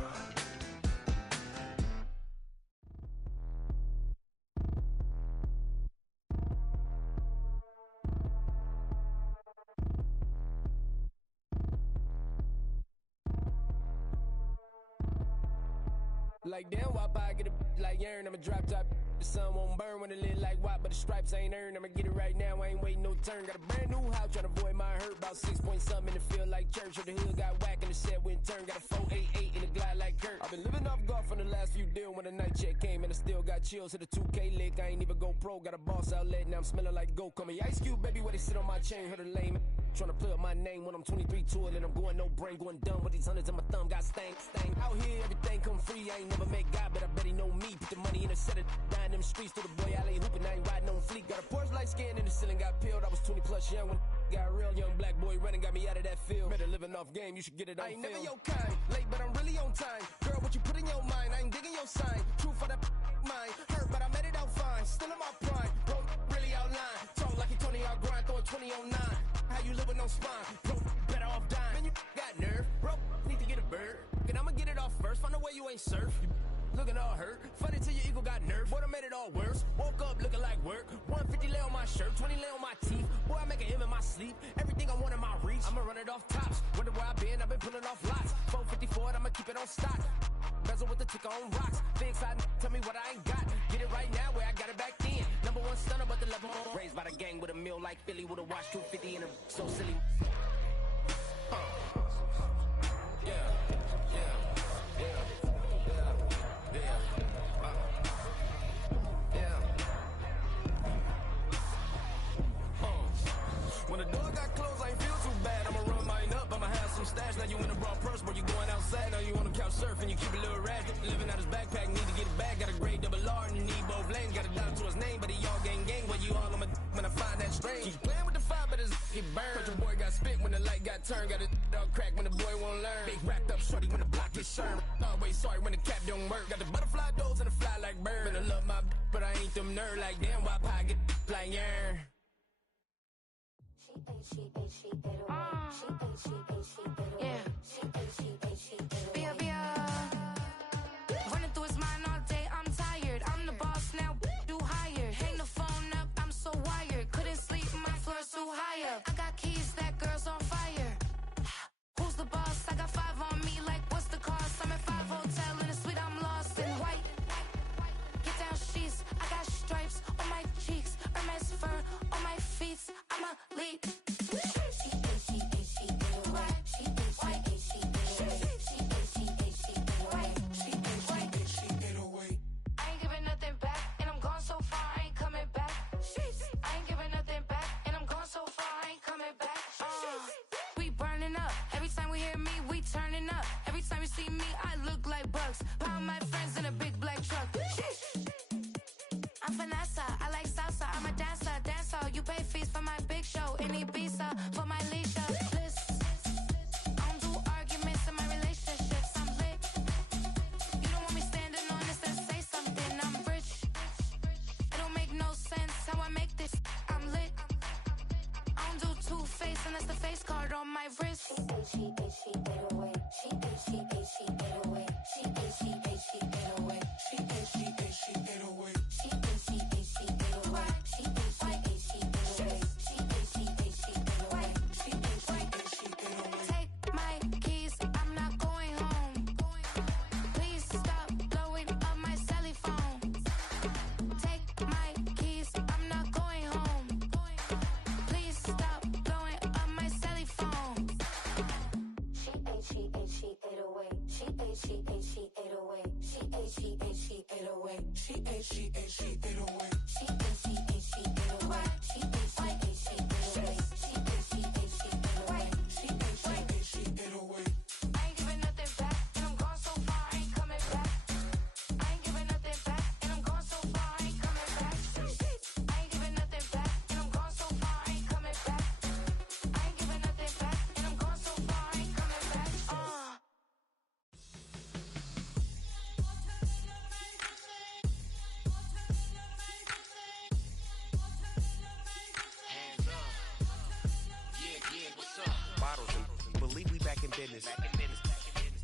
Like damn, why I get a like urn? I'ma drop top. The sun won't burn when it lit like white, but the stripes ain't earned. I'ma get it right now, I ain't waiting no turn. Got a brand new house, tryna avoid my hurt. About 6 point something in the field like church. Or the hood got whack and the set went turn. Got a 488 in the glide like Kurt. I've been living off golf from the last few deals. When the night check came and I still got chills. Hit a 2K lick, I ain't even go pro. Got a boss outlet, now I'm smelling like go. Call me Ice Cube, baby, where they sit on my chain. Heard a lame tryna play up my name when I'm 23 to it. And I'm going no brain, going dumb with these hundreds in my thumb. Got stank. Out here, everything come free. I ain't never met God, but I bet he know me. Put the money in a set of dying them streets to the boy. I lay hooping, I ain't riding on fleek. Got a Porsche light skin in the ceiling, got peeled. I was 20 plus young when got real. Young black boy running, got me out of that field. Better living off game, you should get it on film. I ain't never your kind, late but I'm really on time. Girl, what you put in your mind, I ain't digging your sign. True for that mine, hurt but I made it out fine. Still in my prime, bro, really outline. Talk like you Tony, I'll grind, throw a 20 on 9. How you live with no spine, bro, better off dying. Man, you got nerve, bro, need to get a bird. And I'ma get it off first, find a way you ain't surf. You looking all hurt, funny till your ego got nerve. Boy, I made it all worse, woke up looking like work. 150 lay on my shirt, 20 lay on my teeth. Boy, I make an M in my sleep, everything I want in my reach. I'ma run it off tops, wonder where I've been pulling off lots. 454, I'ma keep it on stock. Bezel with the ticker on rocks. Big side, tell me what I ain't got. Get it right now where I got it back then. Number one stunner, but the level on. Raised by the gang with a meal like Philly with a watch 250 and a so silly. When the door got closed, I ain't feel too bad. I'ma run mine up, I'ma have some stash. Now you in a broad purse, but you going outside. Now you on the couch surfing, you keep a little ratchet. Living out his backpack, need to get it back. Got a grade double R and need both lanes. Got a dollar to his name, but he all gang. Well, you all on my when I find that strange. Keep playing with the fire, but his get burned. But your boy got spit when the light got turned. Got a dog crack when the boy won't learn. Big wrapped up shorty when the block gets shurned. Always sorry when the cap don't work. Got the butterfly doors and the fly like bird. And I love my but I ain't them nerd like damn. Why pie get like yarn? Running through his mind all day, I'm tired. I'm the boss now, do higher. Hang the phone up, I'm so wired. Couldn't sleep, my floor's too high up. I got keys, that girl's on fire. Who's the boss? I got 5 on me, like what's the cost? I'm at 5 hotel in a suite, I'm lost in white. Get down sheets, I got stripes on my cheeks. Hermes fur on my feet, I'm a lead.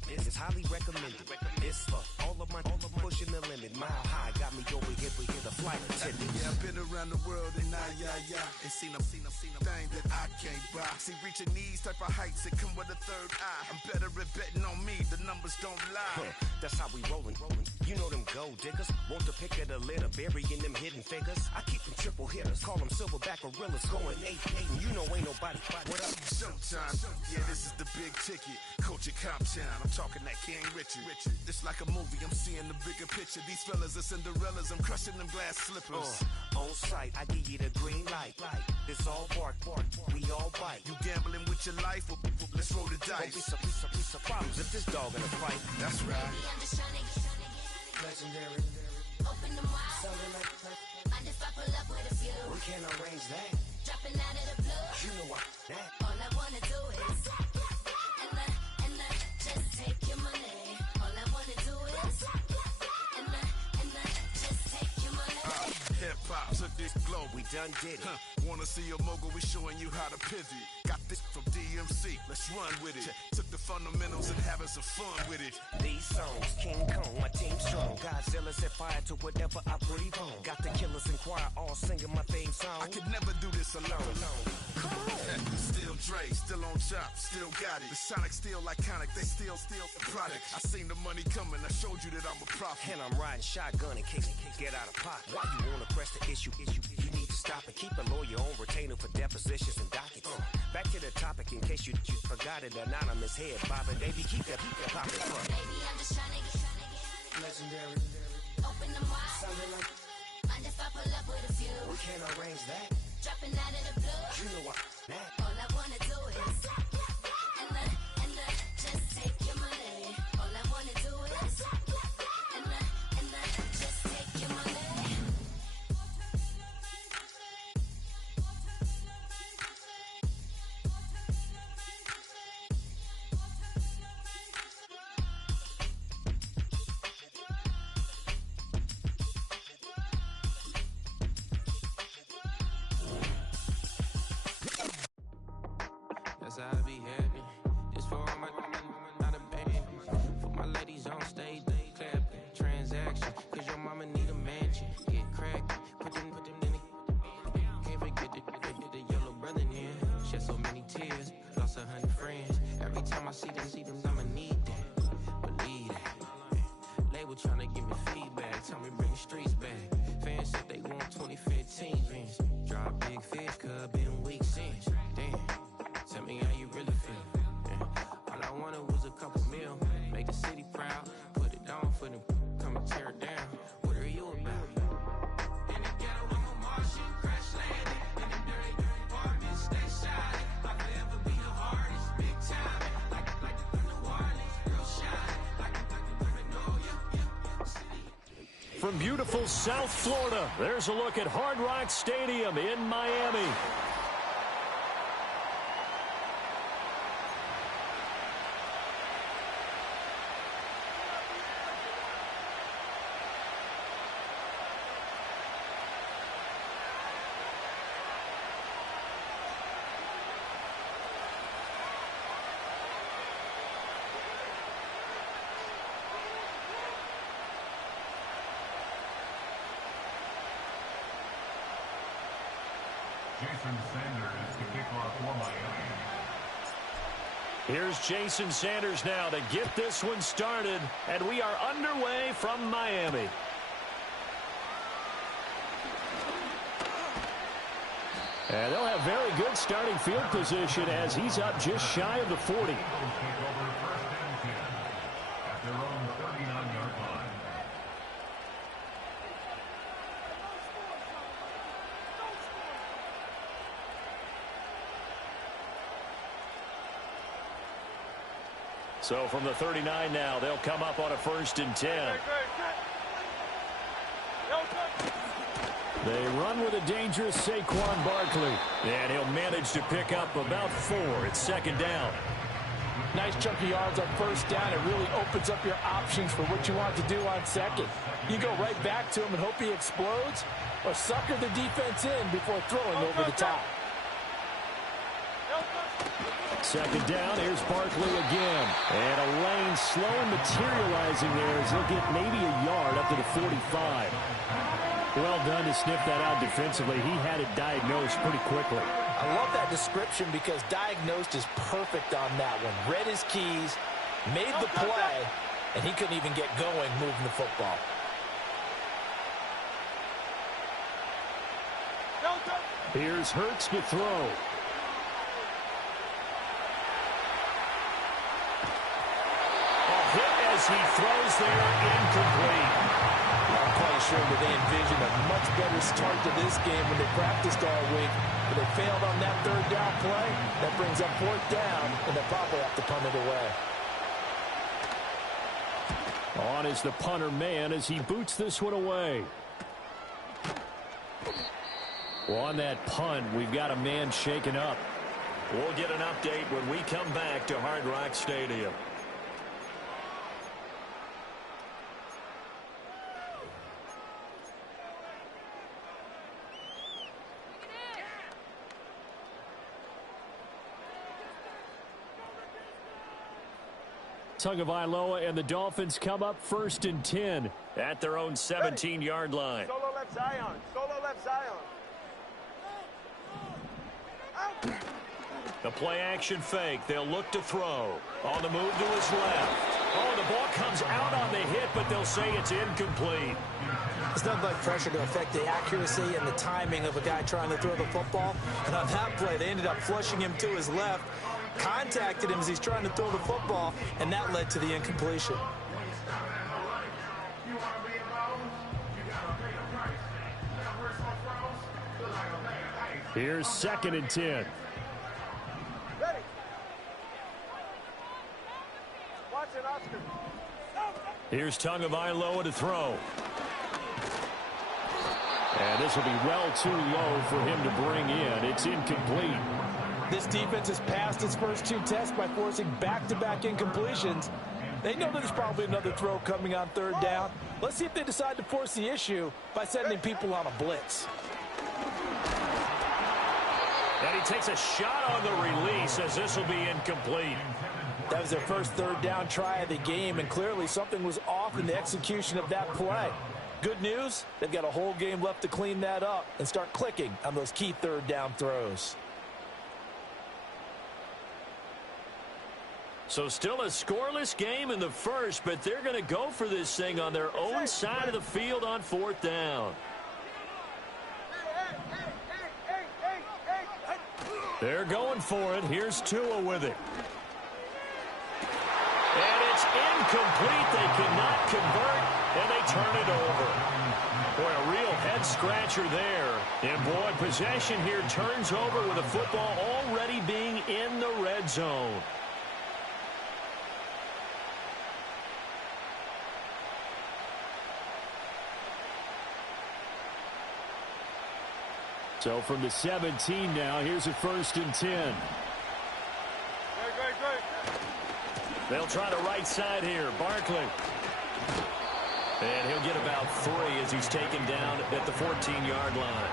This is highly recommended. This for all of my pushing the limit. Mile high got me over here for the flight attendant. Yeah, I've been around the world and and seen a thing that I can't buy. See, reaching these type of heights that come with a third eye. I'm better at betting on me. The numbers don't lie. That's how we rollin'. You know them gold diggers. Want the pick of the litter, burying them hidden figures. I keep them triple hitters. Call them silverback gorillas. Going 8-8, and you know ain't nobody. What up? Showtime. Yeah, this is the big ticket. Coach at Cop Town. I'm talking that King Richard. This like a movie. I'm seeing the bigger picture. These fellas are Cinderellas. I'm crushing them glass slippers. On sight, I give you the green light. This all bark. We all bite. You gambling with your life? Well, let's roll the dice. Don't be some problems if this dog in a fight. That's right. Baby, I'm just trying to get legendary. Open them wide. Something like mind if I pull up with a few? We can't arrange that. Dropping out of the blue. You know what? That. All I wanna do is and I just take your money. All I wanna do is and I just take your money. Hip hop took this globe. We done did it. Wanna see a mogul? We showing you how to pivot. Got this from DMC. Let's run with it. Took the fundamentals and having some fun with it. These songs, King Kong, my team strong. Godzilla set fire to whatever I breathe on. Got the killers in choir all singing my theme song. I could never do this alone. Still Dre, still on top, still got it. The Sonic still iconic, they still the product. I seen the money coming, I showed you that I'm a prophet. And I'm riding shotgun in case get out of pocket. Why you wanna press the issue? You need to stop and keep a lawyer on retainer for depositions and dockets. Back to the topic in case you forgot it. Anonymous head bobbing, baby, keep that popping. Baby, I'm just trying to get legendary. Open them wide. Something like mind if I pull up with a few? We can't arrange that. Dropping out of the blue. You know what? That. All I wanna do is and I just take your money. All I wanna do people trying to give me feedback. Tell me bring the streets back. Fans said they want 2015 Vince. Drop big fish, cuz been weeks since. Damn, tell me how you really feel. Yeah. All I wanted was a couple mil. Make the city proud. Put it on for them. Come and tear it down. What are you about? In the ghetto, I'm a Martian. Crash landing. In the dirty apartments, stay shiny. I'll forever be the hardest. Big time. Like the New Orleans. Real shiny. Like the Magnolia. City. From beautiful South Florida, there's a look at Hard Rock Stadium in Miami. Jason Sanders to kick off for Miami. Here's Jason Sanders now to get this one started, and we are underway from Miami. And they'll have very good starting field position as he's up just shy of the 40. At their own 39-yard line. So from the 39 now, they'll come up on a 1st and 10. They run with a dangerous Saquon Barkley. And he'll manage to pick up about 4. It's 2nd down. Nice chunky yards on 1st down. It really opens up your options for what you want to do on 2nd. You go right back to him and hope he explodes, or sucker the defense in before throwing over the top. 2nd down, here's Barkley again. And a lane slow materializing there as he'll get maybe a yard up to the 45. Well done to sniff that out defensively. He had it diagnosed pretty quickly. I love that description because diagnosed is perfect on that one. Read his keys, made the play, and he couldn't even get going moving the football. Here's Hurts to throw. As he throws there, incomplete. I'm quite sure that they envisioned a much better start to this game when they practiced all week. But they failed on that 3rd down play. That brings up 4th down, and they'll probably have to punt it away. On is the punter man as he boots this one away. Well, on that punt, we've got a man shaken up. We'll get an update when we come back to Hard Rock Stadium. Tagovailoa and the Dolphins come up 1st and 10 at their own 17-yard line. Solo left Zion. Solo left Zion. The play action fake. They'll look to throw. On the move to his left. Oh, the ball comes out on the hit, but they'll say it's incomplete. It's nothing like pressure to affect the accuracy and the timing of a guy trying to throw the football. And on that play, they ended up flushing him to his left, contacted him as he's trying to throw the football, and that led to the incompletion. Here's 2nd and 10. Ready. Watch it, Oscar. Here's Tagovailoa to throw. And this will be well too low for him to bring in. It's incomplete. This defense has passed its first 2 tests by forcing back-to-back incompletions. They know there's probably another throw coming on 3rd down. Let's see if they decide to force the issue by sending people on a blitz. And he takes a shot on the release as this will be incomplete. That was their first 3rd down try of the game, and clearly something was off in the execution of that play. Good news, they've got a whole game left to clean that up and start clicking on those key 3rd down throws. So still a scoreless game in the first, but they're going to go for this thing on their own side of the field on 4th down. They're going for it. Here's Tua with it. And it's incomplete. They cannot convert, and they turn it over. Boy, a real head-scratcher there. And, boy, possession here turns over with the football already being in the red zone. So from the 17 now, here's a 1st and 10. They'll try the right side here. Barkley. And he'll get about 3 as he's taken down at the 14-yard line.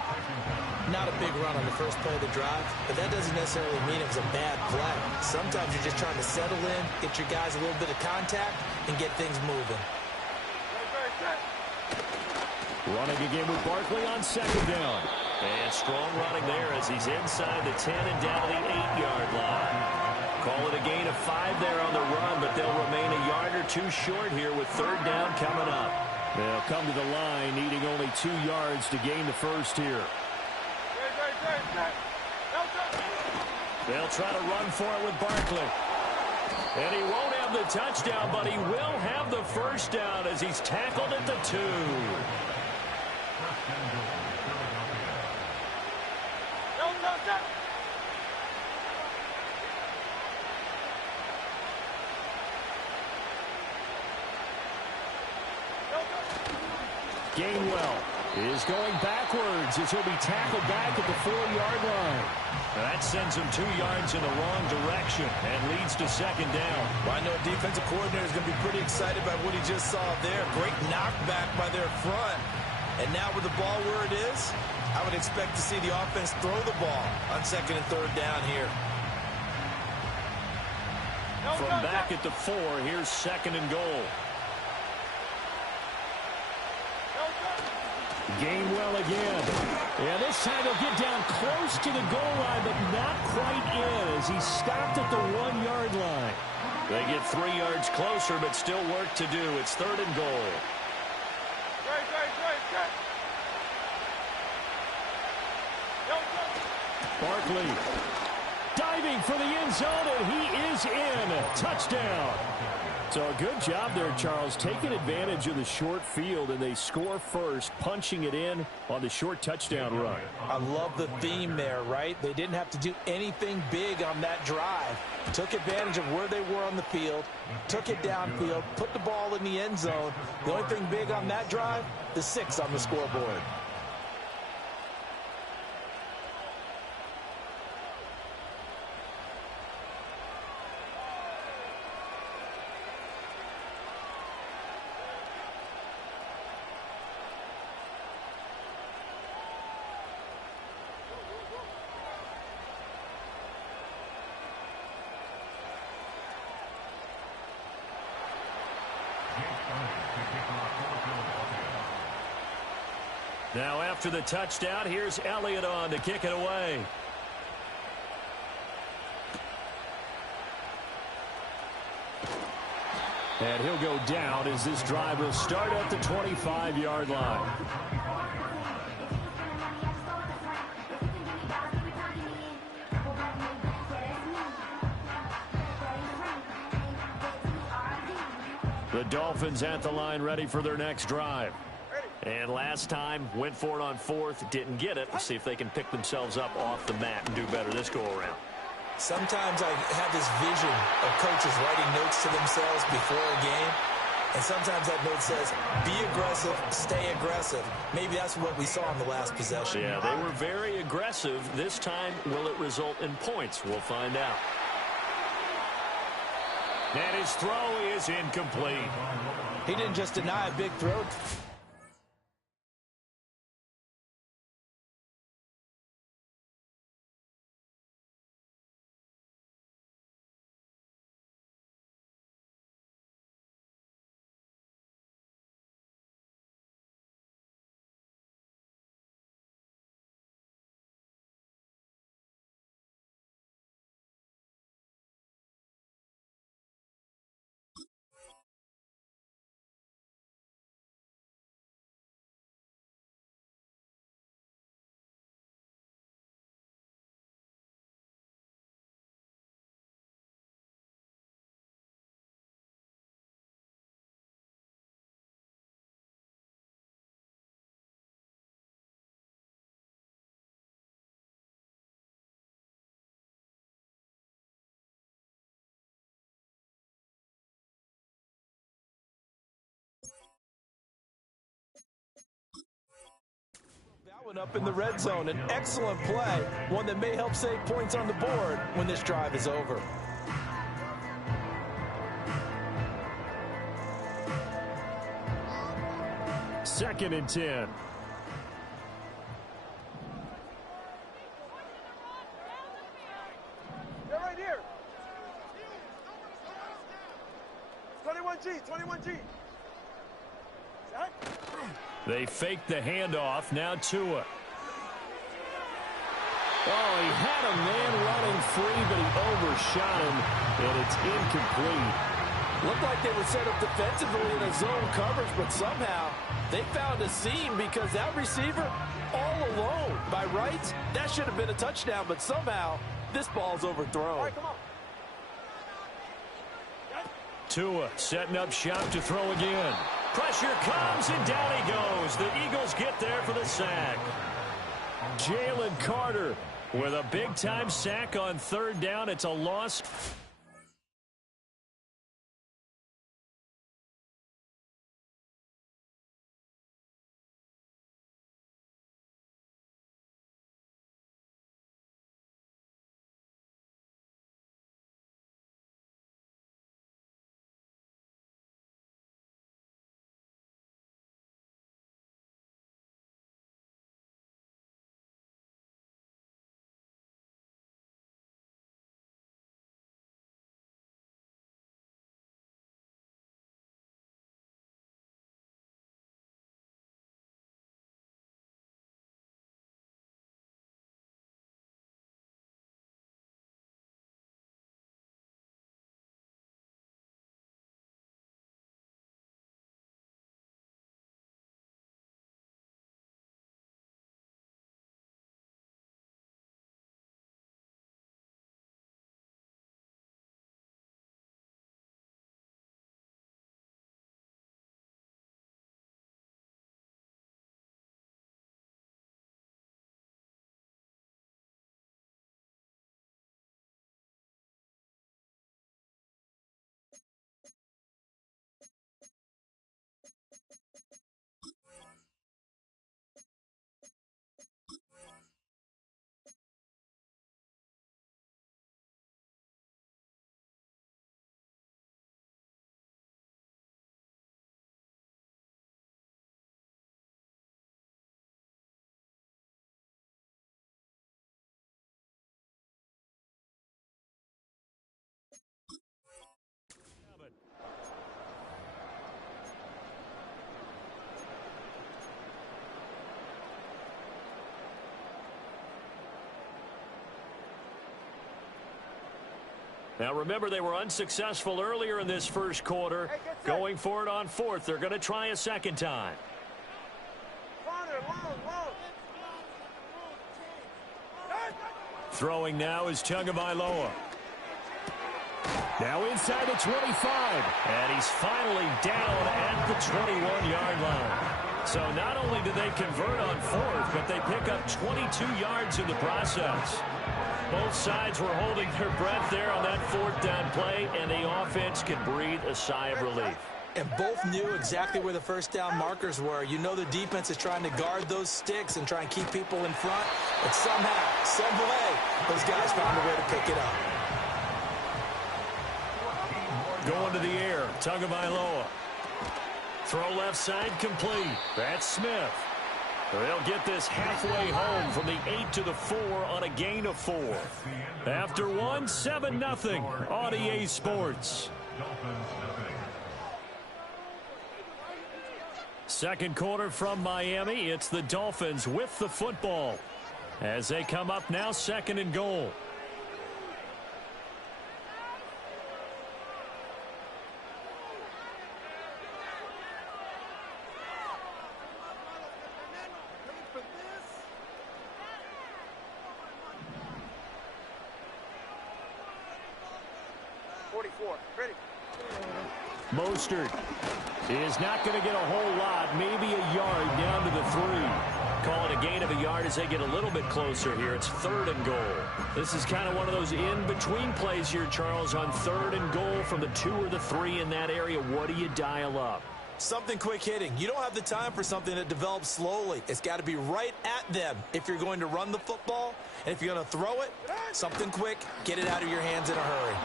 Not a big run on the first play of the drive, but that doesn't necessarily mean it was a bad play. Sometimes you're just trying to settle in, get your guys a little bit of contact, and get things moving. Running again with Barkley on 2nd down. And strong running there as he's inside the 10 and down to the 8-yard line. Call it a gain of 5 there on the run, but they'll remain a yard or 2 short here with 3rd down coming up. They'll come to the line needing only 2 yards to gain the first here. They'll try to run for it with Barkley. And he won't have the touchdown, but he will have the 1st down as he's tackled at the 2. Gainwell is going backwards as he'll be tackled back at the 4-yard line. Now that sends him 2 yards in the wrong direction and leads to 2nd down. Well, I know a defensive coordinator is going to be pretty excited by what he just saw there. Great knockback by their front. And now with the ball where it is, I would expect to see the offense throw the ball on 2nd and 3rd down here. From back at the 4, here's 2nd and goal. Gainwell again. And this time he'll get down close to the goal line, but not quite in as he stopped at the 1-yard line. They get 3 yards closer, but still work to do. It's 3rd and goal. Barkley diving for the end zone, and he is in. Touchdown. So a good job there, Charles, taking advantage of the short field, and they score first, punching it in on the short touchdown run. I love the theme there, right? They didn't have to do anything big on that drive. Took advantage of where they were on the field, took it downfield, put the ball in the end zone. The only thing big on that drive, the 6 on the scoreboard. Now after the touchdown, here's Elliott on to kick it away. And he'll go down as this drive will start at the 25-yard line. The Dolphins at the line ready for their next drive. And last time, went for it on 4th, didn't get it. Let's see if they can pick themselves up off the mat and do better this go-around. Sometimes I have this vision of coaches writing notes to themselves before a game, and sometimes that note says, be aggressive, stay aggressive. Maybe that's what we saw in the last possession. Yeah, they were very aggressive. This time, will it result in points? We'll find out. And his throw is incomplete. He didn't just deny a big throw. Up in the red zone, an excellent play, one that may help save points on the board when this drive is over. Second and 10. They're right here. 21G, 21G. They fake the handoff. Now Tua. Oh, he had a man running free, but he overshot him, and it's incomplete. Looked like they were set up defensively in a zone coverage, but somehow they found a seam because that receiver all alone. By rights, that should have been a touchdown, but somehow this ball's overthrown. All right, come on. Tua setting up shop to throw again. Pressure comes, and down he goes. The Eagles get there for the sack. Jalen Carter with a big-time sack on third down. It's a loss. Now remember, they were unsuccessful earlier in this first quarter. Going for it on fourth. They're going to try a second time. Throwing now is Tagovailoa. Now inside the 25. And he's finally down at the 21-yard line. So not only do they convert on fourth, but they pick up 22 yards in the process. Both sides were holding their breath there on that fourth down play, and the offense can breathe a sigh of relief. And both knew exactly where the first down markers were. You know the defense is trying to guard those sticks and try and keep people in front. But somehow, some way, those guys found a way to pick it up. Going to the air, Tagovailoa. Throw left side complete. That's Smith. They'll get this halfway home from the 8 to the 4 on a gain of 4. After one, 7-0 on EA Sports. Second quarter from Miami. It's the Dolphins with the football as they come up now, second and goal. Mostert is not going to get a whole lot, maybe a yard down to the 3. Call it a gain of a yard as they get a little bit closer here. It's third and goal. This is kind of one of those in-between plays here, Charles, on third and goal from the 2 or the 3 in that area. What do you dial up? Something quick hitting. You don't have the time for something that develops slowly. It's got to be right at them if you're going to run the football. And if you're going to throw it, something quick, get it out of your hands in a hurry.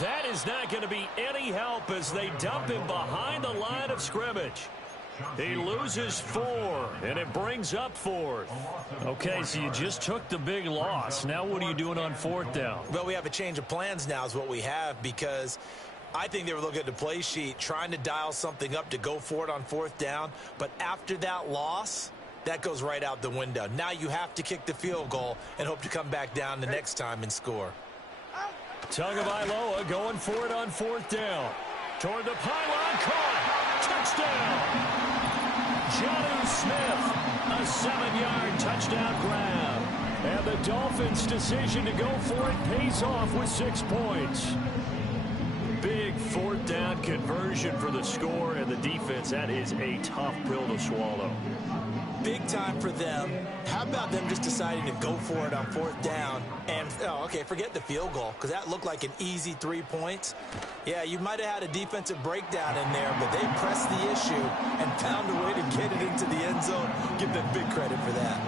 That is not going to be any help as they dump him behind the line of scrimmage. He loses 4, and it brings up 4th. Okay, so you just took the big loss. Now what are you doing on 4th down? Well, we have a change of plans now is what we have, because I think they were looking at the play sheet, trying to dial something up to go for it on 4th down. But after that loss, that goes right out the window. Now you have to kick the field goal and hope to come back down the next time and score. Tagovailoa going for it on 4th down. Toward the pylon, caught. Touchdown. Jonnu Smith, a 7-yard touchdown grab. And the Dolphins' decision to go for it pays off with 6 points. Big 4th down conversion for the score, and the defense, that is a tough pill to swallow. Big time for them. How about them just deciding to go for it on 4th down? And, okay, forget the field goal, because that looked like an easy 3 points. Yeah, you might have had a defensive breakdown in there, but they pressed the issue and found a way to get it into the end zone. Give them big credit for that.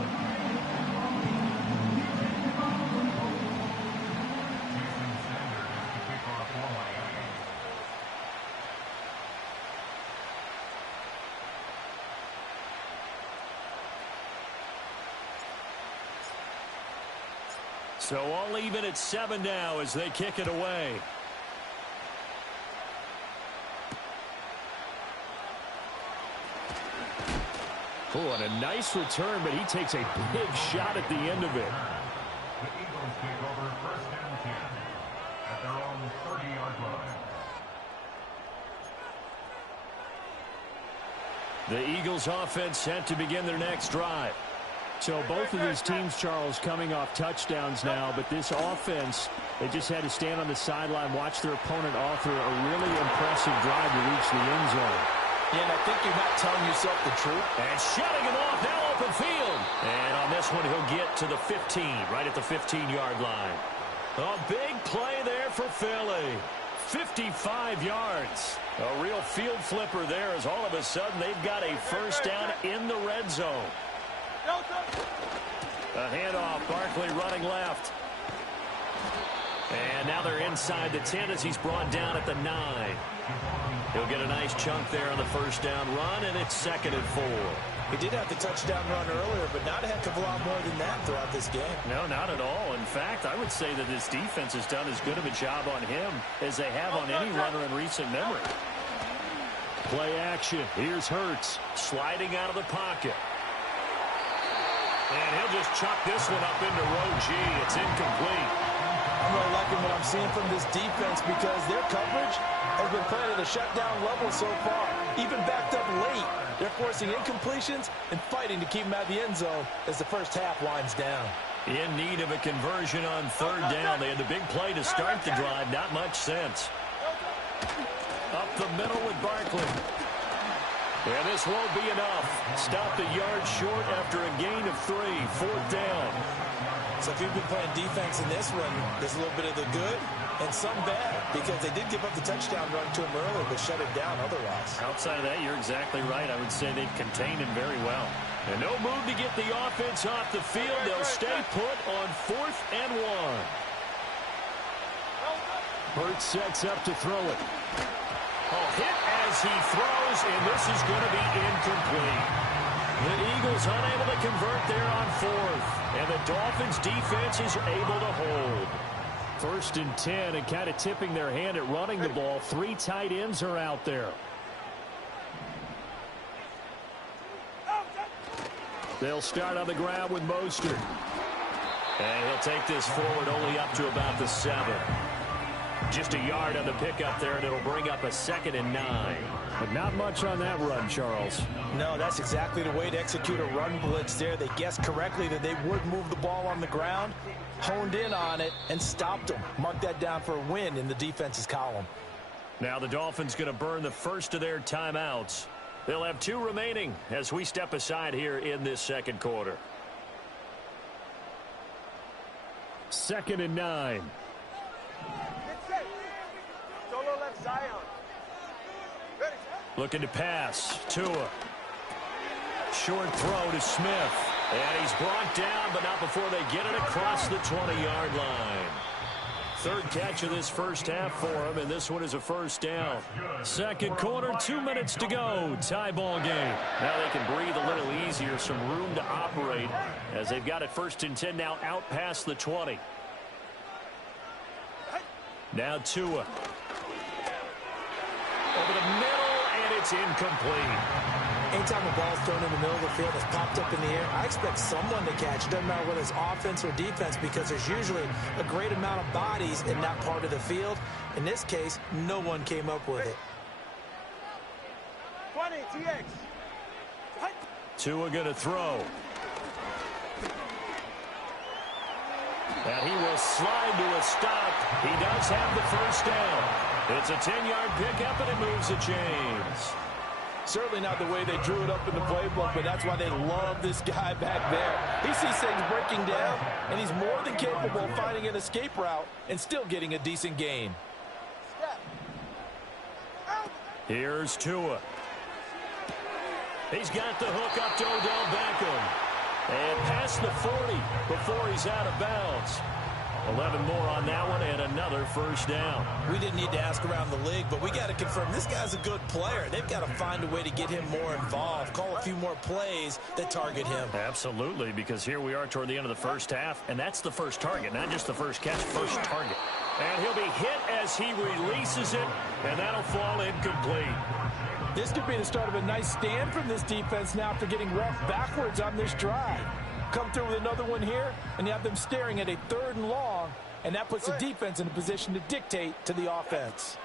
So all even at 7 now as they kick it away. Oh, and a nice return, but he takes a big shot at the end of it. The Eagles take over 1st and 10 at their own 30-yard line. The Eagles offense set to begin their next drive. So both of these teams, Charles, coming off touchdowns now, but this offense, they just had to stand on the sideline, watch their opponent author a really impressive drive to reach the end zone. Yeah, and I think you're not telling yourself the truth. And shutting him off, now open field. And on this one, he'll get to the 15, right at the 15-yard line. A big play there for Philly. 55 yards. A real field flipper there as all of a sudden they've got a first down in the red zone. A handoff, Barkley running left. And now they're inside the 10 as he's brought down at the 9. He'll get a nice chunk there on the first down run, and it's 2nd and 4. He did have the touchdown run earlier, but not a heck of a lot more than that throughout this game. No, not at all. In fact, I would say that this defense has done as good of a job on him as they have on any runner in recent memory. Play action. Here's Hurts sliding out of the pocket. And he'll just chuck this one up into row G. It's incomplete. I'm really liking what I'm seeing from this defense because their coverage has been playing at a shutdown level so far. Even backed up late, they're forcing incompletions and fighting to keep them out of the end zone as the first half winds down. In need of a conversion on 3rd down. They had the big play to start the drive. Not much sense. Up the middle with Barkley. And this won't be enough. Stopped a yard short after a gain of 3. 4th down. So if you've been playing defense in this one, there's a little bit of the good and some bad because they did give up the touchdown run to him earlier but shut it down otherwise. Outside of that, you're exactly right. I would say they've contained him very well. And no move to get the offense off the field. They'll stay put on 4th and 1. Hurts sets up to throw it. Oh, hit as he throws, and this is going to be incomplete. The Eagles unable to convert there on 4th, and the Dolphins defense is able to hold. 1st and 10, and kind of tipping their hand at running the ball. 3 tight ends are out there. They'll start on the ground with Mostert. And he'll take this forward only up to about the 7. Just a yard on the pickup there, and it'll bring up a 2nd and 9. But not much on that run, Charles. No, that's exactly the way to execute a run blitz there. They guessed correctly that they would move the ball on the ground, honed in on it, and stopped them. Mark that down for a win in the defense's column. Now the Dolphins going to burn the first of their timeouts. They'll have 2 remaining as we step aside here in this 2nd quarter. 2nd and 9. Solo left Zion. Ready. Looking to pass. Tua. Short throw to Smith. And he's brought down, but not before they get it across the 20-yard line. Third catch of this first half for him, and this one is a first down. Second quarter, 2 minutes to go. Tie ball game. Now they can breathe a little easier, some room to operate as they've got it 1st and 10 now out past the 20. Now Tua. Over the middle, and it's incomplete. Anytime a ball's thrown in the middle of the field that's popped up in the air, I expect someone to catch. It doesn't matter whether it's offense or defense because there's usually a great amount of bodies in that part of the field. In this case, no one came up with it. 20, TX. Tua going to throw. And he will slide to a stop. He does have the first down. It's a 10-yard pickup, and it moves the chains. Certainly not the way they drew it up in the playbook, but that's why they love this guy back there. He sees things breaking down, and he's more than capable of finding an escape route and still getting a decent gain. Here's Tua. He's got the hook up to Odell Beckham. And past the 40 before he's out of bounds. 11 more on that one and another first down. We didn't need to ask around the league, but we got to confirm this guy's a good player. They've got to find a way to get him more involved, call a few more plays that target him. Absolutely, because here we are toward the end of the first half, and that's the first target, not just the first catch, first target. And he'll be hit as he releases it, and that'll fall incomplete. This could be the start of a nice stand from this defense now after getting roughed backwards on this drive. Come through with another one here, and you have them staring at a 3rd and long, and that puts the defense in a position to dictate to the offense.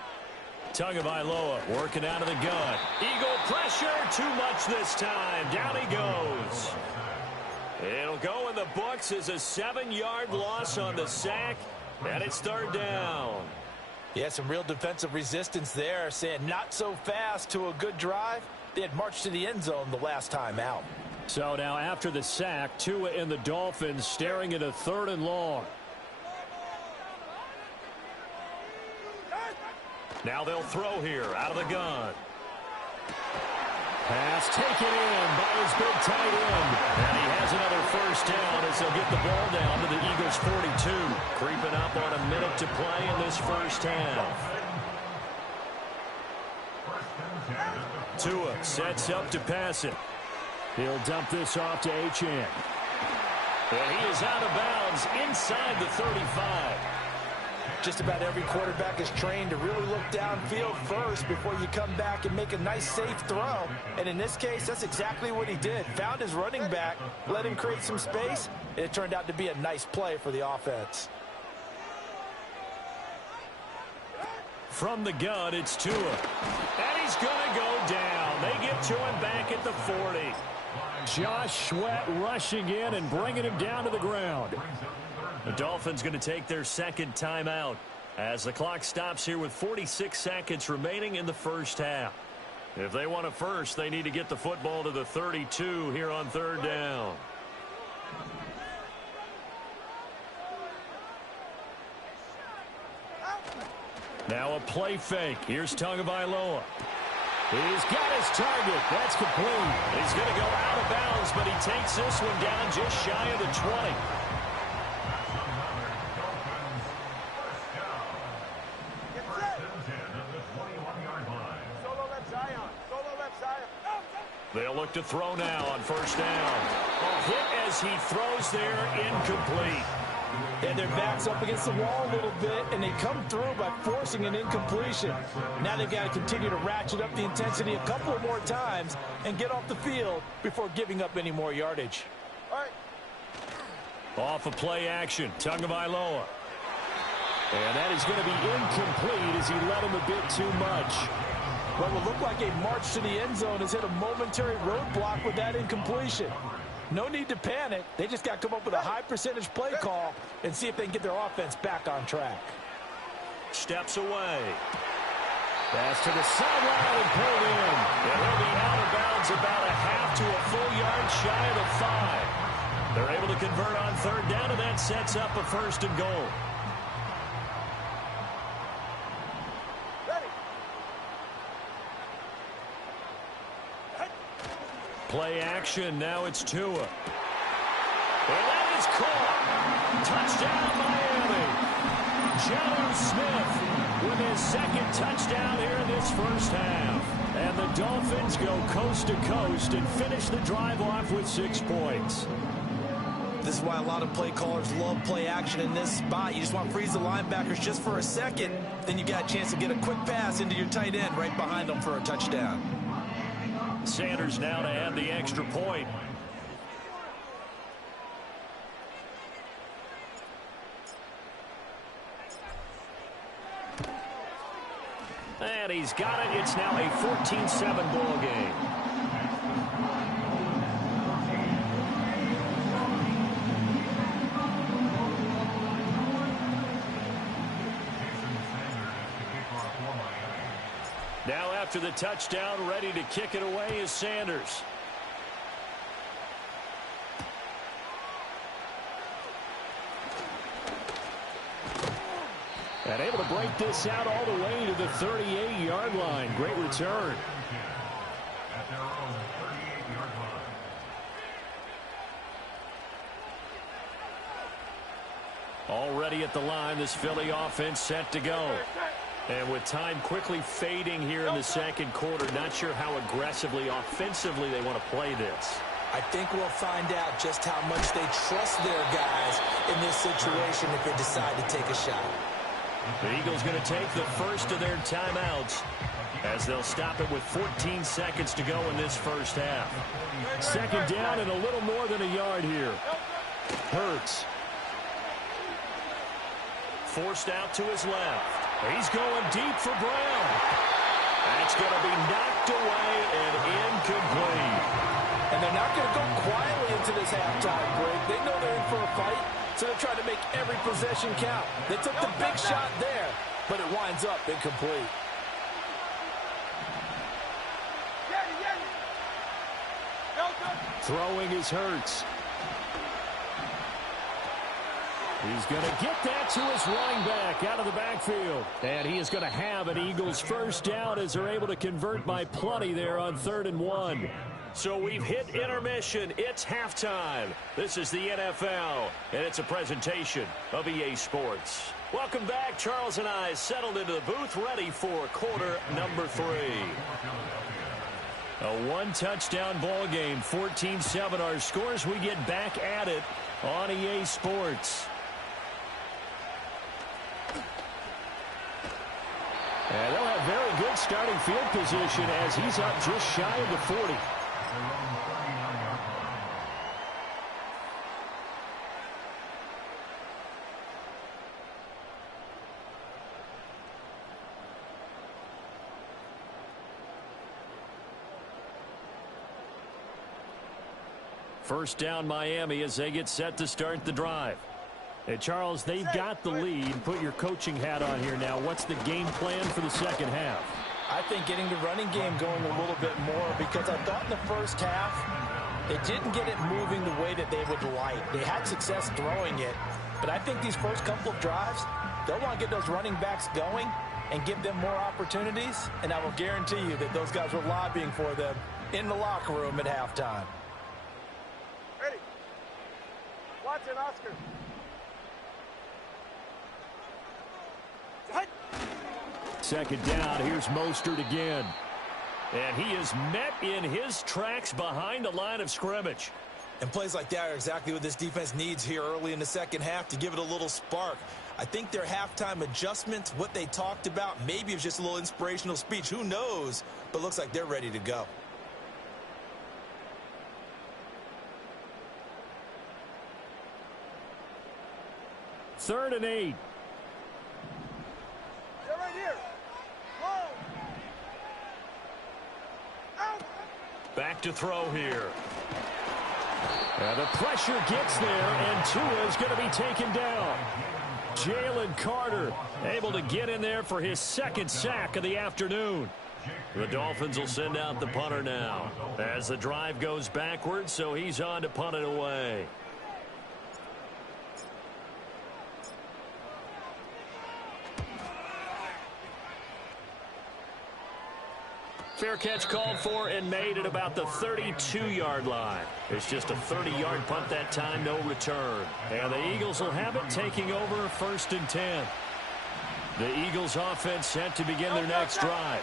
Tagovailoa working out of the gun. Eagle pressure, too much this time. Down he goes. It'll go in the books as a 7-yard loss on the sack, and it's 3rd down. Yeah, some real defensive resistance there, saying not so fast to a good drive. They had marched to the end zone the last time out. So now after the sack, Tua and the Dolphins staring at a 3rd and long. Now they'll throw here out of the gun. Pass taken in by his big tight end. And he has another first down as they'll get the ball down to the Eagles' 42. Creeping up on a minute to play in this first half. Tua sets up to pass it. He'll dump this off to Achane. And he is out of bounds inside the 35. Just about every quarterback is trained to really look downfield first before you come back and make a nice, safe throw. And in this case, that's exactly what he did. Found his running back, let him create some space, and it turned out to be a nice play for the offense. From the gun, it's Tua. And he's going to go down. They get to him back at the 40. Josh Sweat rushing in and bringing him down to the ground. The Dolphins going to take their second timeout as the clock stops here with 46 seconds remaining in the first half. If they want a first, they need to get the football to the 32 here on 3rd down. Now a play fake. Here's Tagovailoa. He's got his target. That's complete. He's going to go out of bounds, but he takes this one down just shy of the 20. They'll look to throw now on first down. Hit as he throws there, incomplete. And their back's up against the wall a little bit, and they come through by forcing an incompletion. Now they've got to continue to ratchet up the intensity a couple of more times and get off the field before giving up any more yardage. All right. Off of play action, Tagovailoa. And that is going to be incomplete as he led him a bit too much. What will look like a march to the end zone has hit a momentary roadblock with that incompletion. No need to panic. They just got to come up with a high percentage play call and see if they can get their offense back on track. Steps away. Pass to the sideline and pulled in. And he'll be out of bounds about a half to a full yard shy of the 5. They're able to convert on 3rd down, and that sets up a 1st and goal. Play action. Now it's Tua. And that is caught. Touchdown, Miami. Jonnu Smith with his second touchdown here in this first half. And the Dolphins go coast to coast and finish the drive off with 6 points. This is why a lot of play callers love play action in this spot. You just want to freeze the linebackers just for a second. Then you got a chance to get a quick pass into your tight end right behind them for a touchdown. Sanders now to add the extra point. And he's got it. It's now a 14-7 ball game. Now after the touchdown, ready to kick it away is Sanders. And able to break this out all the way to the 38-yard line. Great return. Already at the line, this Philly offense set to go. And with time quickly fading here in the second quarter, not sure how aggressively, offensively they want to play this. I think we'll find out just how much they trust their guys in this situation if they decide to take a shot. The Eagles going to take the first of their timeouts as they'll stop it with 14 seconds to go in this first half. Second down and a little more than a yard here. Hurts. Forced out to his left. He's going deep for Brown. That's going to be knocked away and incomplete. And they're not going to go quietly into this halftime break. They know they're in for a fight, so they're trying to make every possession count. They took the big shot there, but it winds up incomplete. Throwing is Hurts. He's going to get that to his running back out of the backfield. And he is going to have an Eagles first down as they're able to convert by plenty there on 3rd and 1. So we've hit intermission. It's halftime. This is the NFL, and it's a presentation of EA Sports. Welcome back. Charles and I settled into the booth ready for quarter number 3. A one-touchdown ball game, 14-7 our scores. We get back at it on EA Sports. And they'll have very good starting field position as he's up just shy of the 40. First down Miami as they get set to start the drive. Hey, Charles, they've got the lead. Put your coaching hat on here now. What's the game plan for the second half? I think getting the running game going a little bit more, because I thought in the first half they didn't get it moving the way that they would like. They had success throwing it, but I think these first couple of drives, they'll want to get those running backs going and give them more opportunities, and I will guarantee you that those guys were lobbying for them in the locker room at halftime. Ready. Watson, Oscar. Second down, here's Mostert again. And he is met in his tracks behind the line of scrimmage. And plays like that are exactly what this defense needs here early in the second half to give it a little spark. I think their halftime adjustments, what they talked about, maybe it was just a little inspirational speech. Who knows? But looks like they're ready to go. Third and 8. They're right here. Whoa. Out. Back to throw here. And the pressure gets there, and Tua is going to be taken down. Jalen Carter able to get in there for his second sack of the afternoon. The Dolphins will send out the punter now as the drive goes backwards, so he's on to punt it away. Fair catch called for and made at about the 32-yard line. It's just a 30-yard punt that time, no return. And the Eagles will have it, taking over 1st and 10. The Eagles offense set to begin their next drive.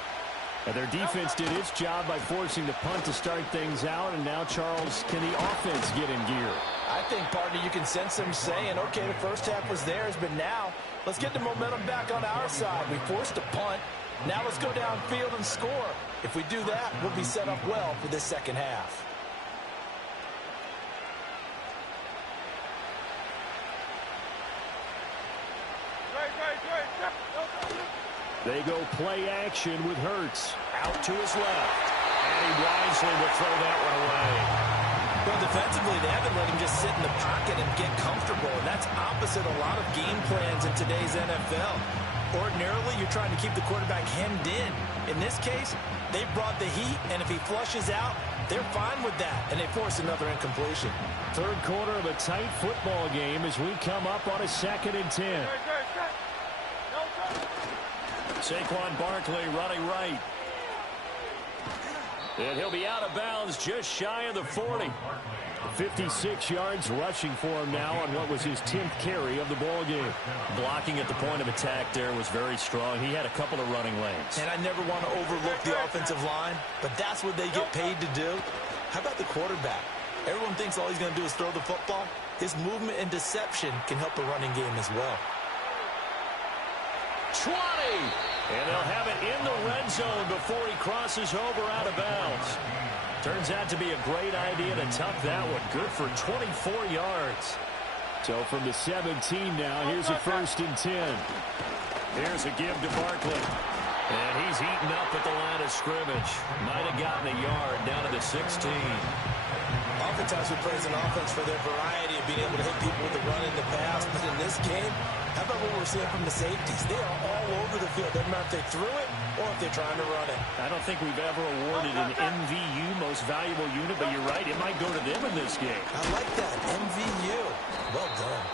And their defense did its job by forcing the punt to start things out. And now, Charles, can the offense get in gear? I think, partner, you can sense them saying, okay, the first half was theirs, but now let's get the momentum back on our side. We forced a punt. Now let's go downfield and score. If we do that, we'll be set up well for this second half. They go play action with Hurts. Out to his left. And he wisely will throw that one away. Well, defensively, they haven't let him just sit in the pocket and get comfortable. And that's opposite a lot of game plans in today's NFL. Ordinarily, you're trying to keep the quarterback hemmed in. In this case, they brought the heat, and if he flushes out, they're fine with that, and they force another incompletion. Third quarter of a tight football game as we come up on a 2nd and 10. Saquon Barkley running right. And he'll be out of bounds just shy of the 40. 56 yards rushing for him now on what was his 10th carry of the ball game. Blocking at the point of attack there was very strong. He had a couple of running lanes. And I never want to overlook the offensive line, but that's what they get paid to do. How about the quarterback? Everyone thinks all he's going to do is throw the football. His movement and deception can help the running game as well. 20! And they'll have it in the red zone before he crosses over out of bounds. Turns out to be a great idea to tuck that one. Good for 24 yards. So from the 17 now, here's a 1st and 10. Here's a give to Barkley. And he's eaten up at the line of scrimmage. Might have gotten a yard down to the 16. Oftentimes we praise an offense for their variety of being able to hit people with the run in the pass. But in this game, how about what we're seeing from the safeties? They are all over the field. Doesn't matter if they threw it or if they're trying to run it. I don't think we've ever awarded an MVU, most valuable unit, but you're right. It might go to them in this game. I like that. MVU. Well done.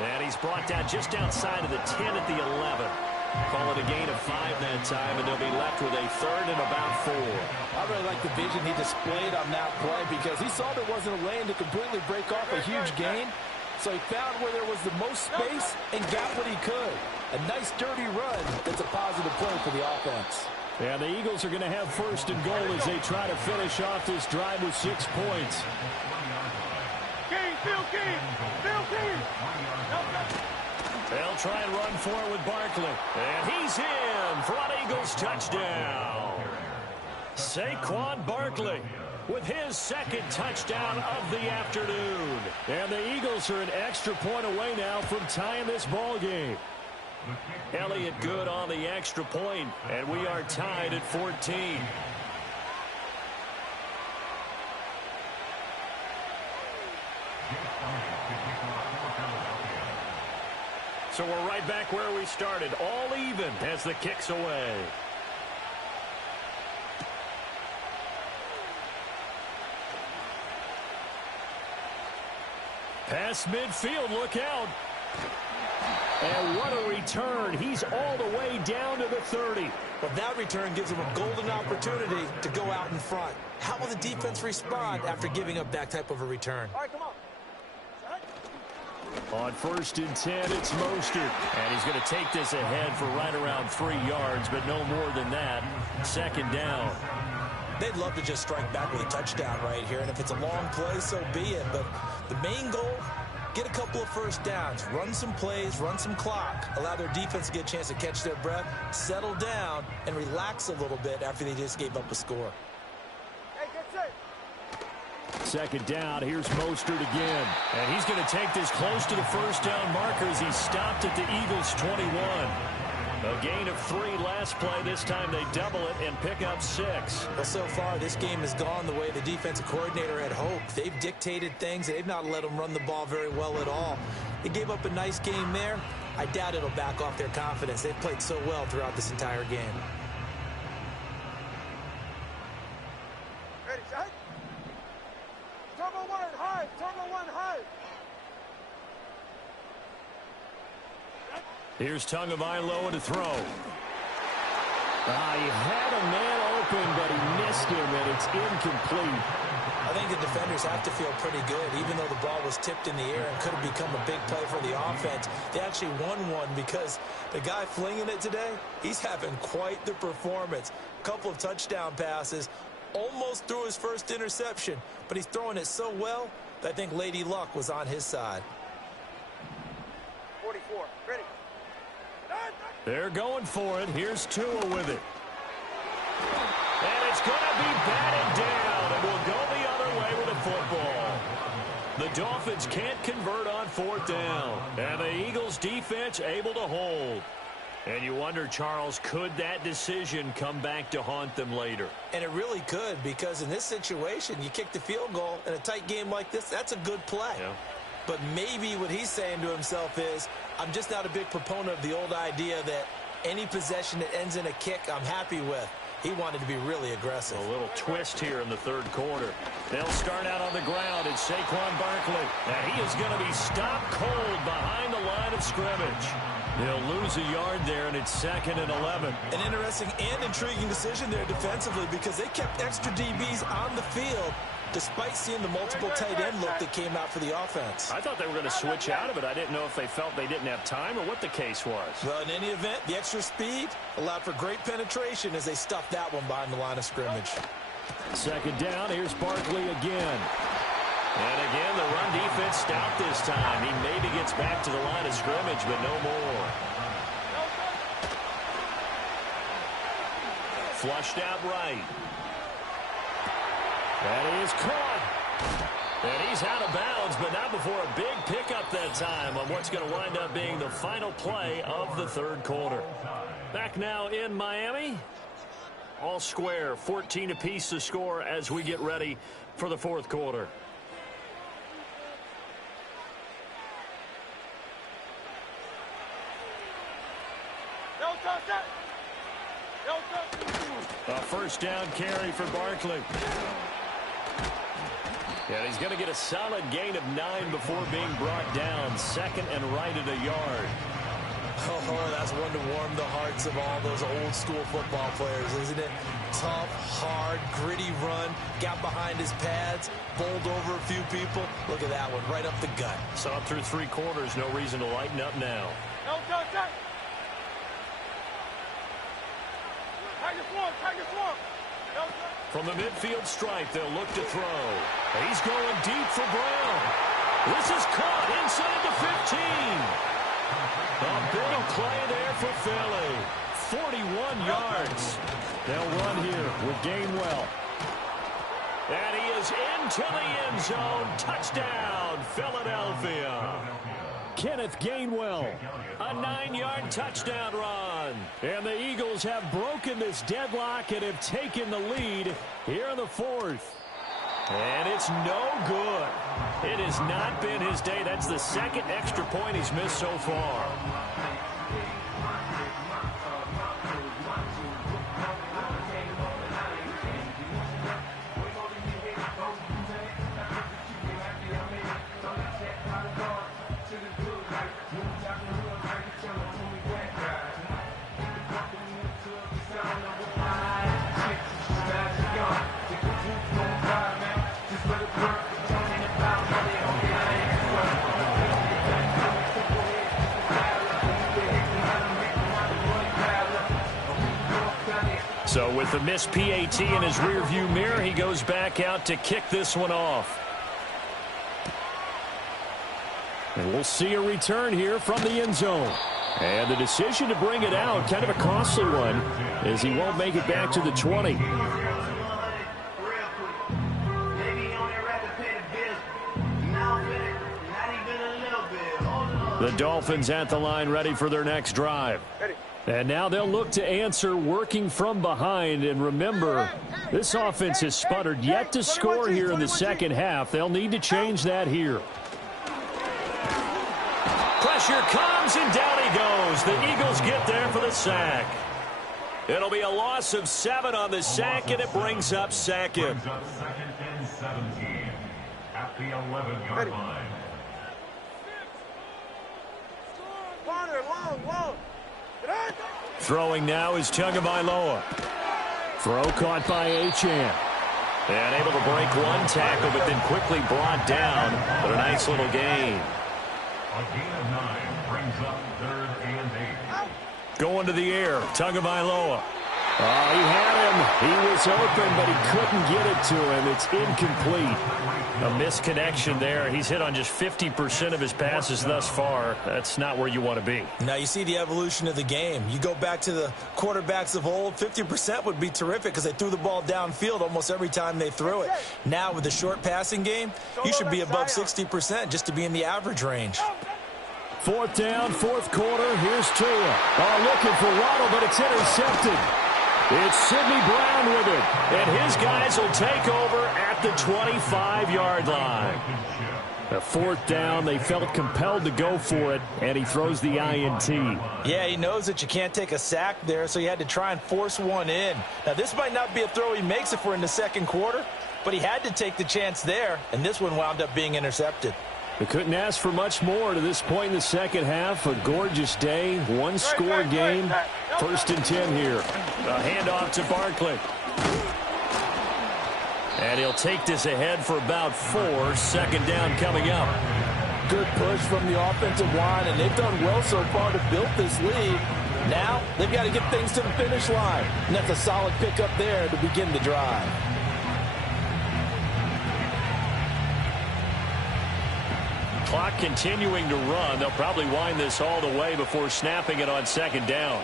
And he's brought down just outside of the 10 at the 11. Call it a gain of 5 that time, and they'll be left with a 3rd and about 4. I really like the vision he displayed on that play because he saw there wasn't a lane to completely break off a huge gain. So he found where there was the most space and got what he could. A nice, dirty run that's a positive play for the offense. Yeah, the Eagles are going to have 1st and goal as they try to finish off this drive with 6 points. They'll try and run for it with Barkley. And he's in for an Eagles touchdown. Saquon Barkley with his 2nd touchdown of the afternoon. And the Eagles are an extra point away now from tying this ball game. Elliott good on the extra point, and we are tied at 14. So we're right back where we started, all even as the kick's away. Past midfield, look out. And what a return. He's all the way down to the 30. But that return gives him a golden opportunity to go out in front. How will the defense respond after giving up that type of a return? All right, come on. On 1st and 10, it's Mostert. And he's going to take this ahead for right around 3 yards, but no more than that. 2nd down. They'd love to just strike back with a touchdown right here, and if it's a long play, so be it. But the main goal, get a couple of 1st downs, run some plays, run some clock, allow their defense to get a chance to catch their breath, settle down, and relax a little bit after they just gave up a score. Hey, get set. 2nd down, here's Mostert again. And he's going to take this close to the 1st down marker as he stopped at the Eagles' 21. A gain of 3 last play. This time they double it and pick up 6. Well, so far, this game has gone the way the defensive coordinator had hoped. They've dictated things. They've not let them run the ball very well at all. They gave up a nice game there. I doubt it'll back off their confidence. They've played so well throughout this entire game. Ready, set. Turbo 1 high. Turbo 1 high. Here's Tagovailoa to throw. He had a man open, but he missed him, and it's incomplete. I think the defenders have to feel pretty good. Even though the ball was tipped in the air and could have become a big play for the offense, they actually won one because the guy flinging it today, he's having quite the performance. A couple of touchdown passes, almost threw his first interception, but he's throwing it so well that I think Lady Luck was on his side. 44, ready. They're going for it. Here's Tua with it. And it's going to be batted down, and we'll go the other way with the football. The Dolphins can't convert on 4th down, and the Eagles' defense able to hold. And you wonder, Charles, could that decision come back to haunt them later? And it really could, because in this situation, you kick the field goal in a tight game like this, that's a good play. Yeah. But maybe what he's saying to himself is, I'm just not a big proponent of the old idea that any possession that ends in a kick I'm happy with. He wanted to be really aggressive. A little twist here in the 3rd quarter. They'll start out on the ground. It's Saquon Barkley. And he is going to be stopped cold behind the line of scrimmage. He'll lose a yard there, and it's 2nd and 11. An interesting and intriguing decision there defensively because they kept extra DBs on the field despite seeing the multiple tight end look that came out for the offense. I thought they were going to switch out of it. I didn't know if they felt they didn't have time or what the case was. Well, in any event, the extra speed allowed for great penetration as they stuffed that one behind the line of scrimmage. 2nd down. Here's Barkley again. And again, the run defense stout this time. He maybe gets back to the line of scrimmage, but no more. Flushed out right. And he is caught. And he's out of bounds, but not before a big pickup that time on what's going to wind up being the final play of the 3rd quarter. Back now in Miami. All square, 14 apiece to score as we get ready for the 4th quarter. A 1st down carry for Barkley. And he's going to get a solid gain of 9 before being brought down. 2nd and right at a yard. Oh, that's one to warm the hearts of all those old school football players, isn't it? Tough, hard, gritty run. Got behind his pads, bowled over a few people. Look at that one, right up the gut. Saw it through 3 quarters. No reason to lighten up now. From the midfield stripe, they'll look to throw. He's going deep for Brown. This is caught inside the 15. A big play there for Philly. 41 yards. They'll run here with Gainwell. And he is into the end zone. Touchdown, Philadelphia. Kenneth Gainwell, a 9-yard touchdown run. And the Eagles have broken this deadlock and have taken the lead here in the 4th. And it's no good. It has not been his day. That's the 2nd extra point he's missed so far. So with the missed PAT in his rearview mirror, he goes back out to kick this one off. And we'll see a return here from the end zone. And the decision to bring it out, kind of a costly one, as he won't make it back to the 20. The Dolphins at the line, ready for their next drive. And now they'll look to answer working from behind. And remember, this offense has sputtered yet to score here in the 2nd half. They'll need to change that here. Pressure comes, and down he goes. The Eagles get there for the sack. It'll be a loss of 7 on the sack, and it brings up 2nd. 2nd and 17 at the 11-yard line. Long. Throwing now is Tagovailoa. Throw caught by Achane. And able to break one tackle, but then quickly brought down. But a nice little gain. A gain of 9 brings up 3rd and 8. Going to the air, Tagovailoa. He had him. He was open, but he couldn't get it to him. It's incomplete. A misconnection there. He's hit on just 50% of his passes thus far. That's not where you want to be. Now you see the evolution of the game. You go back to the quarterbacks of old, 50% would be terrific because they threw the ball downfield almost every time they threw it. Now with the short passing game, you should be above 60% just to be in the average range. 4th down, 4th quarter. Here's Tua. Looking for Waddle, but it's intercepted. It's Sidney Brown with it. And his guys will take over at the 25-yard line. A 4th down, they felt compelled to go for it, and he throws the INT. Yeah, he knows that you can't take a sack there, so he had to try and force one in. Now, this might not be a throw he makes if we're in the 2nd quarter, but he had to take the chance there, and this one wound up being intercepted. They couldn't ask for much more to this point in the second half. A gorgeous day, one-score game. 1st and 10 here. A handoff to Barkley. And he'll take this ahead for about 4. 2nd down coming up. Good push from the offensive line, and they've done well so far to build this lead. Now, they've got to get things to the finish line. And that's a solid pickup there to begin the drive. Clock continuing to run. They'll probably wind this all the way before snapping it on 2nd down.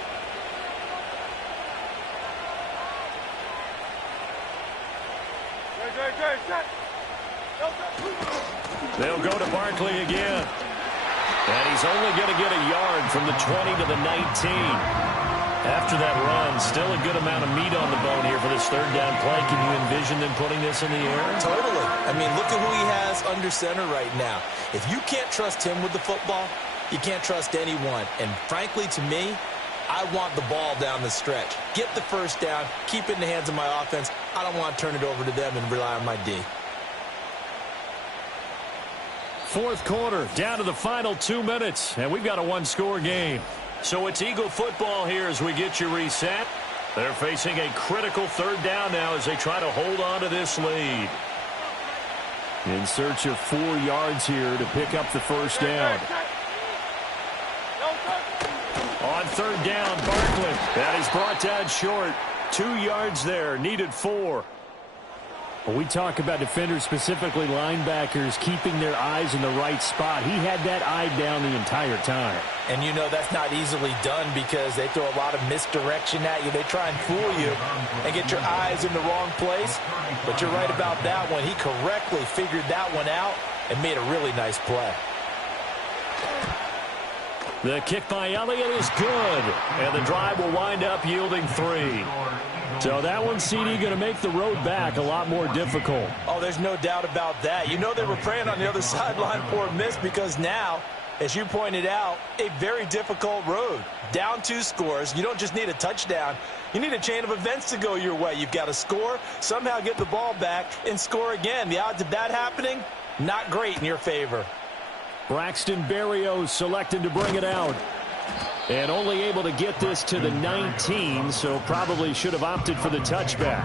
They'll go to Barkley again. And he's only going to get a yard from the 20 to the 19. After that run, still a good amount of meat on the bone here for this 3rd down play. Can you envision them putting this in the air? Totally. I mean, look at who he has under center right now. If you can't trust him with the football, you can't trust anyone. And frankly, to me, I want the ball down the stretch. Get the 1st down, keep it in the hands of my offense. I don't want to turn it over to them and rely on my D. 4th quarter, down to the final 2 minutes, and we've got a one-score game. So it's Eagle football here as we get you reset. They're facing a critical 3rd down now as they try to hold on to this lead. In search of 4 yards here to pick up the 1st down. On 3rd down, Barkley. That is brought down short. 2 yards there, needed 4. When we talk about defenders, specifically linebackers, keeping their eyes in the right spot, he had that eye down the entire time. And you know that's not easily done because they throw a lot of misdirection at you. They try and fool you and get your eyes in the wrong place. But you're right about that one. He correctly figured that one out and made a really nice play. The kick by Elliott is good. And the drive will wind up yielding 3. So that one, CD, going to make the road back a lot more difficult. Oh, there's no doubt about that. You know they were praying on the other sideline for a miss because now, as you pointed out, a very difficult road. Down 2 scores. You don't just need a touchdown. You need a chain of events to go your way. You've got to score, somehow get the ball back, and score again. The odds of that happening, not great in your favor. Braxton Berrios selected to bring it out. And only able to get this to the 19, so probably should have opted for the touchback.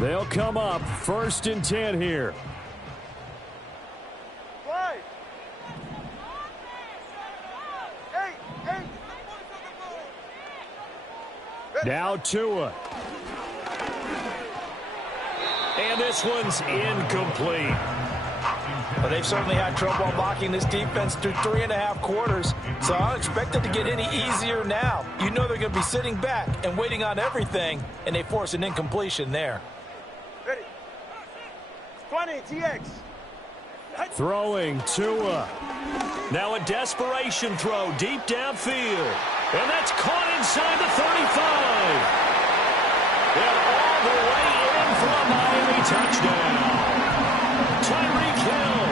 They'll come up 1st and 10 here. Now Tua. And this one's incomplete. Well, they've certainly had trouble blocking this defense through 3.5 quarters, so I don't expect it to get any easier now. You know they're going to be sitting back and waiting on everything, and they force an incompletion there. Ready. 20, TX. Throwing Tua. Now a desperation throw deep downfield. And that's caught inside the 35. And all the way in for a Miami touchdown. Tyreek Hill,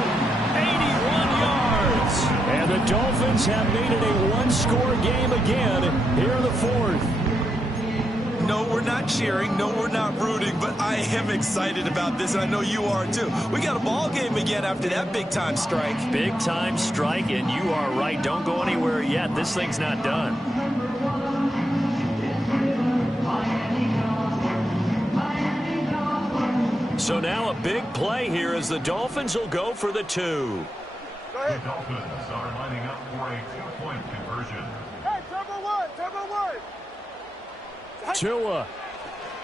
81 yards. And the Dolphins have made it a one-score game again here in the 4th. no, we're not cheering. No, we're not rooting. But I am excited about this, and I know you are too. We got a ball game again after that big-time strike. Big-time strike, and you are right. Don't go anywhere yet. This thing's not done. So now a big play here as the Dolphins will go for the 2. The Dolphins are lining up for a 2-point conversion. Hey, turbo one! Tua.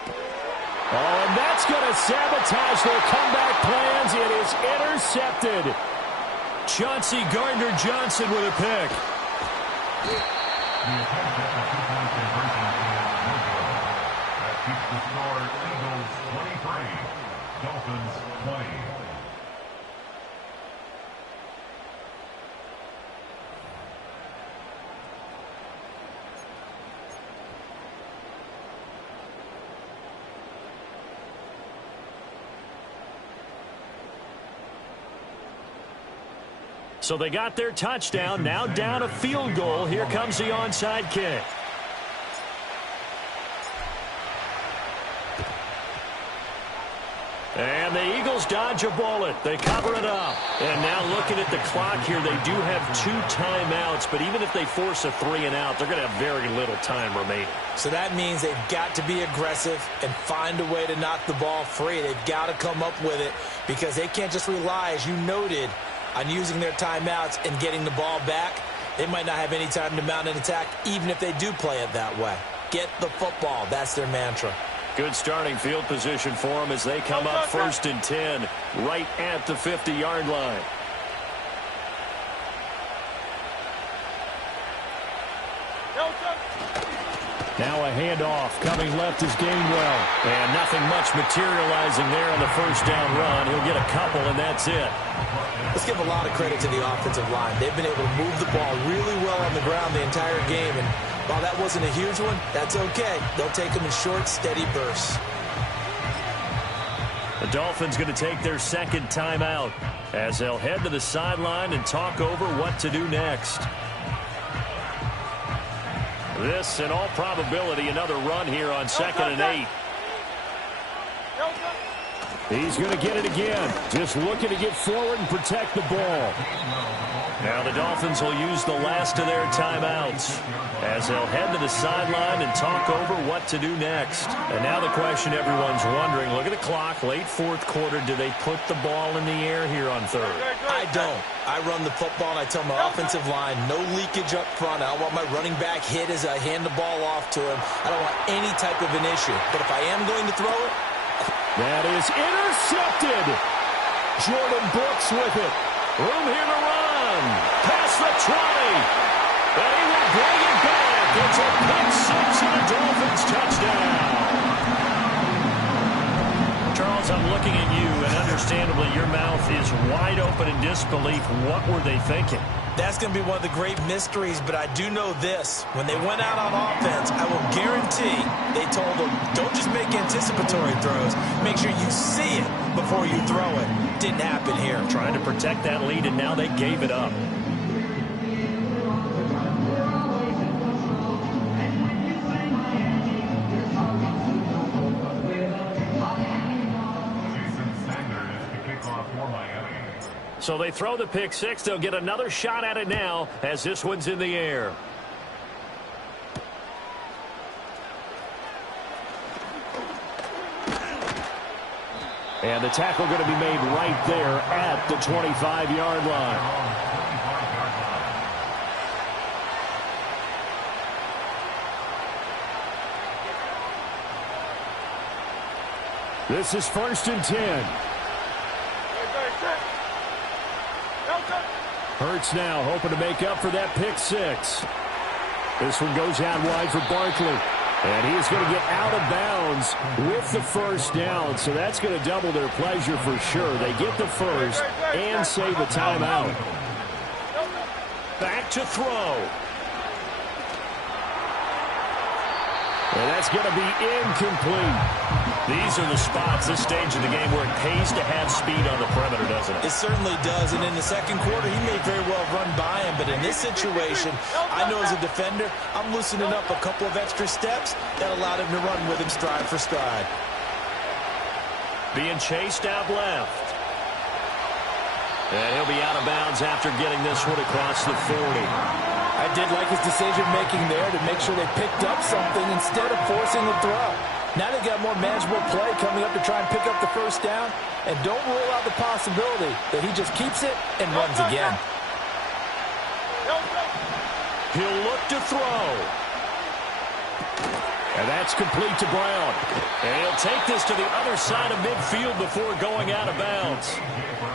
Oh, and that's going to sabotage their comeback plans. It is intercepted. Chauncey Gardner-Johnson with a pick. The attempt at the 2-point conversion is no good. That keeps the score Eagles 23. Dolphins 20. So they got their touchdown, now down a field goal. Here comes the onside kick. And the Eagles dodge a bullet. They cover it up. And now looking at the clock here, they do have 2 timeouts, but even if they force a 3-and-out, they're going to have very little time remaining. So that means they've got to be aggressive and find a way to knock the ball free. They've got to come up with it because they can't just rely, as you noted, on using their timeouts and getting the ball back. They might not have any time to mount an attack, even if they do play it that way. Get the football. That's their mantra. Good starting field position for them as they come up 1st and 10, right at the 50-yard line. Now a handoff coming left is Gainwell. And nothing much materializing there on the first down run. He'll get a couple, and that's it. Let's give a lot of credit to the offensive line. They've been able to move the ball really well on the ground the entire game. And while that wasn't a huge one, that's okay. They'll take them in short, steady bursts. The Dolphins going to take their 2nd timeout as they'll head to the sideline and talk over what to do next. This, in all probability, another run here on 2nd and 8. He's going to get it again. Just looking to get forward and protect the ball. Now the Dolphins will use the last of their timeouts as they'll head to the sideline and talk over what to do next. And now the question everyone's wondering, look at the clock, late 4th quarter, do they put the ball in the air here on 3rd? I don't. I run the football and I tell my offensive line, no leakage up front. I don't want my running back hit as I hand the ball off to him. I don't want any type of an issue. But if I am going to throw it, that is intercepted. Jordan Brooks with it. Room here to run. Past the 20. And he will bring it back. It's a pick 6 and a Dolphins touchdown. Charles, I'm looking at you, and understandably your mouth is wide open in disbelief. What were they thinking? That's going to be one of the great mysteries, but I do know this. When they went out on offense, I will guarantee they told them, don't just make anticipatory throws. Make sure you see it before you throw it. Didn't happen here. Trying to protect that lead, and now they gave it up. So they throw the pick 6. They'll get another shot at it now as this one's in the air. And the tackle going to be made right there at the 25-yard line. This is 1st and 10. Hurts now hoping to make up for that pick 6. This one goes out wide for Barkley. And he is going to get out of bounds with the first down. So that's going to double their pleasure for sure. They get the first and save a timeout. Back to throw. And that's going to be incomplete. These are the spots, this stage of the game, where it pays to have speed on the perimeter, doesn't it? It certainly does. And in the second quarter, he may very well run by him. But in this situation, I know as a defender, I'm loosening up a couple of extra steps that allowed him to run with him stride for stride. Being chased out left. And he'll be out of bounds after getting this one across the 40. I did like his decision-making there to make sure they picked up something instead of forcing the throw. Now they've got more manageable play coming up to try and pick up the first down. And don't rule out the possibility that he just keeps it and runs again. He'll look to throw. And that's complete to Brown. And he'll take this to the other side of midfield before going out of bounds.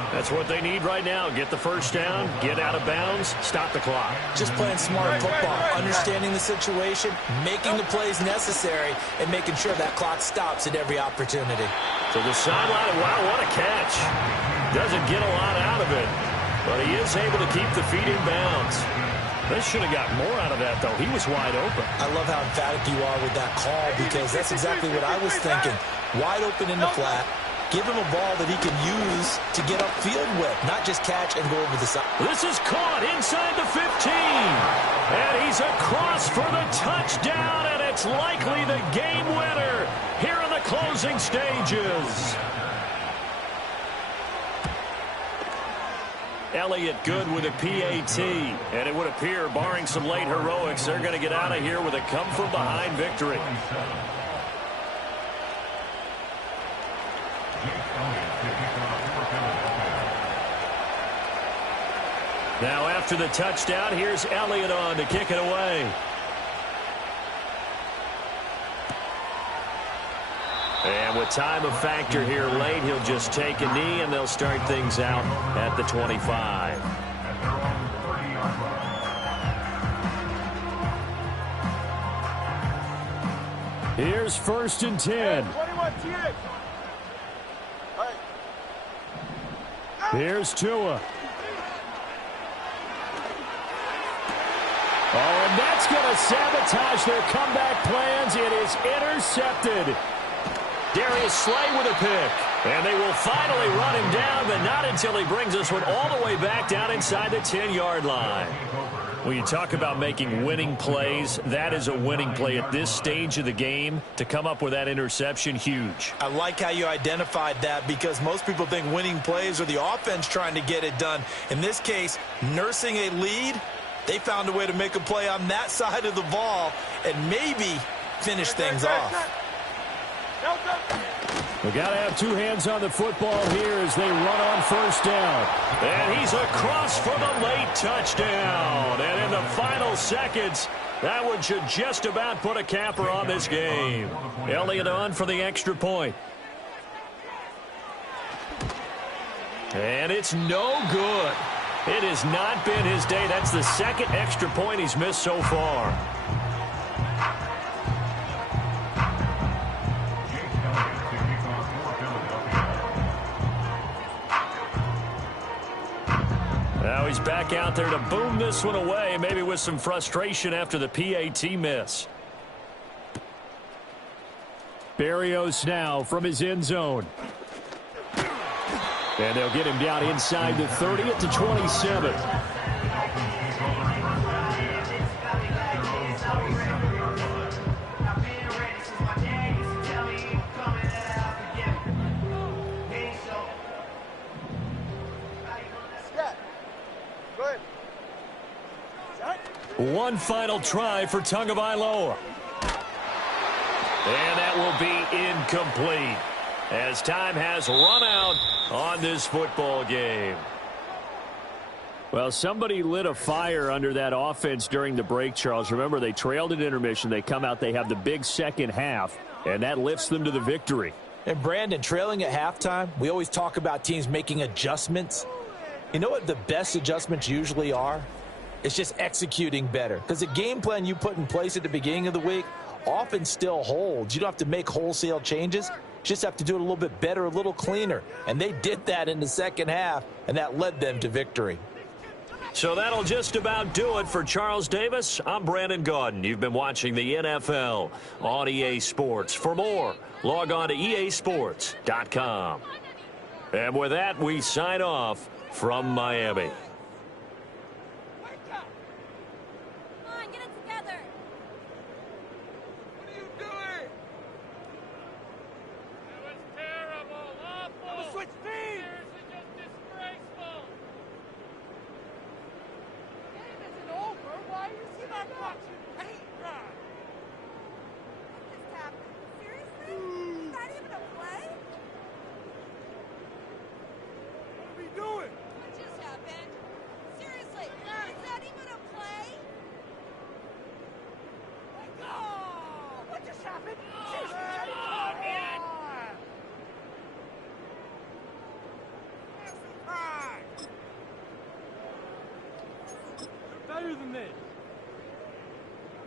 That's what they need right now. Get the first down, get out of bounds, stop the clock. Just playing smart football, understanding the situation, making the plays necessary, and making sure that clock stops at every opportunity. To the sideline, wow, what a catch. Doesn't get a lot out of it, but he is able to keep the feet in bounds. They should have got more out of that, though. He was wide open. I love how emphatic you are with that call, because that's exactly what I was thinking. Wide open in the flat. Give him a ball that he can use to get upfield with, not just catch and go over the side. This is caught inside the 15. And he's across for the touchdown, and it's likely the game winner here in the closing stages. Elliott good with a PAT, and it would appear, barring some late heroics, they're going to get out of here with a come-from-behind victory. Now after the touchdown, here's Elliott on to kick it away. And with time a factor here late, he'll just take a knee, and they'll start things out at the 25. Here's 1st and 10. Here's Tua. Oh, and that's going to sabotage their comeback plans. It is intercepted. Darius Slay with a pick. And they will finally run him down, but not until he brings this one all the way back down inside the 10-yard line. When you talk about making winning plays, that is a winning play at this stage of the game. To come up with that interception, huge. I like how you identified that, because most people think winning plays are the offense trying to get it done. In this case, nursing a lead, they found a way to make a play on that side of the ball and maybe finish things off. We got to have two hands on the football here as they run on 1st down. And he's across for the late touchdown. And in the final seconds, that one should just about put a capper on this game. Elliott on for the extra point. And it's no good. It has not been his day. That's the second extra point he's missed so far. Now he's back out there to boom this one away, maybe with some frustration after the PAT miss. Berrios now from his end zone. And they'll get him down inside the 30 at the 27. One final try for Tagovailoa. And that will be incomplete, as time has run out on this football game. Well, somebody lit a fire under that offense during the break, Charles. Remember, they trailed at intermission. They come out, they have the big second half, and that lifts them to the victory. And Brandon, trailing at halftime, we always talk about teams making adjustments. You know what the best adjustments usually are? It's just executing better. Because the game plan you put in place at the beginning of the week often still holds. You don't have to make wholesale changes. You just have to do it a little bit better, a little cleaner. And they did that in the second half, and that led them to victory. So that'll just about do it for Charles Davis. I'm Brandon Gaudin. You've been watching the NFL on EA Sports. For more, log on to easports.com. And with that, we sign off from Miami. Better than this.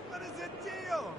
What is the deal?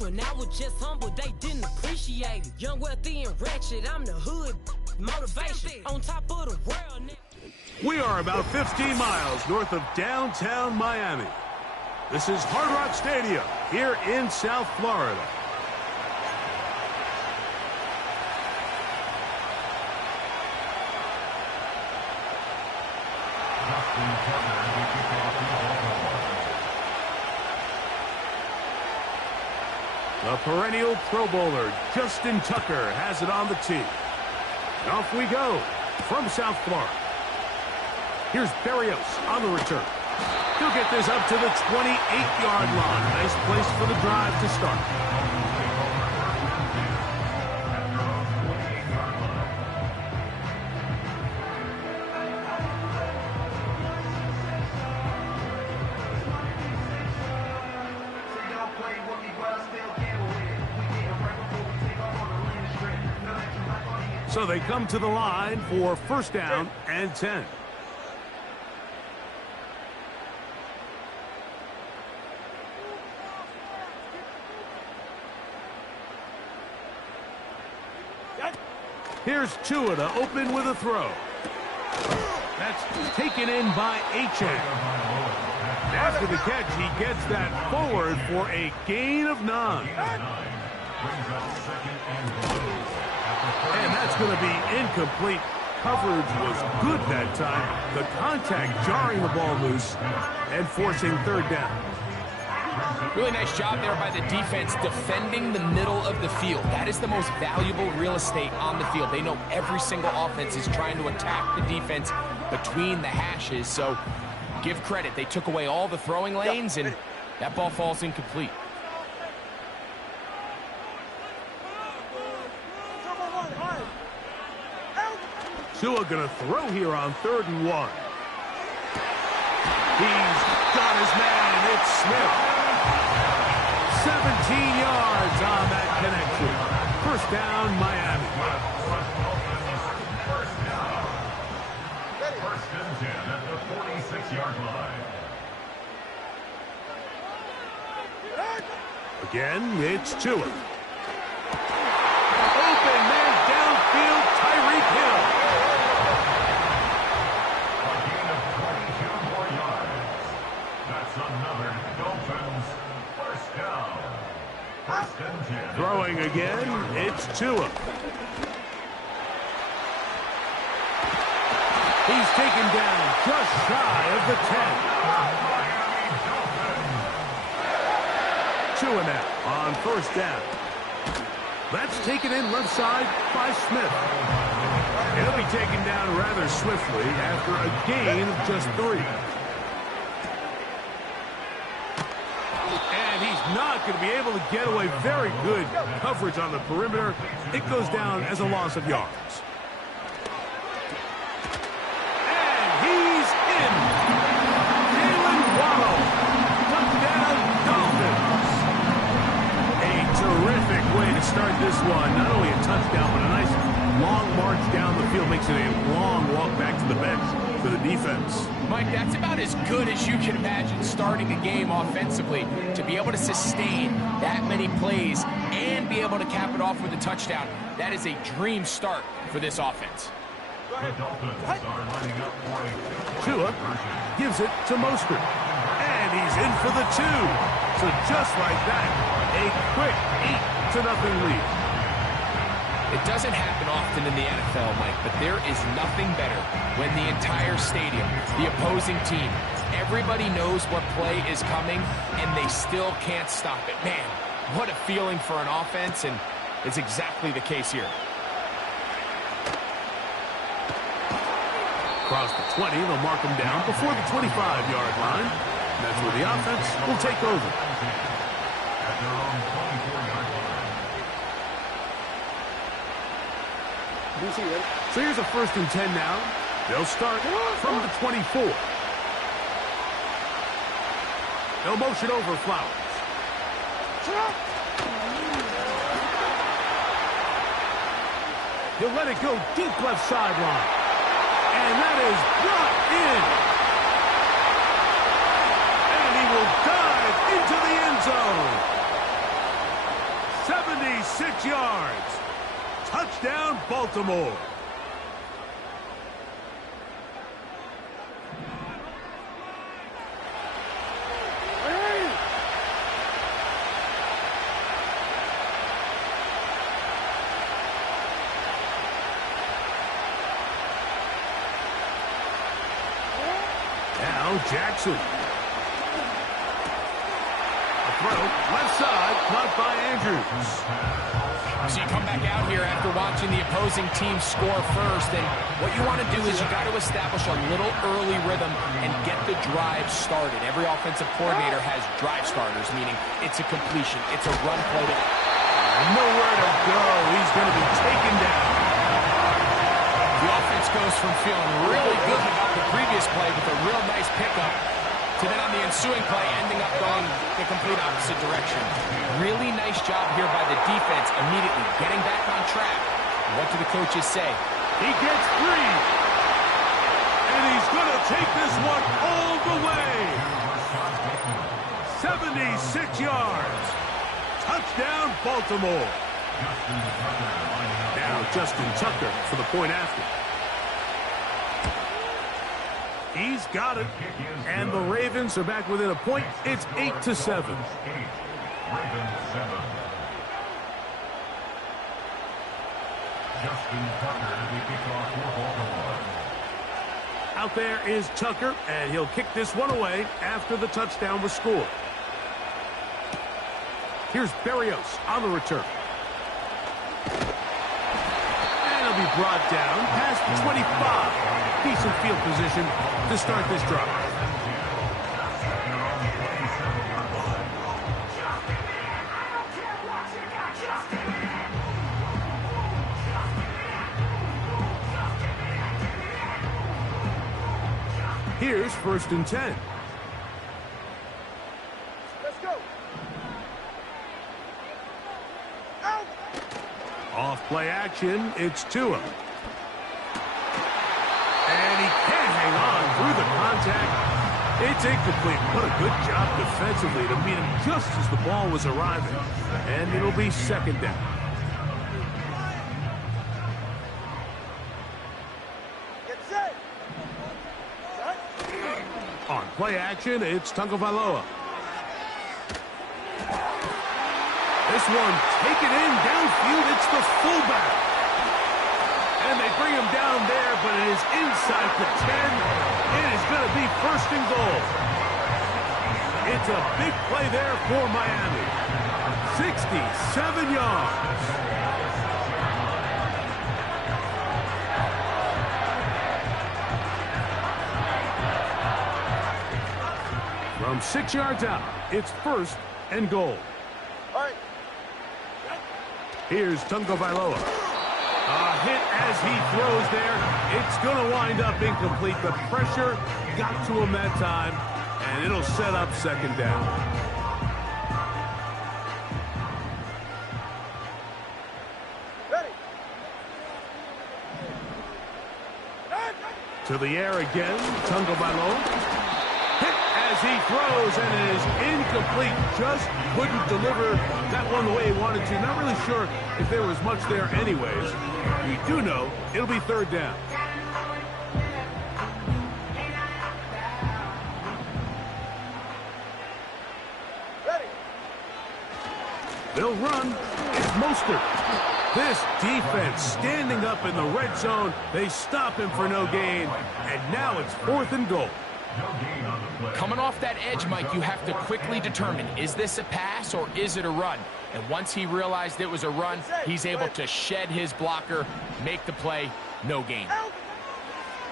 When I was just humble, they didn't appreciate it. Young, wealthy, and wretched, I'm the hood. Motivation on top of the world now. We are about 15 miles north of downtown Miami. This is Hard Rock Stadium here in South Florida. The perennial Pro Bowler, Justin Tucker, has it on the tee. And off we go from South Florida. Here's Berrios on the return. He'll get this up to the 28-yard line. Nice place for the drive to start. So they come to the line for first down and 10. Here's Tua to open with a throw. That's taken in by Achane. After the catch, he gets that forward for a gain of 9. And that's going to be incomplete. Coverage was good that time. The contact jarring the ball loose and forcing third down. Really nice job there by the defense defending the middle of the field. That is the most valuable real estate on the field. They know every single offense is trying to attack the defense between the hashes. So give credit. They took away all the throwing lanes, and that ball falls incomplete. Tua going to throw here on 3rd and 1. He's got his man. It's Smith. 17 yards on that connection. First down, Miami. First and 10 at the 46-yard line. Again, it's Tua. Open man downfield, Tyreek Hill. Throwing again, it's Tua. He's taken down just shy of the 10. Tua now on first down. That's taken in left side by Smith. He'll be taken down rather swiftly after a gain of just 3. Not going to be able to get away. Very good coverage on the perimeter. It goes down as a loss of yards. And he's in. Jalen Waddle. Touchdown, Dolphins. A terrific way to start this one. Not only a touchdown, but a nice long march down the field. Makes it a long walk back to the bench for the defense. Mike, that's about as good as you can imagine starting a game offensively. To be able to sustain that many plays and be able to cap it off with a touchdown, that is a dream start for this offense. Tua gives it to Mostert. And he's in for the 2. So just like that, a quick 8-0 lead. It doesn't happen often in the NFL, Mike, but there is nothing better when the entire stadium, the opposing team, everybody knows what play is coming, and they still can't stop it. Man, what a feeling for an offense, and it's exactly the case here. Across the 20, they'll mark him down before the 25-yard line. That's where the offense will take over. At their own 24-yard line. So here's a 1st and 10 now. They'll start from the 24. They'll motion over Flowers. He'll let it go deep left sideline. And that is brought in. And he will dive into the end zone. 76 yards. Touchdown, Baltimore. Now Jackson. A throw, left side, caught by Andrews. So you come back out here after watching the opposing team score first, and what you want to do is you got to establish a little early rhythm and get the drive started. Every offensive coordinator has drive starters, meaning it's a completion, it's a run play. Nowhere to go. He's going to be taken down. The offense goes from feeling really good about the previous play with a real nice pickup to then on the ensuing play ending up going the complete opposite direction. Really nice job here by the defense immediately getting back on track. What do the coaches say? He gets free. And he's going to take this one all the way. 76 yards. Touchdown, Baltimore. Now Justin Tucker for the point after. He's got it. And the Ravens are back within a point. It's 8-7. Ravens 7. Justin Tucker, the kickoff for Baltimore. Out there is Tucker, and he'll kick this one away after the touchdown was scored. Here's Berrios on the return. And he'll be brought down past the 25. Decent field position to start this drive. Here's 1st and 10. Let's go. Out. Off play action, it's Tua. And he can't hang on through the contact. It's incomplete. What a good job defensively to meet him just as the ball was arriving. And it'll be 2nd down. Get set. On play action, it's Tagovailoa. This one taken in downfield. It's the fullback. And they bring him down there, but it is inside the 10. It is going to be 1st and goal. It's a big play there for Miami. 67 yards. From 6 yards out, it's 1st and goal. All right. Here's Tagovailoa. A hit as he throws there. It's going to wind up incomplete. The pressure got to him that time, and it'll set up 2nd down. Ready. To the air again, Tagovailoa. Hit as he throws, and it is incomplete. Just couldn't deliver that one the way he wanted to. Not really sure if there was much there anyways. We do know it'll be 3rd down. Ready. They'll run. It's Mostert. This defense standing up in the red zone. They stop him for no gain, and now it's 4th and goal. Coming off that edge, Mike, you have to quickly determine, is this a pass or is it a run? And once he realized it was a run, he's able to shed his blocker, make the play, no gain.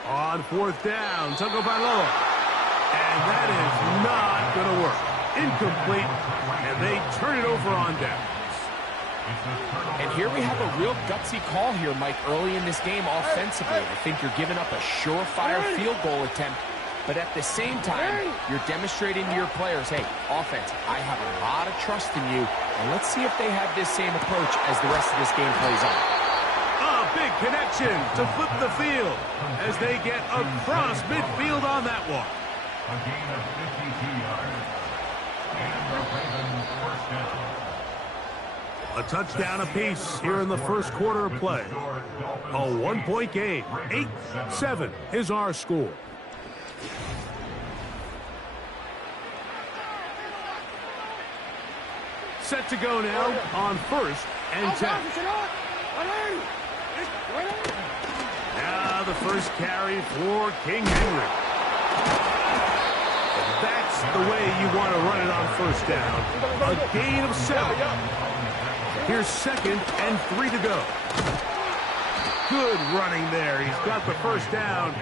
On 4th down, Tagovailoa. And that is not going to work. Incomplete, and they turn it over on down. And here we have a real gutsy call here, Mike, early in this game offensively. I think you're giving up a surefire field goal attempt. But at the same time, you're demonstrating to your players, hey, offense, I have a lot of trust in you, and let's see if they have this same approach as the rest of this game plays on. A big connection to flip the field as they get across midfield on that one. A gain of 52 yards. And the Ravens 1st down. A touchdown apiece here in the first quarter of play. A 1-point game. 8-7 is our score. Set to go now on 1st and 10. Now the first carry for King Henry. That's the way you want to run it on 1st down. A gain of 7. Here's 2nd and 3 to go. Good running there. He's got the 1st down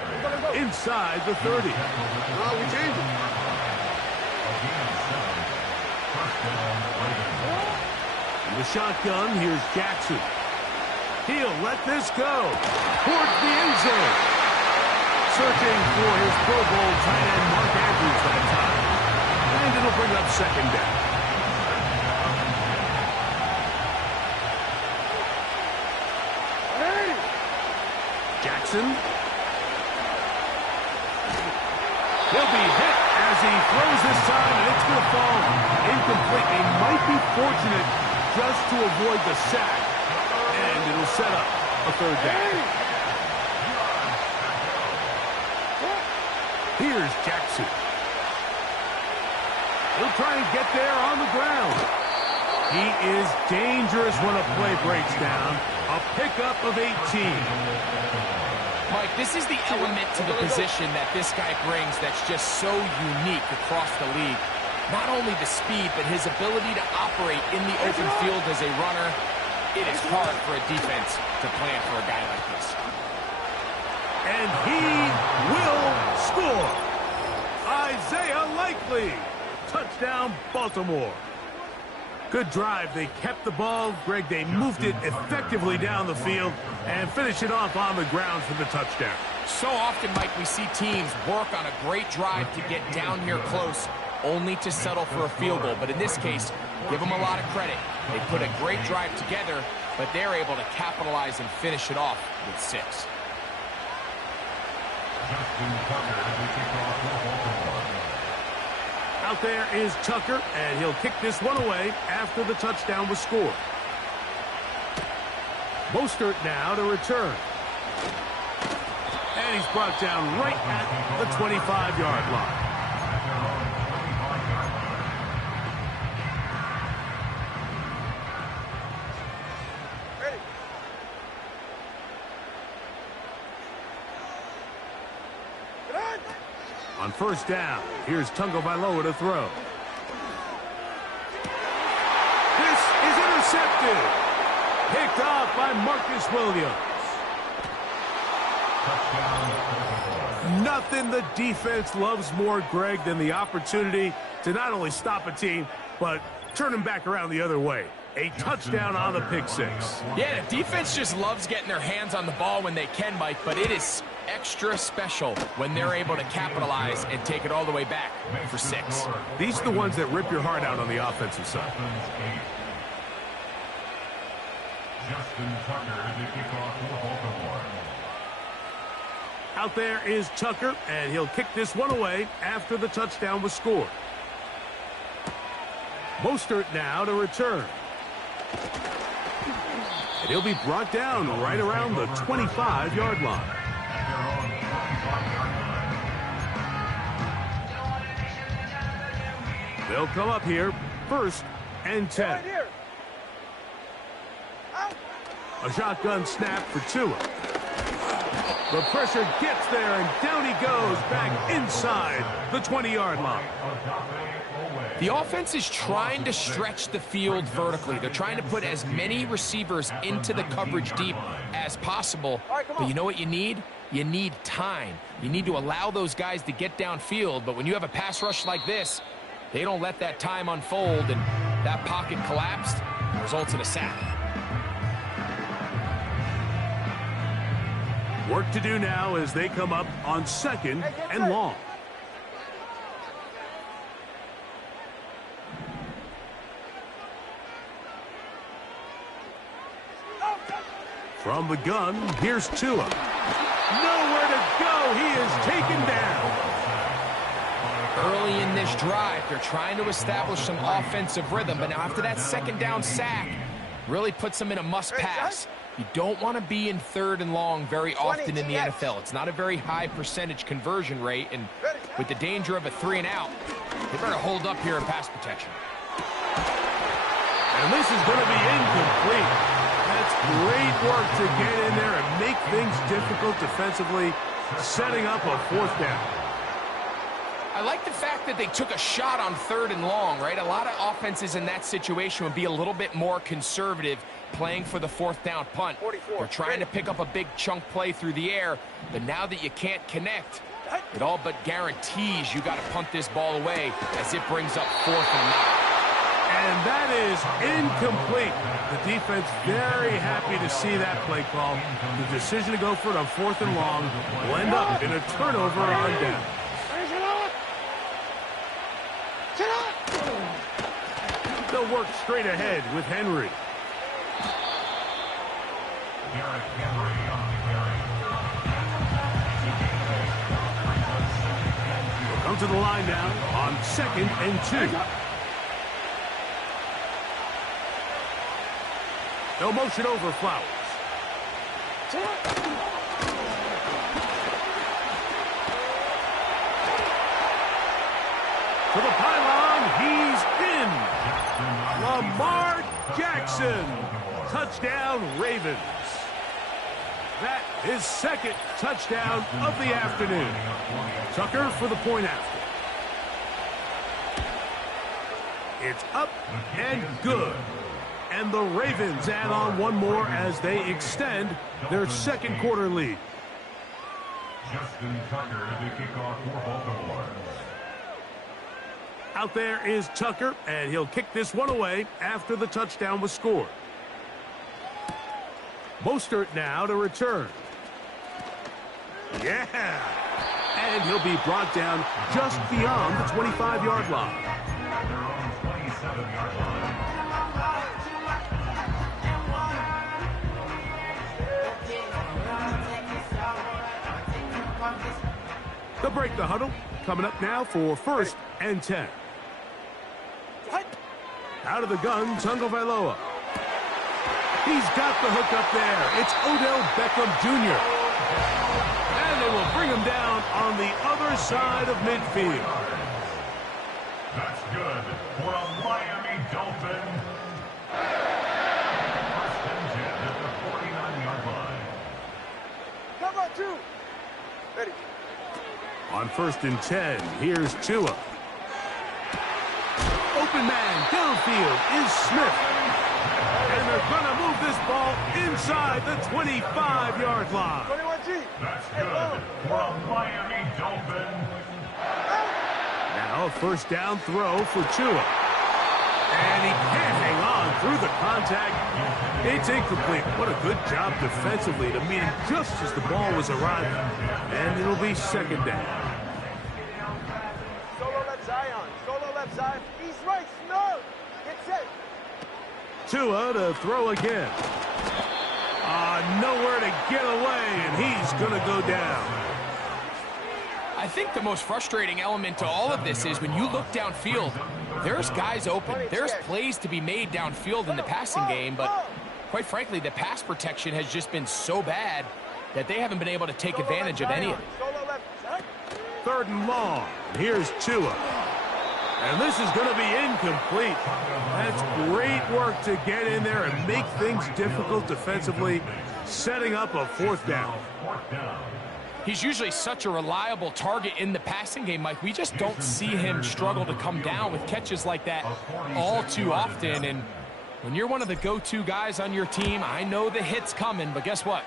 inside the 30. In the shotgun, here's Jackson. He'll let this go towards the end zone. Searching for his Pro Bowl tight end Mark Andrews that time. And it'll bring up 2nd down. Jackson. He'll be hit as he throws this time, and it's going to fall incomplete. He might be fortunate just to avoid the sack, and it'll set up a 3rd down. Here's Jackson. He'll try and get there on the ground. He is dangerous when a play breaks down. A pickup of 18. Mike, this is the element to the position that this guy brings that's just so unique across the league. Not only the speed, but his ability to operate in the open field as a runner. It is hard for a defense to plan for a guy like this. And he will score. Isaiah Likely. Touchdown, Baltimore. Good drive. They kept the ball. Greg, they moved it effectively down the field and finished it off on the ground for the touchdown. So often, Mike, we see teams work on a great drive to get down here close, only to settle for a field goal. But in this case, give them a lot of credit. They put a great drive together, but they're able to capitalize and finish it off with 6. Out there is Tucker, and he'll kick this one away after the touchdown was scored. Mostert now to return. And he's brought down right at the 25-yard line. On 1st down, here's Tagovailoa to throw. This is intercepted. Picked off by Marcus Williams. Nothing the defense loves more, Greg, than the opportunity to not only stop a team, but turn them back around the other way. A touchdown on the pick 6. Yeah, the defense just loves getting their hands on the ball when they can, Mike, but it is extra special when they're able to capitalize and take it all the way back for 6. These are the ones that rip your heart out on the offensive side. Out there is Tucker, and he'll kick this one away after the touchdown was scored. Mostert now to return. And he'll be brought down right around the 25-yard line. They'll come up here, 1st and 10. A shotgun snap for Tua. The pressure gets there, and down he goes back inside the 20-yard line. The offense is trying to stretch the field vertically. They're trying to put as many receivers into the coverage deep as possible. But you know what you need? You need time. You need to allow those guys to get downfield. But when you have a pass rush like this, they don't let that time unfold, and that pocket collapsed, results in a sack. Work to do now as they come up on 2nd and long. From the gun, here's Tua. Nowhere to go. He is taken down. Early in this drive, they're trying to establish some offensive rhythm, but now after that 2nd down sack, Really puts them in a must-pass. You don't want to be in 3rd and long very often in the NFL. It's not a very high percentage conversion rate, and with the danger of a 3-and-out, they better hold up here in pass protection. And this is going to be incomplete. That's great work to get in there and make things difficult defensively, setting up a 4th down. I like the fact that they took a shot on 3rd and long, right? A lot of offenses in that situation would be a little bit more conservative playing for the 4th down punt. They're trying to pick up a big chunk play through the air, but now that you can't connect, it all but guarantees you got to punt this ball away as it brings up 4th and 9. And that is incomplete. The defense very happy to see that play call. The decision to go for it on 4th and long will end up in a turnover on down. They'll work straight ahead with Henry. We'll come to the line now on 2nd and 2. They'll motion over Flowers. To the pylon, he's in. Lamar Jackson. Touchdown, Ravens. That is 2nd touchdown of the afternoon. Tucker for the point after. It's up and good. And the Ravens add on one more as they extend their 2nd quarter lead. Justin Tucker, the kickoff for Baltimore. Out there is Tucker, and he'll kick this one away after the touchdown was scored. Mostert now to return. Yeah! And he'll be brought down just beyond the 25-yard line. Their own 27-yard line. They'll break the huddle. Coming up now for 1st and 10. Out of the gun, Tagovailoa. He's got the hook up there. It's Odell Beckham Jr. And they will bring him down on the other side of midfield. That's good for a Miami Dolphin. 1st and 10 at the 49-yard line. Come on, 2. Ready. On 1st and 10, here's Tua. Open man downfield is Smith. And they're going to move this ball inside the 25-yard line. 21G. That's good for a Miami Dolphin. Now a 1st down throw for Tua. And he can't hang on through the contact. It's incomplete. What a good job defensively to meet him just as the ball was arriving. And it'll be 2nd down. Solo left Zion. Solo left Zion. He's right. No. Get set. Tua to throw again. Nowhere to get away, and he's going to go down. I think the most frustrating element to all of this is when you look downfield, there's guys open. There's plays to be made downfield in the passing game, but quite frankly, the pass protection has just been so bad that they haven't been able to take advantage of any of it. 3rd and long. Here's Tua. And this is going to be incomplete. That's great work to get in there and make things difficult defensively, setting up a 4th down. He's usually such a reliable target in the passing game, Mike. We just don't see him struggle to come down with catches like that all too often. And when you're one of the go-to guys on your team, I know the hit's coming, but guess what?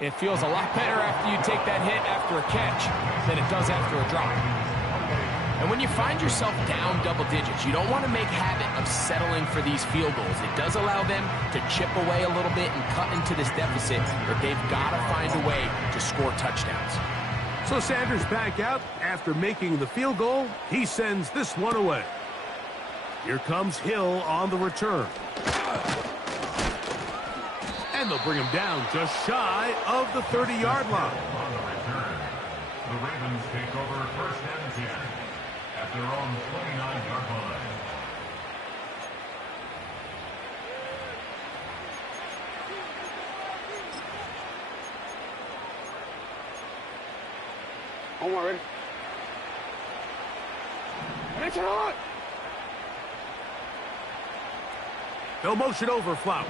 It feels a lot better after you take that hit after a catch than it does after a drop. And when you find yourself down double digits, you don't want to make habit of settling for these field goals. It does allow them to chip away a little bit and cut into this deficit, but they've got to find a way to score touchdowns. So Sanders back out after making the field goal. He sends this one away. Here comes Hill on the return. And they'll bring him down just shy of the 30-yard line. On the return, the Ravens take over 1st and 10 at their own 29-yard line. Home already. Answer on! They'll motion over Flowers.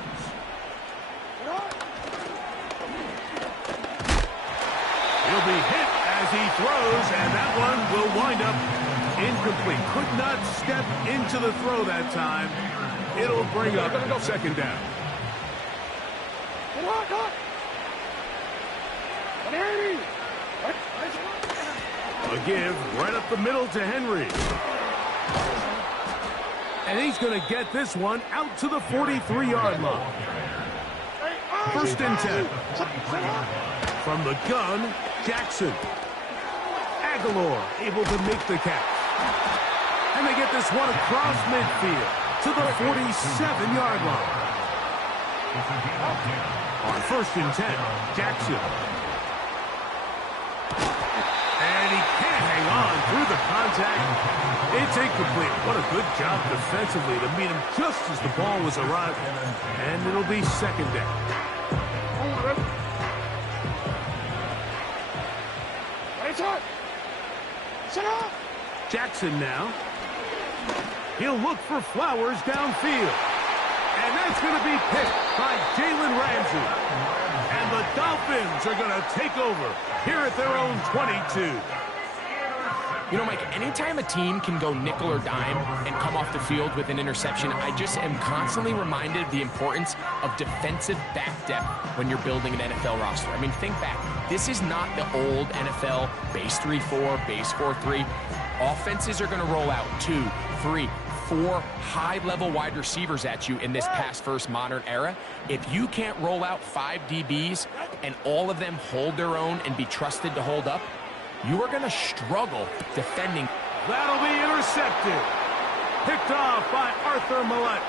He'll be hit as he throws, and that one will wind up incomplete. Could not step into the throw that time. It'll bring up second down. A give right up the middle to Henry. And he's going to get this one out to the 43-yard line. First and 10. From the gun, Jackson. Aguilar able to make the catch. And they get this one across midfield to the 47-yard line. On first and 10, Jackson. And he can't hang on through the contact. It's incomplete. What a good job defensively to meet him just as the ball was arriving. And it'll be second down. Jackson now. He'll look for Flowers downfield. And that's going to be picked by Jalen Ramsey. And the Dolphins are going to take over here at their own 22. You know, Mike, anytime a team can go nickel or dime and come off the field with an interception, I just am constantly reminded of the importance of defensive back depth when you're building an NFL roster. I mean, think back. This is not the old NFL base 3-4, base 4-3. Offenses are going to roll out 2, 3, 4 high-level wide receivers at you in this pass-first modern era. If you can't roll out 5 DBs and all of them hold their own and be trusted to hold up, you are going to struggle defending. That'll be intercepted. Picked off by Arthur Millette.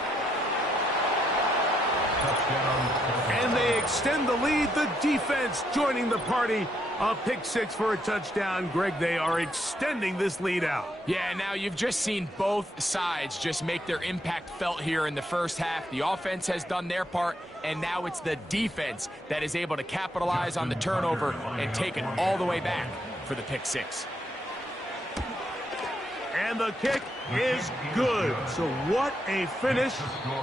And they extend the lead. The defense joining the party. A pick 6 for a touchdown. Greg, they are extending this lead out. Yeah, now you've just seen both sides just make their impact felt here in the first half. The offense has done their part, and now it's the defense that is able to capitalize on the turnover and take it all the way back for the pick 6. And the kick is good. So what a finish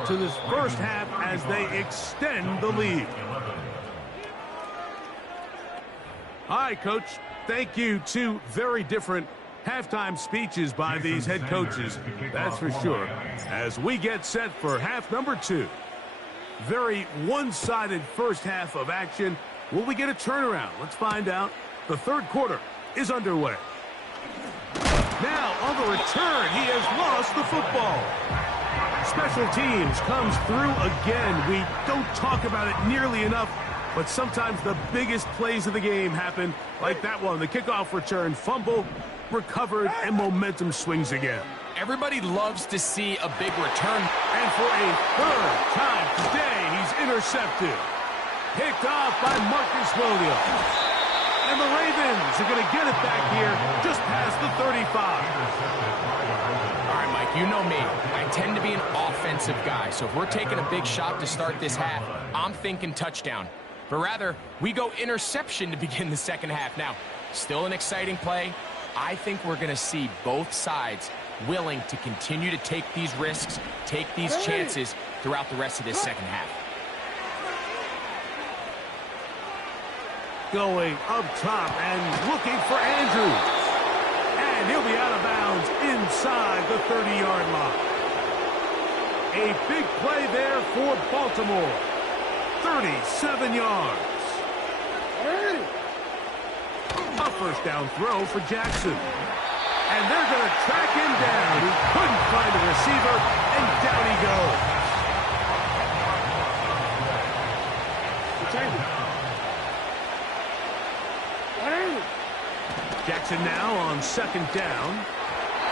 to this first half as they extend the lead. All right, Coach, thank you. 2 very different halftime speeches by these head coaches, that's for sure, as we get set for half number 2. Very one-sided first half of action. Will we get a turnaround? Let's find out. The third quarter is underway. Now, on the return, he has lost the football. Special teams comes through again. We don't talk about it nearly enough, but sometimes the biggest plays of the game happen, like that one. The kickoff return, fumble, recovered, and momentum swings again. Everybody loves to see a big return. And for a third time today, he's intercepted. Picked off by Marcus Williams. And the Ravens are going to get it back here just past the 35. All right, Mike, you know me. I tend to be an offensive guy, so if we're taking a big shot to start this half, I'm thinking touchdown. But rather, we go interception to begin the second half. Now, still an exciting play. I think we're going to see both sides willing to continue to take these risks, take these chances throughout the rest of this second half. Going up top and looking for Andrews. And he'll be out of bounds inside the 30-yard line. A big play there for Baltimore. 37 yards. A first down throw for Jackson. And they're going to track him down. He couldn't find a receiver, and down he goes. Jackson now on second down.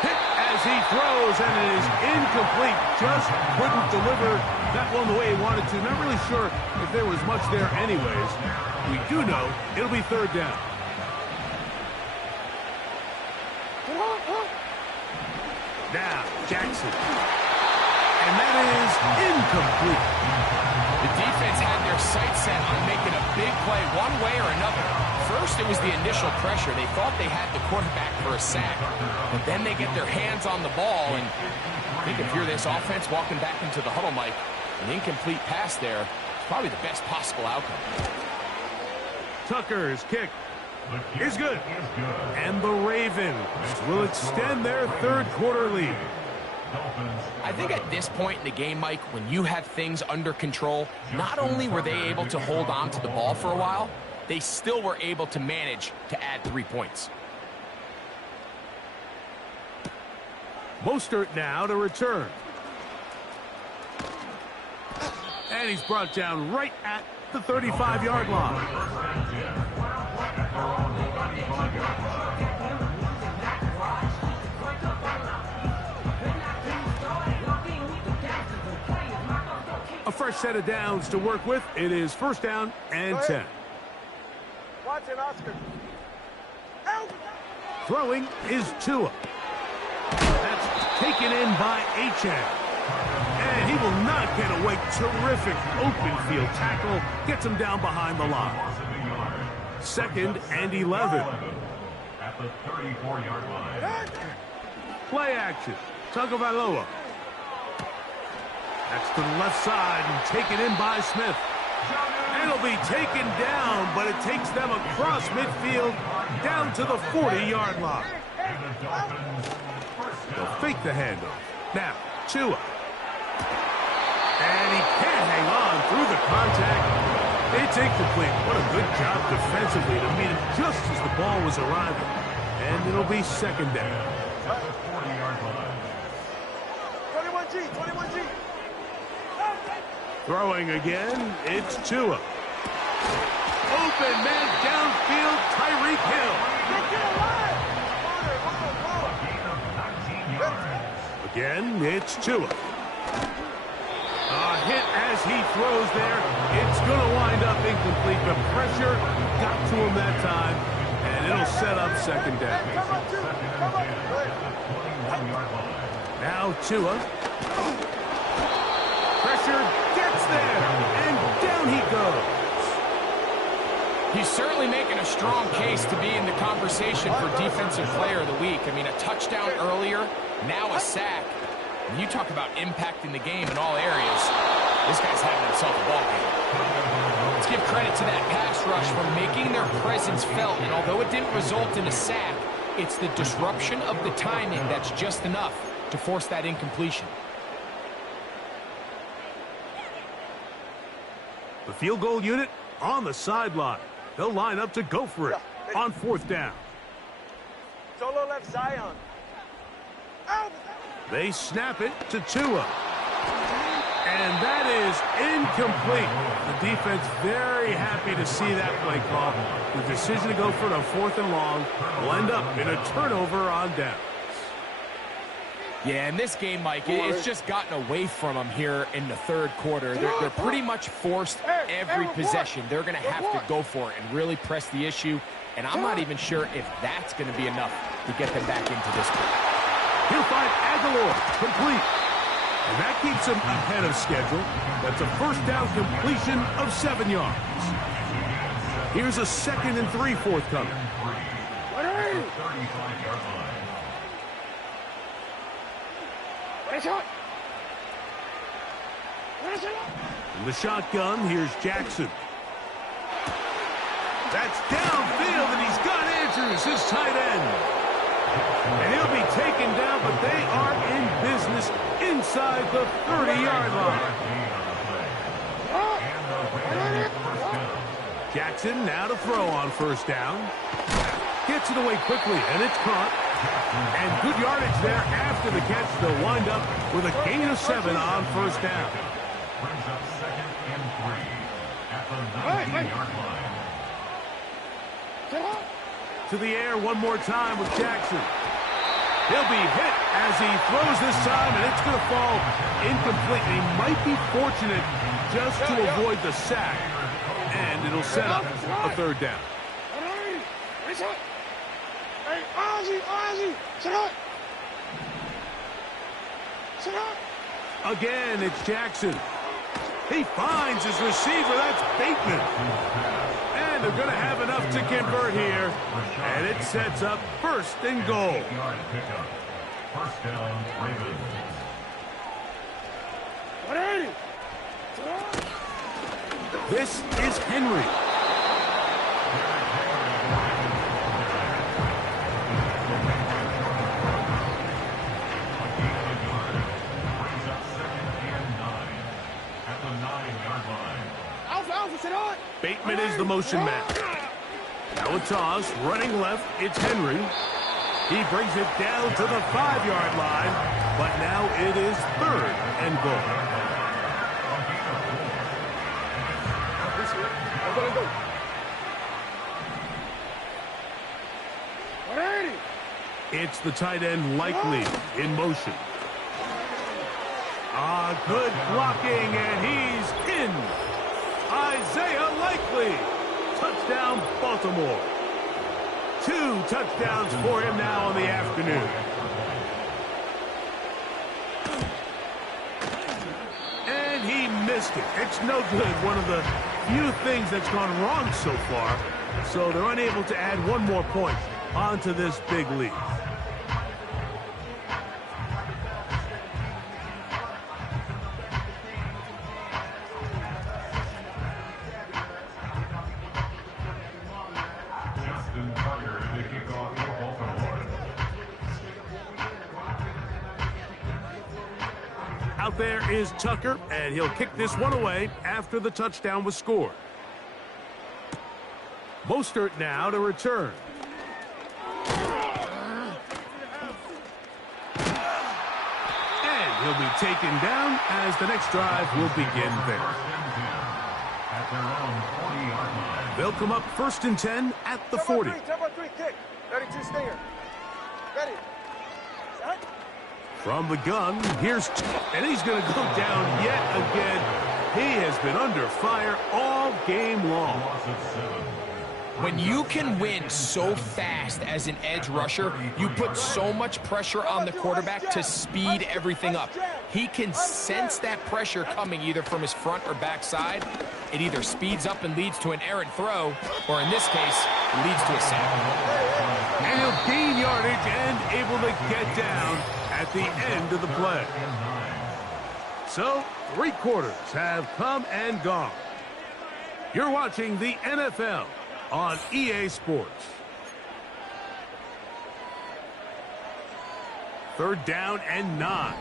Hit as he throws, and it is incomplete. Just couldn't deliver that one the way he wanted to. Not really sure if there was much there anyways. We do know it'll be third down. Now, Jackson. And that is incomplete. The defense had their their sights set on making a big play one way or another. First, it was the initial pressure. They thought they had the quarterback for a sack, but then they get their hands on the ball, and I think if you're this offense walking back into the huddle, Mike, an incomplete pass there is probably the best possible outcome. Tucker's kick is good. And the Ravens will extend their third quarter lead. I think at this point in the game, Mike, when you have things under control, not only were they able to hold on to the ball for a while, they still were able to manage to add 3 points. Mostert now to return. And he's brought down right at the 35-yard line. A fresh set of downs to work with. It is first down and 10. Watch it, Oscar. Throwing is Tua. That's taken in by Achane. And he will not get away. Terrific open field tackle. Gets him down behind the line. Second and 11. At the 34-yard line. Play action. Tagovailoa. That's to the left side and taken in by Smith. It'll be taken down, but it takes them across midfield down to the 40-yard line. They'll fake the handoff. Now, Tua. And he can't hang on through the contact. It's incomplete. What a good job defensively to meet him just as the ball was arriving. And it'll be second down. 21G, 21G. Throwing again, it's Tua. Open man downfield, Tyreek Hill. Again, it's Tua. A hit as he throws there. It's going to wind up incomplete. The pressure got to him that time, and it'll set up second down. Now Tua. Pressure gets there, and down he goes. He's certainly making a strong case to be in the conversation for Defensive Player of the Week. I mean, a touchdown earlier, now a sack. When you talk about impacting the game in all areas, this guy's having himself a ball game. Let's give credit to that pass rush for making their presence felt, and although it didn't result in a sack, it's the disruption of the timing that's just enough to force that incompletion. The field goal unit on the sideline. They'll line up to go for it on fourth down. Solo left Zion. They snap it to Tua. And that is incomplete. The defense very happy to see that play call. The decision to go for it on fourth and long will end up in a turnover on downs. Yeah, in this game, Mike, it's just gotten away from them here in the third quarter. They're pretty much forced every possession. They're going to have to go for it and really press the issue. And I'm not even sure if that's going to be enough to get them back into this game. He'll find Aguilar, complete. And that keeps him ahead of schedule. That's a first down completion of 7 yards. Here's a 2nd and 3 forthcoming. In the shotgun, here's Jackson. That's downfield, and he's got Andrews, his tight end. And he'll be taken down, but they are in business inside the 30-yard line. Jackson now to throw on first down. Gets it away quickly, and it's caught. And good yardage there after the catch. They'll wind up with a gain of 7 on first down. Brings up 2nd and 3 at the 19-yard line. To the air one more time with Jackson. He'll be hit as he throws this time, and it's going to fall incomplete. He might be fortunate just to avoid the sack, and it'll set up a third down. Again, it's Jackson. He finds his receiver. That's Bateman. And they're going to have enough to convert here. And it sets up 1st and goal. First down, Ravens. This is Henry. Bateman is the motion man. Now a toss, running left, it's Henry. He brings it down to the 5-yard line, but now it is 3rd and goal. It's the tight end Likely in motion. Good blocking, and he's in. Isaiah Likely. Touchdown, Baltimore. 2 touchdowns for him now in the afternoon. And he missed it. It's no good. One of the few things that's gone wrong so far. So they're unable to add one more point onto this big lead. Out there is Tucker, and he'll kick this one away after the touchdown was scored. Mostert now to return. And he'll be taken down as the next drive will begin there. They'll come up 1st and 10 at the 40. 10-3 kick. 32 stinger. Ready. Set. From the gun, and he's going to go down yet again. He has been under fire all game long. When you can win so fast as an edge rusher, you put so much pressure on the quarterback to speed everything up. He can sense that pressure coming either from his front or back side. It either speeds up and leads to an errant throw, or in this case, leads to a sack. And he'll gain yardage and able to get down at the end of the play. So, 3 quarters have come and gone. You're watching the NFL on EA Sports. 3rd down and 9.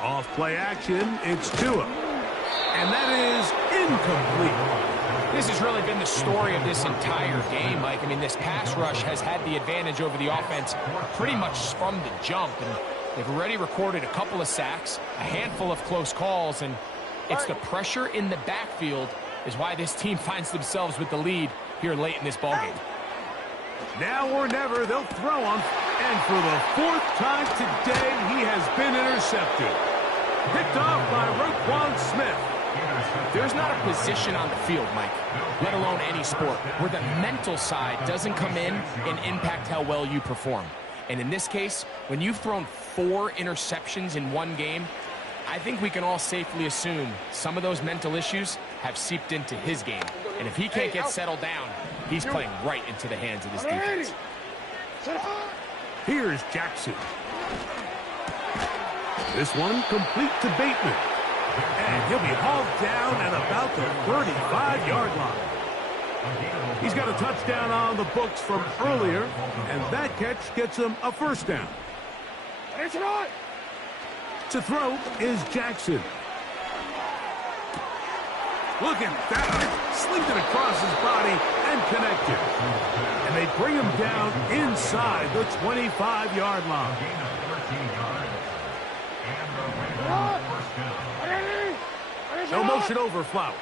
Off play action, it's Tua. And that is incomplete. This has really been the story of this entire game, Mike. I mean, this pass rush has had the advantage over the offense pretty much from the jump. And they've already recorded a couple of sacks, a handful of close calls, and it's the pressure in the backfield is why this team finds themselves with the lead here late in this ballgame. Now or never, they'll throw him. And for the 4th time today, he has been intercepted. Picked off by Roquan Smith. There's not a position on the field, Mike, let alone any sport, where the mental side doesn't come in and impact how well you perform. And in this case, when you've thrown 4 interceptions in one game, I think we can all safely assume some of those mental issues have seeped into his game. And if he can't get settled down, he's playing right into the hands of this defense. Here's Jackson. This one complete to Bateman. And he'll be hauled down at about the 35-yard line. He's got a touchdown on the books from earlier, and that catch gets him a 1st down. To throw is Jackson. Look at that. Slipped it across his body and connected. And they bring him down inside the 25-yard line. No motion over Flowers.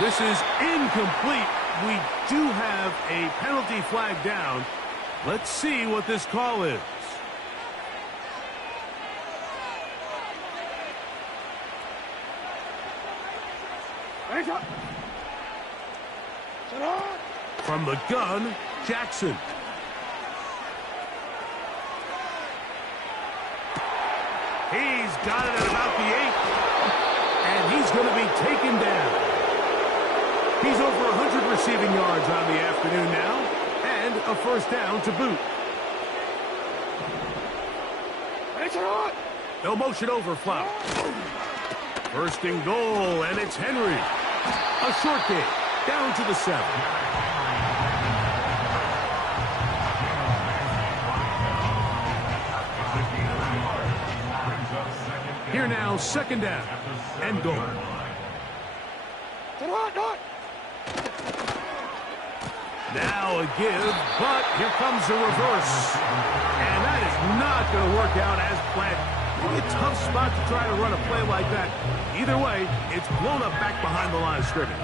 This is incomplete. We do have a penalty flag down. Let's see what this call is. From the gun, Jackson. He's got it at about the 8. And he's going to be taken down. He's over 100 receiving yards on the afternoon now. And a first down to boot. No motion overflow. First and goal, and it's Henry. A short game, down to the 7. Here now, second down and goal. Now a give, but here comes the reverse. And that is not going to work out as planned. Maybe a tough spot to try to run a play like that. Either way, it's blown up back behind the line of scrimmage.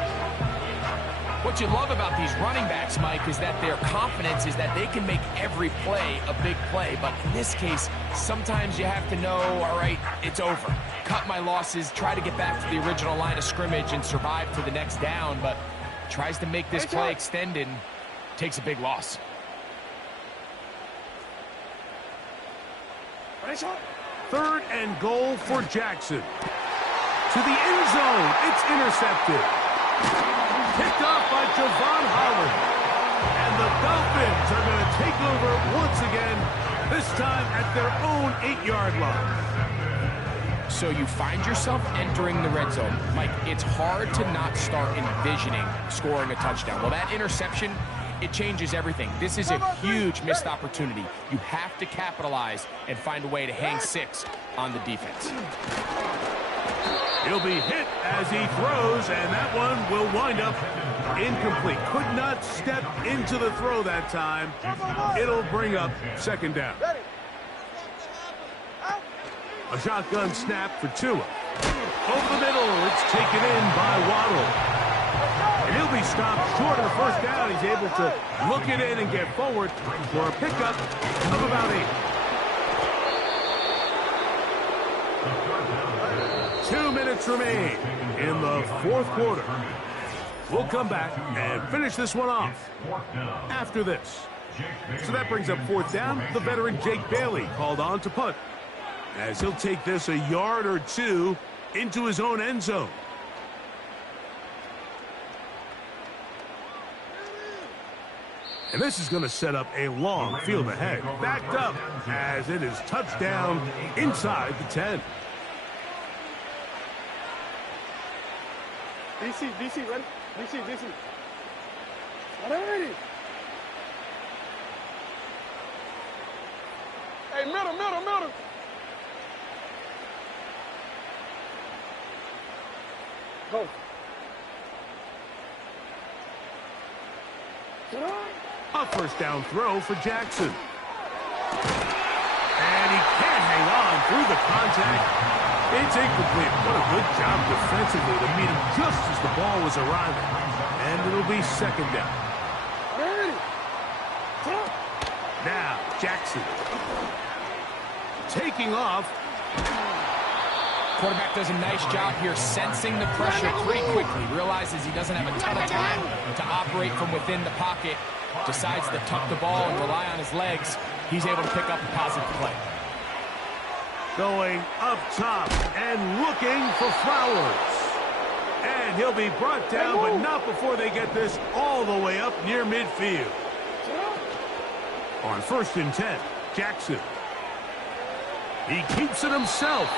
What you love about these running backs, Mike, is that their confidence is that they can make every play a big play. But in this case, sometimes you have to know, all right, it's over. Cut my losses, try to get back to the original line of scrimmage and survive to the next down. But tries to make this play extended and takes a big loss. Third and goal for Jackson. To the end zone. It's intercepted. Picked off by Javon Holland. And the Dolphins are going to take over once again, this time at their own 8-yard line. So you find yourself entering the red zone. Mike, it's hard to not start envisioning scoring a touchdown. Well, that interception, it changes everything. This is a huge missed opportunity. You have to capitalize and find a way to hang 6 on the defense. He'll be hit as he throws, and that one will wind up incomplete. Could not step into the throw that time. It'll bring up second down. A shotgun snap for Tua. Over the middle, it's taken in by Waddle. And he'll be stopped short of the first down. He's able to look it in and get forward for a pickup of about 8. 2 minutes remain in the fourth quarter. We'll come back and finish this one off after this. So that brings up fourth down. The veteran Jake Bailey called on to punt, as he'll take this a yard or 2 into his own end zone. And this is going to set up a long field ahead. Backed up as it is touchdown inside the 10. DC, ready? DC. Ready? Hey, middle. Go. A first down throw for Jackson. And he can't hang on through the contact. It's incomplete. What a good job defensively to meet him just as the ball was arriving. And it'll be second down. Now, Jackson. Taking off. Quarterback does a nice job here sensing the pressure pretty quickly. Realizes he doesn't have a ton of time to operate from within the pocket. Decides to tuck the ball and rely on his legs. He's able to pick up a positive play. Going up top and looking for Flowers. And he'll be brought down, but not before they get this all the way up near midfield. On first and 10, Jackson. He keeps it himself.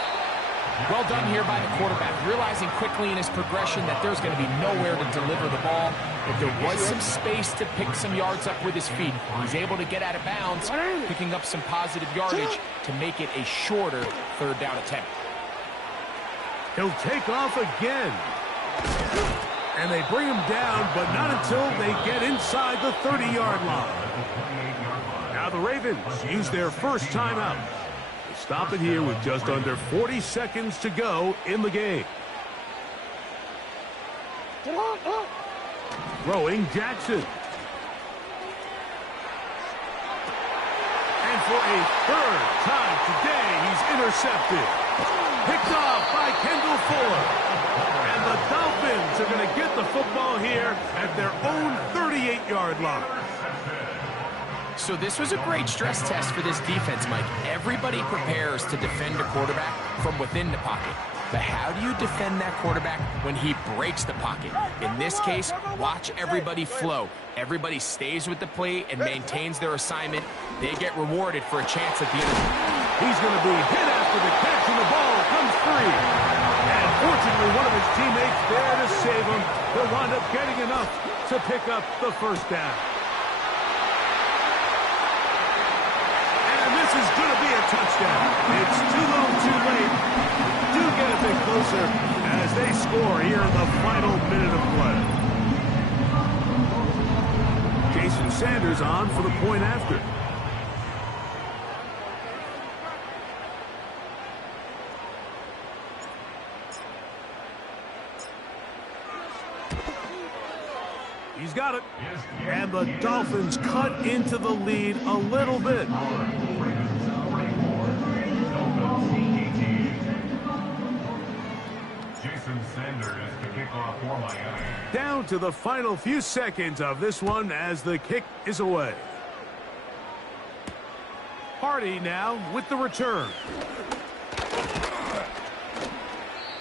Well done here by the quarterback, realizing quickly in his progression that there's going to be nowhere to deliver the ball. If there was some space to pick some yards up with his feet, he's able to get out of bounds, picking up some positive yardage to make it a shorter third down attempt. He'll take off again. And they bring him down, but not until they get inside the 30-yard line. Now the Ravens use their first timeout. Stop it here with just under 40 seconds to go in the game. Throwing Jackson. And for a third time today, he's intercepted. Picked off by Kendall Fuller. And the Dolphins are going to get the football here at their own 38-yard line. So this was a great stress test for this defense, Mike. Everybody prepares to defend a quarterback from within the pocket. But how do you defend that quarterback when he breaks the pocket? In this case, watch everybody flow. Everybody stays with the play and maintains their assignment. They get rewarded for a chance at the end. He's going to be hit after the catch, and the ball comes free. And fortunately, one of his teammates there to save him. He'll wind up getting enough to pick up the first down. And this is going to be a touchdown. It's too little, too late. Do get a bit closer as they score here in the final minute of play. Jason Sanders on for the point after. He's got it. And the Dolphins cut into the lead a little bit. Jason Sanders to kick off for Miami. Down to the final few seconds of this one as the kick is away. Hardy now with the return.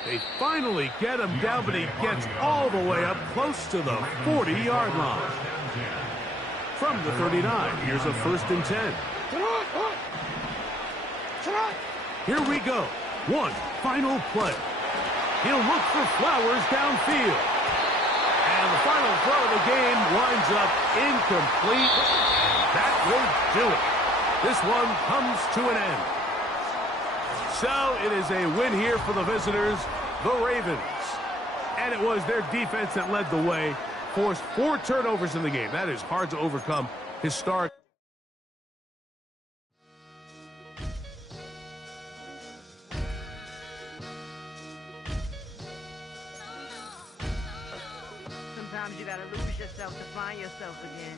They finally get him down, but he gets all the way up close to the 40-yard line. From the 39, here's a 1st and 10. Here we go. One final play. He'll look for Flowers downfield. And the final throw of the game winds up incomplete. That will do it. This one comes to an end. So it is a win here for the visitors, the Ravens. And it was their defense that led the way, forced 4 turnovers in the game. That is hard to overcome historic. Sometimes you gotta lose yourself to find yourself again.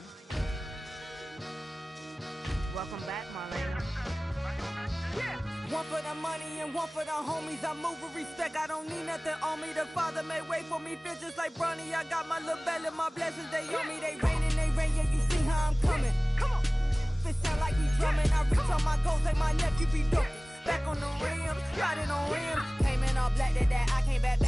Welcome back, Marlena. Yeah. One for the money and one for the homies. I move with respect, I don't need nothing on me. The Father made way for me, feel just like Bronny. I got my little belly, my blessings, they on me. They rain, yeah, you see how I'm coming. Come on. It sound like we drumming. I reach on my goals like my nephew be dumping. Back on the rim, riding on rims. Came in all black to that, I came back to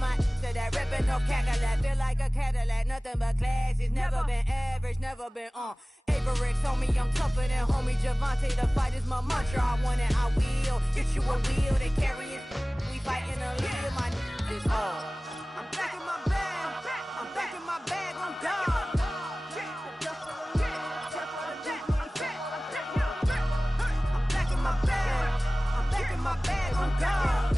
my to that ripping off Cadillac. Feel like a Cadillac, nothing but class. It's never been average, never been on. Averix on me, I'm tougher than homie Javante. The fight is my mantra, I want it, I will. Get you a wheel, they carry it. We fighting a little, my is all. I'm back in my bag, I'm back in my bag, I'm gone. My bag on God.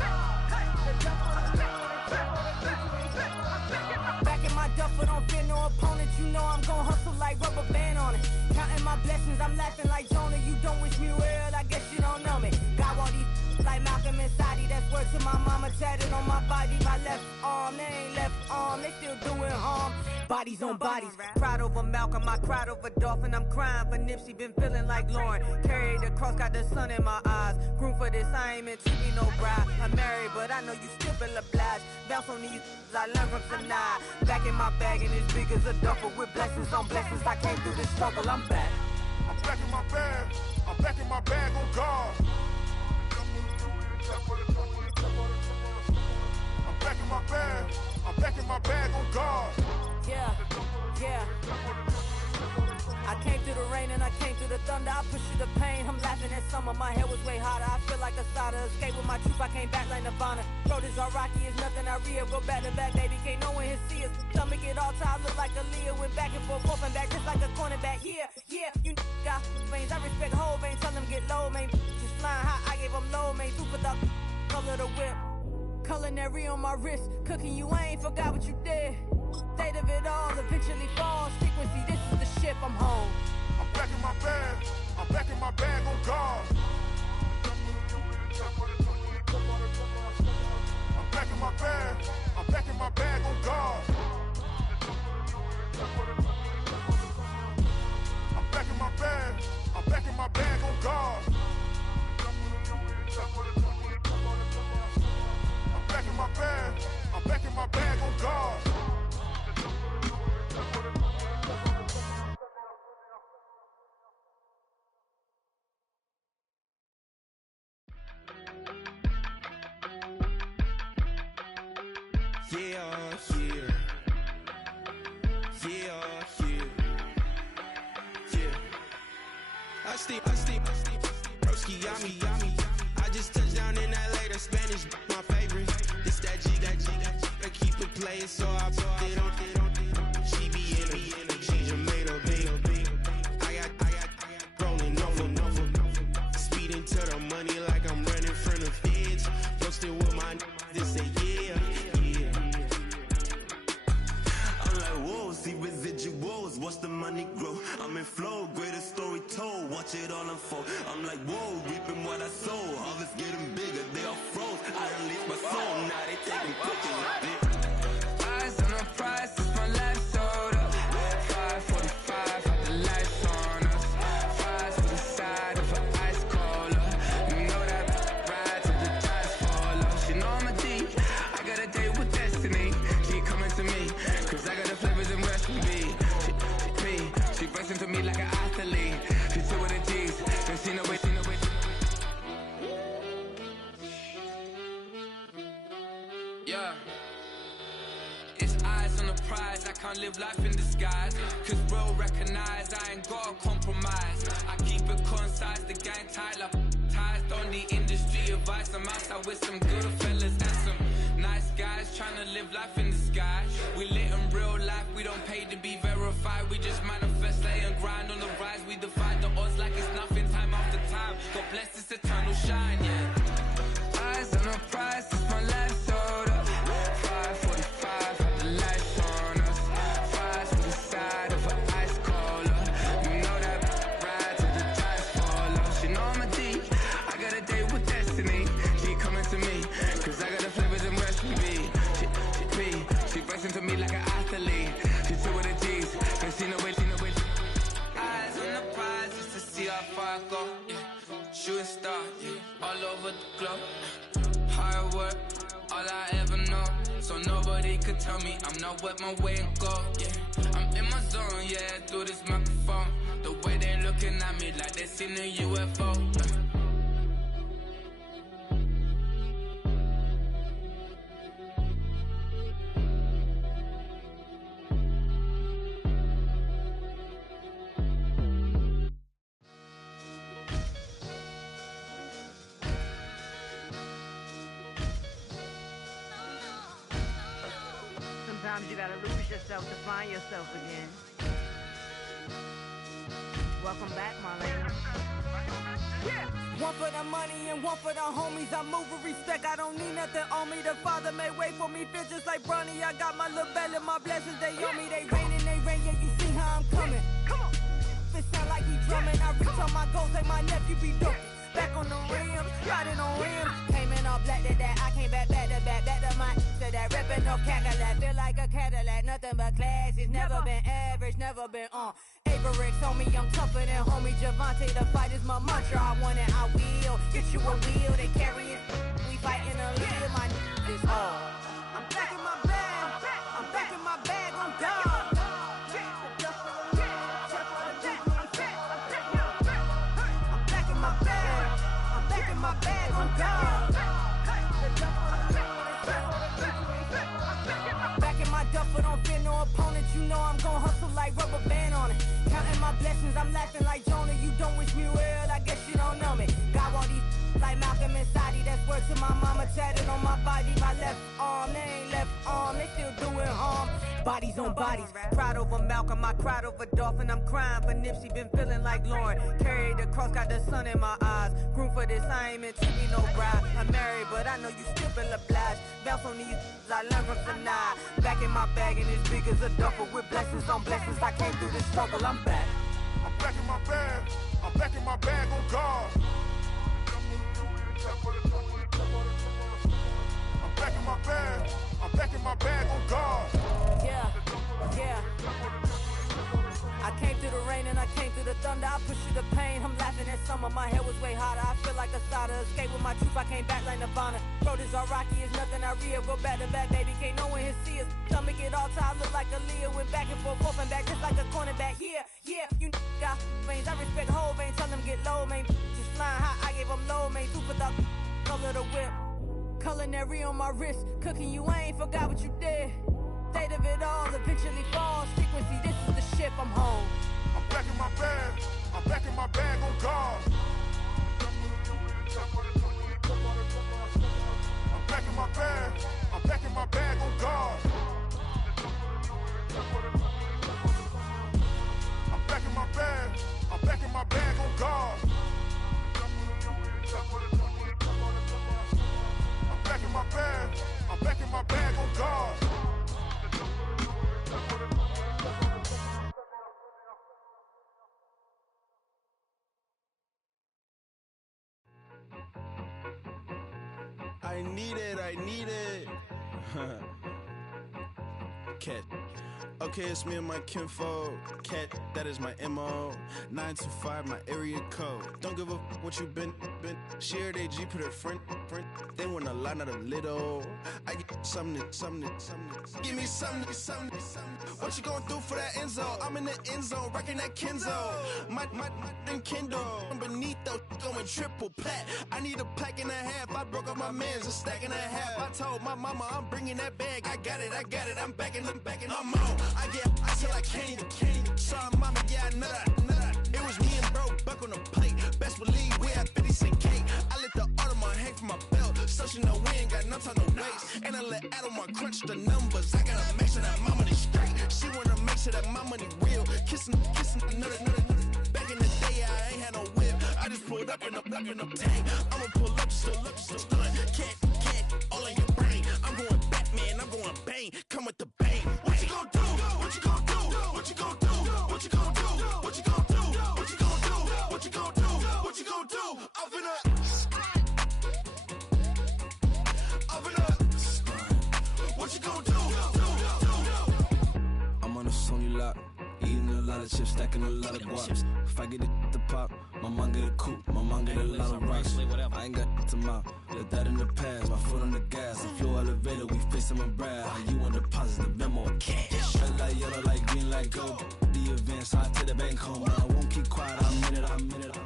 Back in my duffel, don't fear no opponent. You know I'm gon' hustle like rubber band on it. Counting my blessings, I'm laughing like Jonah. You don't wish me well, I guess you don't know me. Got all these like Malcolm and Sadie. That's word to my mama, tatted on my body. My left arm, they ain't left arm, they still doing harm. Bodies on bodies, cried over Malcolm, I cried over Dolphin. I'm crying for Nipsey, been feeling like Lauren. Carried the cross, got the sun in my eyes. Grew for this, I ain't meant to be no bride. I'm married, but I know you still feel obliged. Bounce on these, I learned from tonight. Back in my bag, and as big as a duffel with blessings on blessings. I came through this struggle, I'm back. I'm back in my bag, I'm back in my bag on God. I'm back in my bag, I'm back in my bag on God. Yeah, yeah. I came through the rain and I came through the thunder. I pushed through the pain, I'm laughing at summer. My hair was way hotter, I feel like a cider. Escape with my truth, I came back like Nirvana. Throat is all rocky, it's nothing I real. Go back to back, baby, can't no one here see us. Stomach it all tied, look like a Leah. Went back and forth and back, just like a cornerback. Yeah, yeah, you got veins, I respect whole veins. Tell them get low, man. Just flying high, I gave them low, man. Super the color the whip. Culinary on my wrist, cooking you, I ain't forgot what you did. State of it all, eventually falls. Frequency, this is the ship, I'm home. I'm back in my bag, I'm back in my bag on God. I'm back in my bag, I'm back in my bag on God. I'm back in my bag, I'm back in my bag on God. stay. Broski, yummy. I just touched down in LA, the Spanish, my favorite. This that G. I keep it playing, so I put it on. She be in me, she just made a big. I got rolling over. Speeding to the money like I'm running from the feds. Posted with my this say yeah. I'm like, whoa, see residuals, watch the money grow. I'm in flow, greatest story told, watch it all unfold. I'm like, whoa, reaping what I sow. Harvest getting bigger, they all froze. I release my soul, now they taking pictures of it. Eyes on the prize, it's my life sold up. 5:45, got the lights on us. Fries to the side of an ice cola. You know that ride till the tires fall off. She know I'm a D, I got a date with destiny. She coming to me, cause I got the flavors and recipe. She racing to me like an athlete. She took with the G's, then she know it. Yeah. It's eyes on the prize, I can't live life in disguise. Cause bro recognize I ain't gotta compromise. I keep it concise, the gang tight like ties. Don't need industry advice, I'm outside with some good fellas and some nice guys trying to live life in the sky. We lit in real life, we don't pay to be verified. We just manifest, lay and grind on the rise. We defy the odds like it's nothing, time after time. God bless this eternal shine, yeah. Eyes on the prize, it's my life sold up. 5:45, got the lights on us. Fries to the side of an ice cola. You know that ride till the tires fall off. She know I'm a D, I got a date with destiny. She coming to me, cause I got the flavors and recipe. She racing to me like an athlete. She took with the G's, and she know it. Eyes on the prize just to see how far I go. Yeah. Shooting star, yeah. All over the globe. Hard work, all I ever know. So nobody could tell me I'm not wet my way and go. Yeah, I'm in my zone, yeah, through this microphone. The way they looking at me like they seen a UFO. Yeah. Sometimes you gotta lose yourself to find yourself again. Welcome back, Marlene. Yeah. One for the money and one for the homies. I move with respect, I don't need nothing on me. The Father may wait for me, fit just like Bronny. I got my little belly, my blessings, they on me. They rain, yeah, you see how I'm coming. Come on. It sound like he drumming. I reach on my goals like my nephew be dope. Back on the rims, riding on rims. Came in all black to that, I came back to my to that ripping no Cadillac. Feel like a Cadillac, nothing but class. It's never been average, never been on. Averix on me, I'm tougher than homie Javante. The fight is my mantra, I want it, I will. Get you a wheel, they carry it. We fighting a lead, my is all. I'm back in my bag on God. My bag on God. Back in my duffel, don't fear no opponent. You know I'm gon' hustle like rubber band on it. Counting my blessings, I'm laughing like Jonah. You don't wish me well, I guess you don't know me. Got all these like Malcolm and Sadie. That's word to my mama, tatted on my body. My left arm, they ain't left arm, they still doing harm. Bodies on bodies, cried over Malcolm, I cried over Dolphin. I'm crying for Nipsey, been feeling like Lauren. Carried the cross, got the sun in my eyes. Groom for this, I ain't meant to be no bride. I'm married, but I know you still feel obliged. Bounce on these, I learned from Sanaa. Back in my bag, and it's big as a duffel. With blessings on blessings, I came through this struggle, I'm back. I'm back in my bag, I'm back in my bag on God. I'm back in my bag, I'm back in my bag on God. Yeah. I came through the rain and I came through the thunder. I pushed through the pain, I'm laughing at summer. My head was way hotter, I feel like a starter. Escape with my truth, I came back like Nirvana. Road is all rocky, it's nothing I real. Go back to back, baby, can't no one here see us. Stomach it all time, look like a Leah. Went back and forth and back, just like a cornerback. Yeah, you got veins, I respect whole veins. Tell them get low, man. Just flying high, I gave them low, man. Super the color the whip. Culinary on my wrist, cooking you, I ain't forgot what you did. State of it all, eventually falls. Frequency, this is the ship, I'm home. I'm back in my bag, I'm back in my my bag on guard. I'm packing my bag. I'm packing my bag on guard. I'm packing my bag. I'm packing my bag on guard. I'm packing my bag. I'm packing my bag on guard. I need it. Cat. Okay, it's me and my kinfolk. Cat, that is my MO. 925, my area code. Don't give a what you been. Shared AG, put her friend. They want a lot, not a little. I get something. Give me something. What you gonna do for that Enzo? I'm in the end zone, rocking that Kenzo. My Kindle. I'm beneath though, going triple plat. I need a pack and a half. I broke up my man's a stack and a half. I told my mama I'm bringing that bag. I got it. I'm backing. I'm on. I till I can't. Sorry, mama, yeah, I know that. It was me and bro, buck on the plate. Best believe we had 50 cent cake. I let the Audemars hang from my belt. So she know we ain't got no time to waste. And I let Audemars crunch the numbers. I gotta make sure that my money straight. She wanna make sure that my money real. Kissing another. Back in the day, I ain't had no whip. I just pulled up in the tank. I'ma pull up just to stun. Cat, all in your brain. I'm going Batman, I'm going bang. Come with the bang. What you gonna do? What you gonna do? What you gonna do? What you gonna do? What you gonna do? What you gonna do? What you gonna do? What you gonna do? Up in up. What you gonna do? I'm on a Sony lot, eating a lot of chips, stacking a lot of guaps. If I get it to pop, my mom get a coupe, my mom get a lot of rocks. I ain't got to mouth, let that in the past. My foot on the gas, the floor elevator, we facing my brad. How you want deposit the memo of cash? Red light, yellow light, green light, gold. The events, I take the bank home. I won't keep quiet, I'm in it.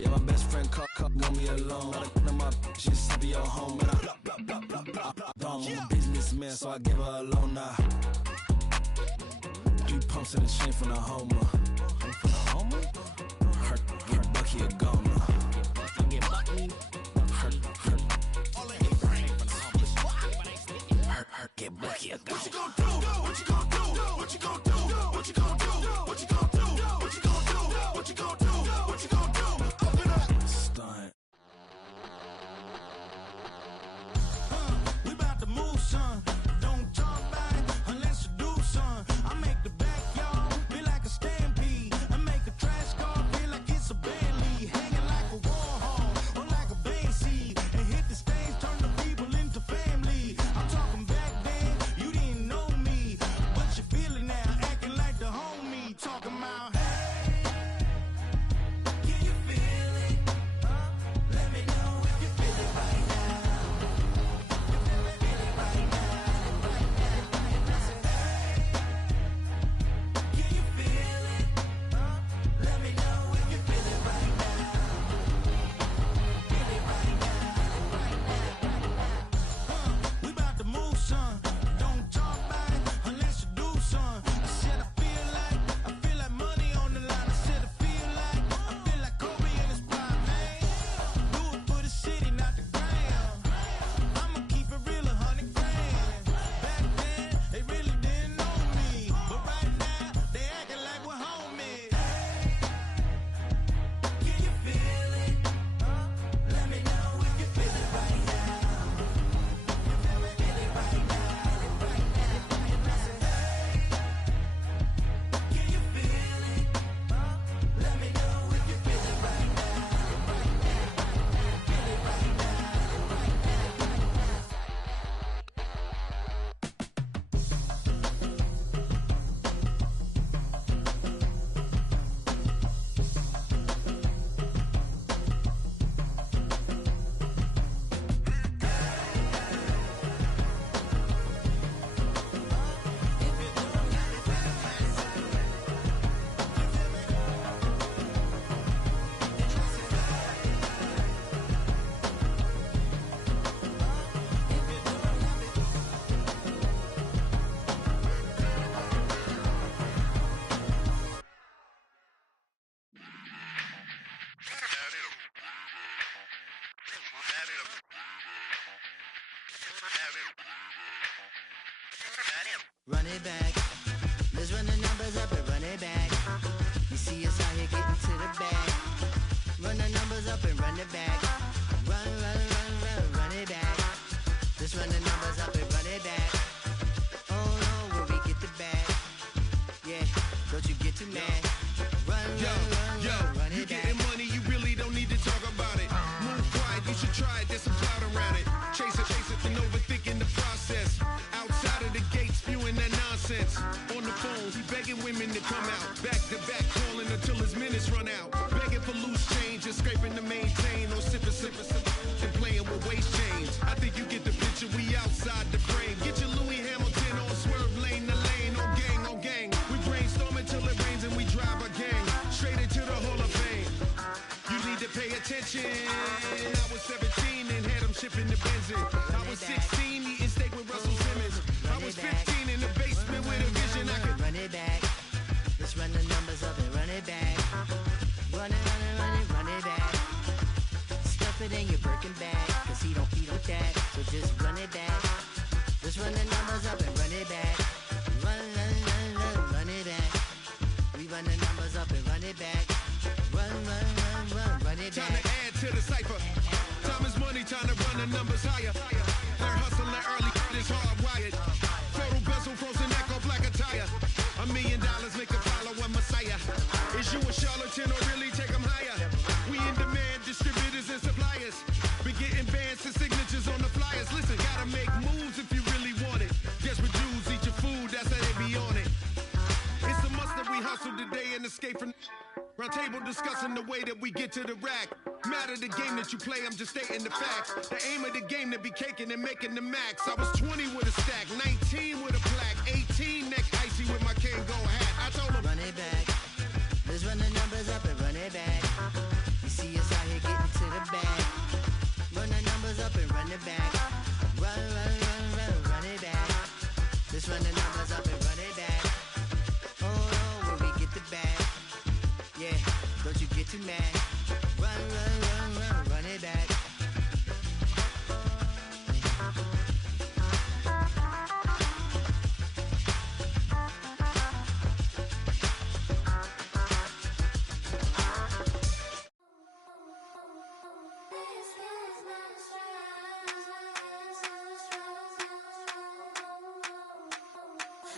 Yeah, my best friend want me alone. My just be your home, and I'm a businessman, so I give her a loan now. 3 pumps in the chain from the Homer. Her Bucky a goner. Her get Bucky a goner. What you gonna do? What you gonna do? What you gonna do? What you gonna do? What you gonna do? What you gonna do? What you gonna do? What you gonna do? Up and up. Stunt. We about to move, son. Don't talk back unless you do, son. I make the backyard feel like a stampede. I make a trash car feel like it's a Bentley. Hanging like a Warhol or like a Banksy. And hit the stage, turn the people into family. I'm talking back then, you didn't know me. But you feel it now, acting like the homie. Talking run it back. Let's run the numbers up and run it back. You see us out here getting to the bag. Run the numbers up and run it back. Run, run, run, run, run it back. Let's run the numbers up and run it back. Oh no, where we get the bag. Yeah, don't you get too mad. Run, run it you back. getting money, you really don't need to talk about it. Move quiet, you should try it, there's some clout around it. Chase it, and overthinking the process. Outside of the gates, spewing that nonsense. On the phone, he begging women to come out. Back to back, calling until his minutes run out. Begging for loose change and scraping to maintain. Or sipping, and playing with waist chains. I think you get the picture, we outside the frame. Get your Louis Hamilton on swerve lane to lane. On gang. We brainstorm until it rains and we drive a gang. Straight into the Hall of Fame. You need to pay attention. I was 17 and had them shipping the Benzin. I was 16 eating steak with Russell Simmons. I was 15 in the basement with a vision. I could run it back. Let's run the numbers up and run it back. Run it back. Stuff it in your Birkin bag, cause he don't eat with that. So just run it back. Let's run the numbers up and run it back. Run it back. We run the numbers up and run it back. Run it back. Time to add to the cipher. Time is money, time to run the numbers higher. They're hustling early, it's hardwired. Photo bezel, frozen echo, black attire. $1 million make a follow a messiah. Is you a charlatan or really take them higher? We in demand, distributors and suppliers. We getting bands and signatures on the flyers. Listen, gotta make moves if you really want it. Desperate Jews eat your food, that's how they be on it. It's a must that we hustle today and escape from round table discussing the way that we get to the rack. Matter the game that you play, I'm just stating the facts. The aim of the game to be caking and making the max. I was 20 with a stack, 19 with a plaque, 18 neck icy with my Kango hat. I told him, run it back. Let's run the numbers up and run it back. You see us out here getting to the bag. Run the numbers up and run it back. Run it back. Let's run the numbers up and run it back. Oh no, where we get the bag. Yeah, don't you get too mad. Run it back.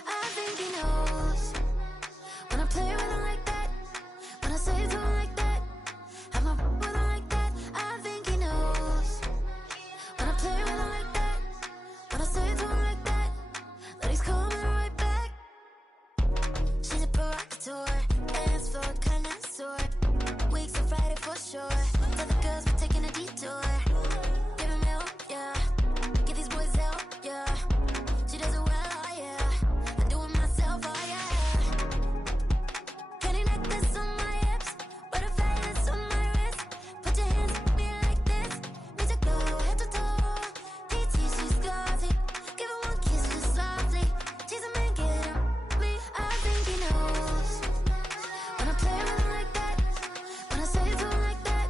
I think he knows when I play with him like that, when I say to him like that, have my with him like that. I think he knows when I play with him like that, when I say to him like that, that he's coming right back. She's a provocateur, dance floor connoisseur, weeks of Friday for sure. Tell the girls we're taking a detour. Give him help, yeah. Give these boys help, yeah. She does it well, oh yeah. I do it myself, oh yeah. Candy necklace on my hips, butterflies on my wrist. Put your hands on me like this, means to go head to toe. DT, she's glossy. Give her one kiss just softly. Tease him and get him me. I think he knows when I play with him like that, when I say to him like that,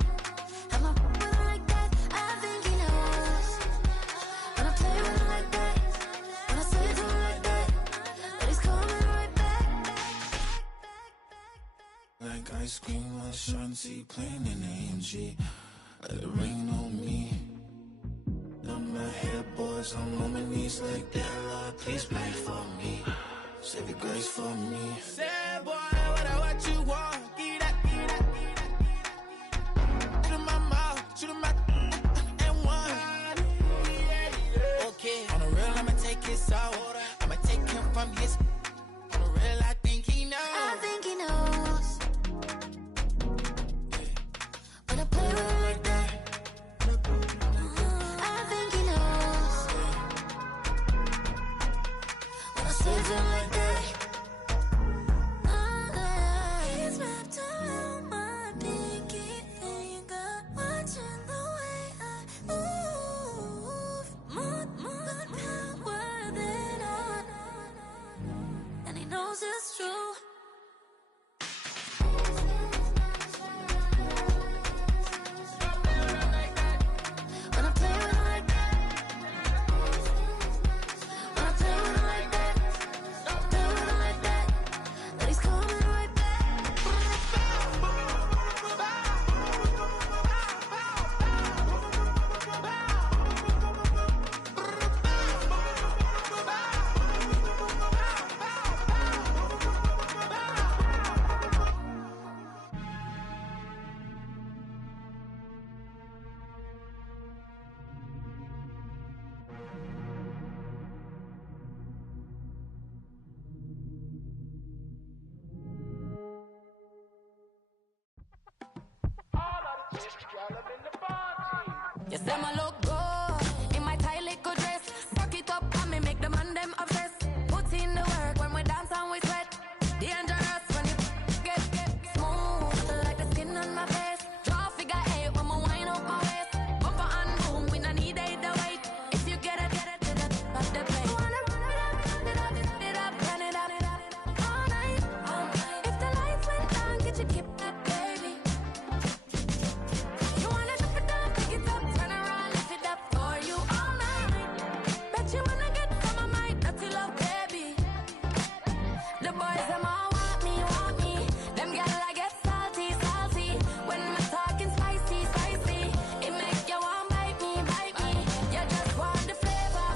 have my with him like that. I think he knows when I play with him like that, when I say to him like that, that he's coming right back. Like ice cream on Shanty, playing in AMG. Let it rain on me. Numb my head, boys, I'm on my knees like that. Lord, please pray for me. Save your grace for me. Sad boy, what you want? Give that. Shoot in my mouth, shoot in my and one. Okay, on the real, I'ma take his out. I'ma take him from his. On the real, I think he knows. I think he knows when I play with him like that. I think he knows when I say to him like that. He's wrapped around my pinky finger, watching the way I move. More power than on, and he knows it's true. When I play with him like that, when I play with him like that, You say my look good in my tight little dress. Rock it up and me make the man them obsessed. Put in the work when we dance and we sweat. Dangerous when you get smooth like the skin on my face. Draw figure 8 when we wind up my waist. Bumper and boom, we no need it the weight. If you get it to the top of the plate. Wanna run it up, run it up, all night, all night. If the lights went down, get your keep that baby. You wanna drop it down, pick it up, turn around, lift it up for you all night. Bet you wanna get some of my dirty love, baby. The boys them all want me. Them gyal I get salty. When I'm talking spicy. It make you want bite me. You just want the flavor.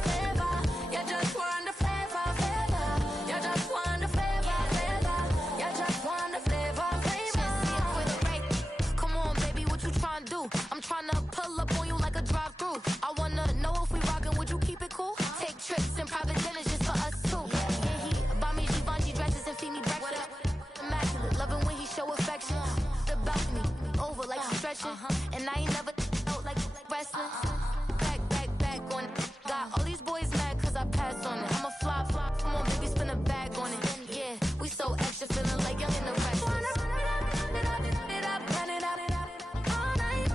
You just want the flavor. You just want the flavor. You just want the flavor. With a break. Come on, baby, what you tryna do? I'm tryna pull up on you like a drive-through. I wanna know if we rockin', would you keep it cool? Take trips and private dinners just for us two. Yeah, he buy me Givenchy dresses and feed me breakfast. Immaculate, loving when he show affection. The balcony, over like stretching. And I ain't never out like wrestling. Back on it. Got all these boys mad cause I passed on it. I'm a flop. Come on, baby, spin a bag on it. Yeah, we so extra, feeling like young in the rest. Run it up, all night.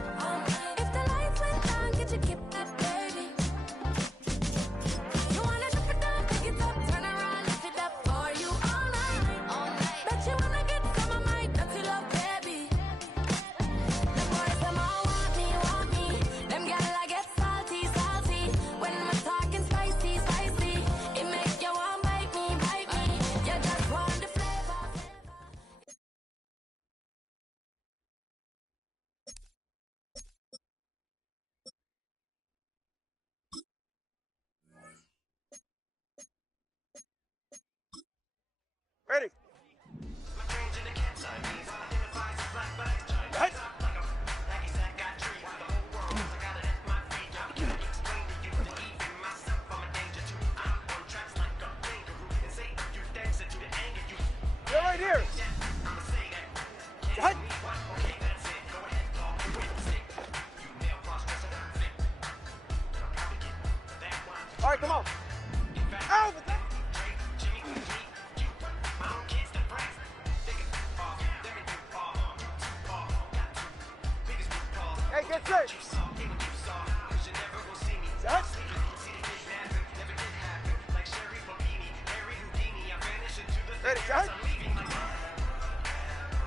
If the lights went down, get your keep that baby. You wanna drop it down, pick it up, turn around, lift it up for you all night. Bet you wanna get some of my dirty love, baby. The boys them all want me. Them gyal I get salty. When I'm talking spicy. It make you want bite me. You just want the flavor. Ready. You're right here. Hut. All right, come on. Out. Hey, get set. Set. Ready, set.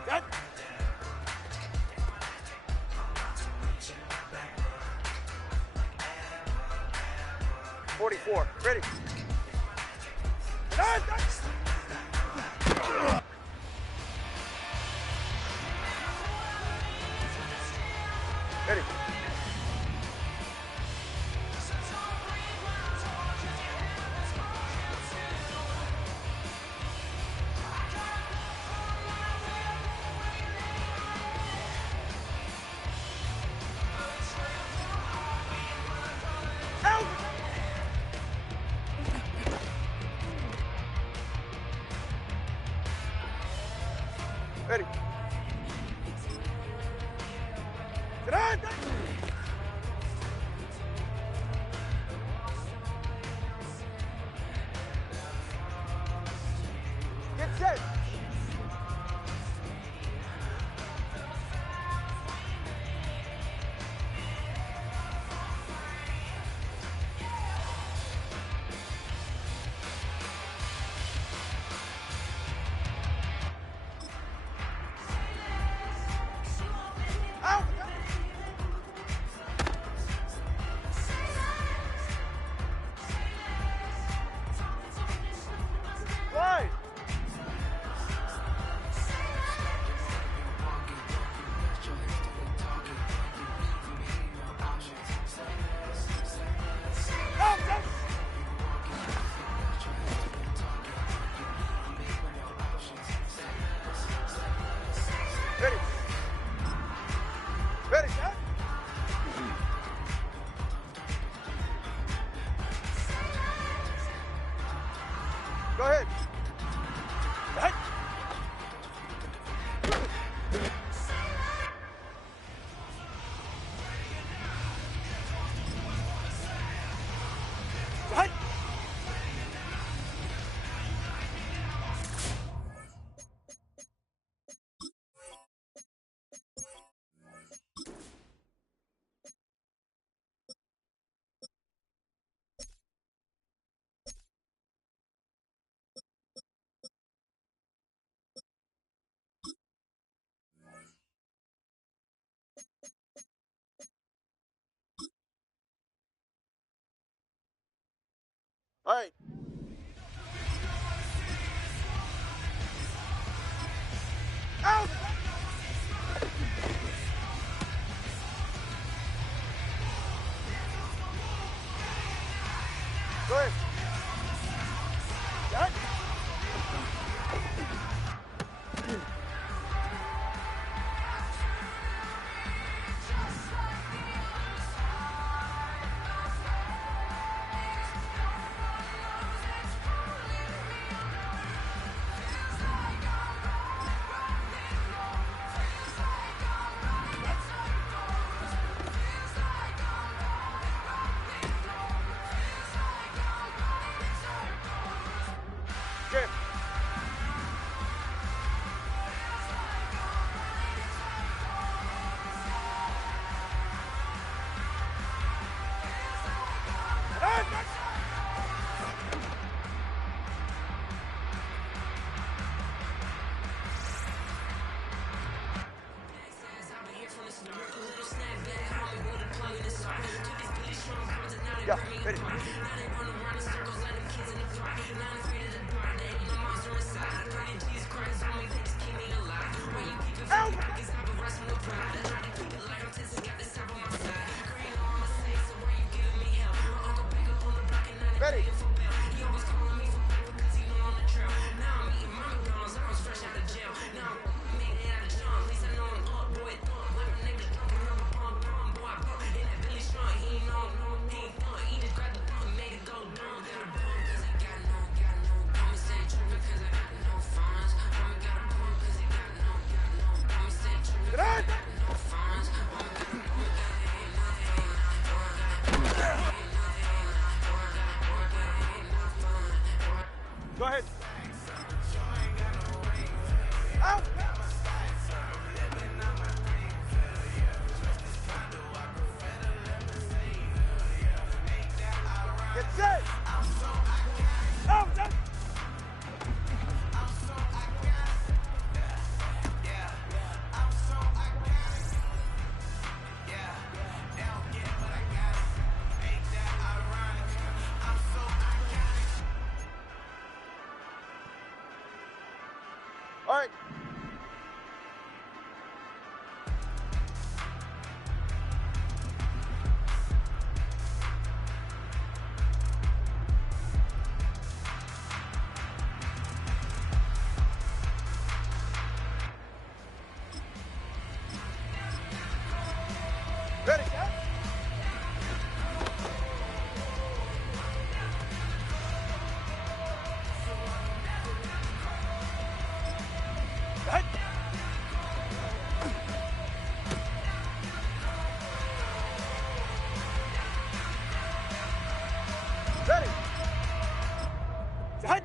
Set. 44. Ready. Set. Ready. Out. Ready. Set. Get set. Out. Right. Out. Ready. Ready, set. Go ahead. Set. right. Out! Go ahead. Got it? Okay. Yeah, ready. Out! Ready. Get on! Go ahead. Out! Get set! Out! Out! All right. Ready? Right. Ready. Right.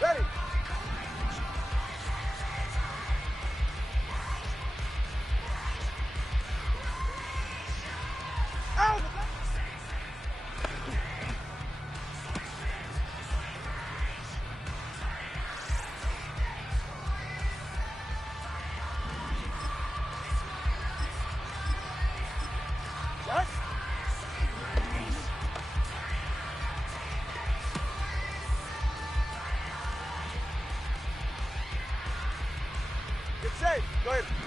Ready. Out. Yes. Get safe. Go ahead.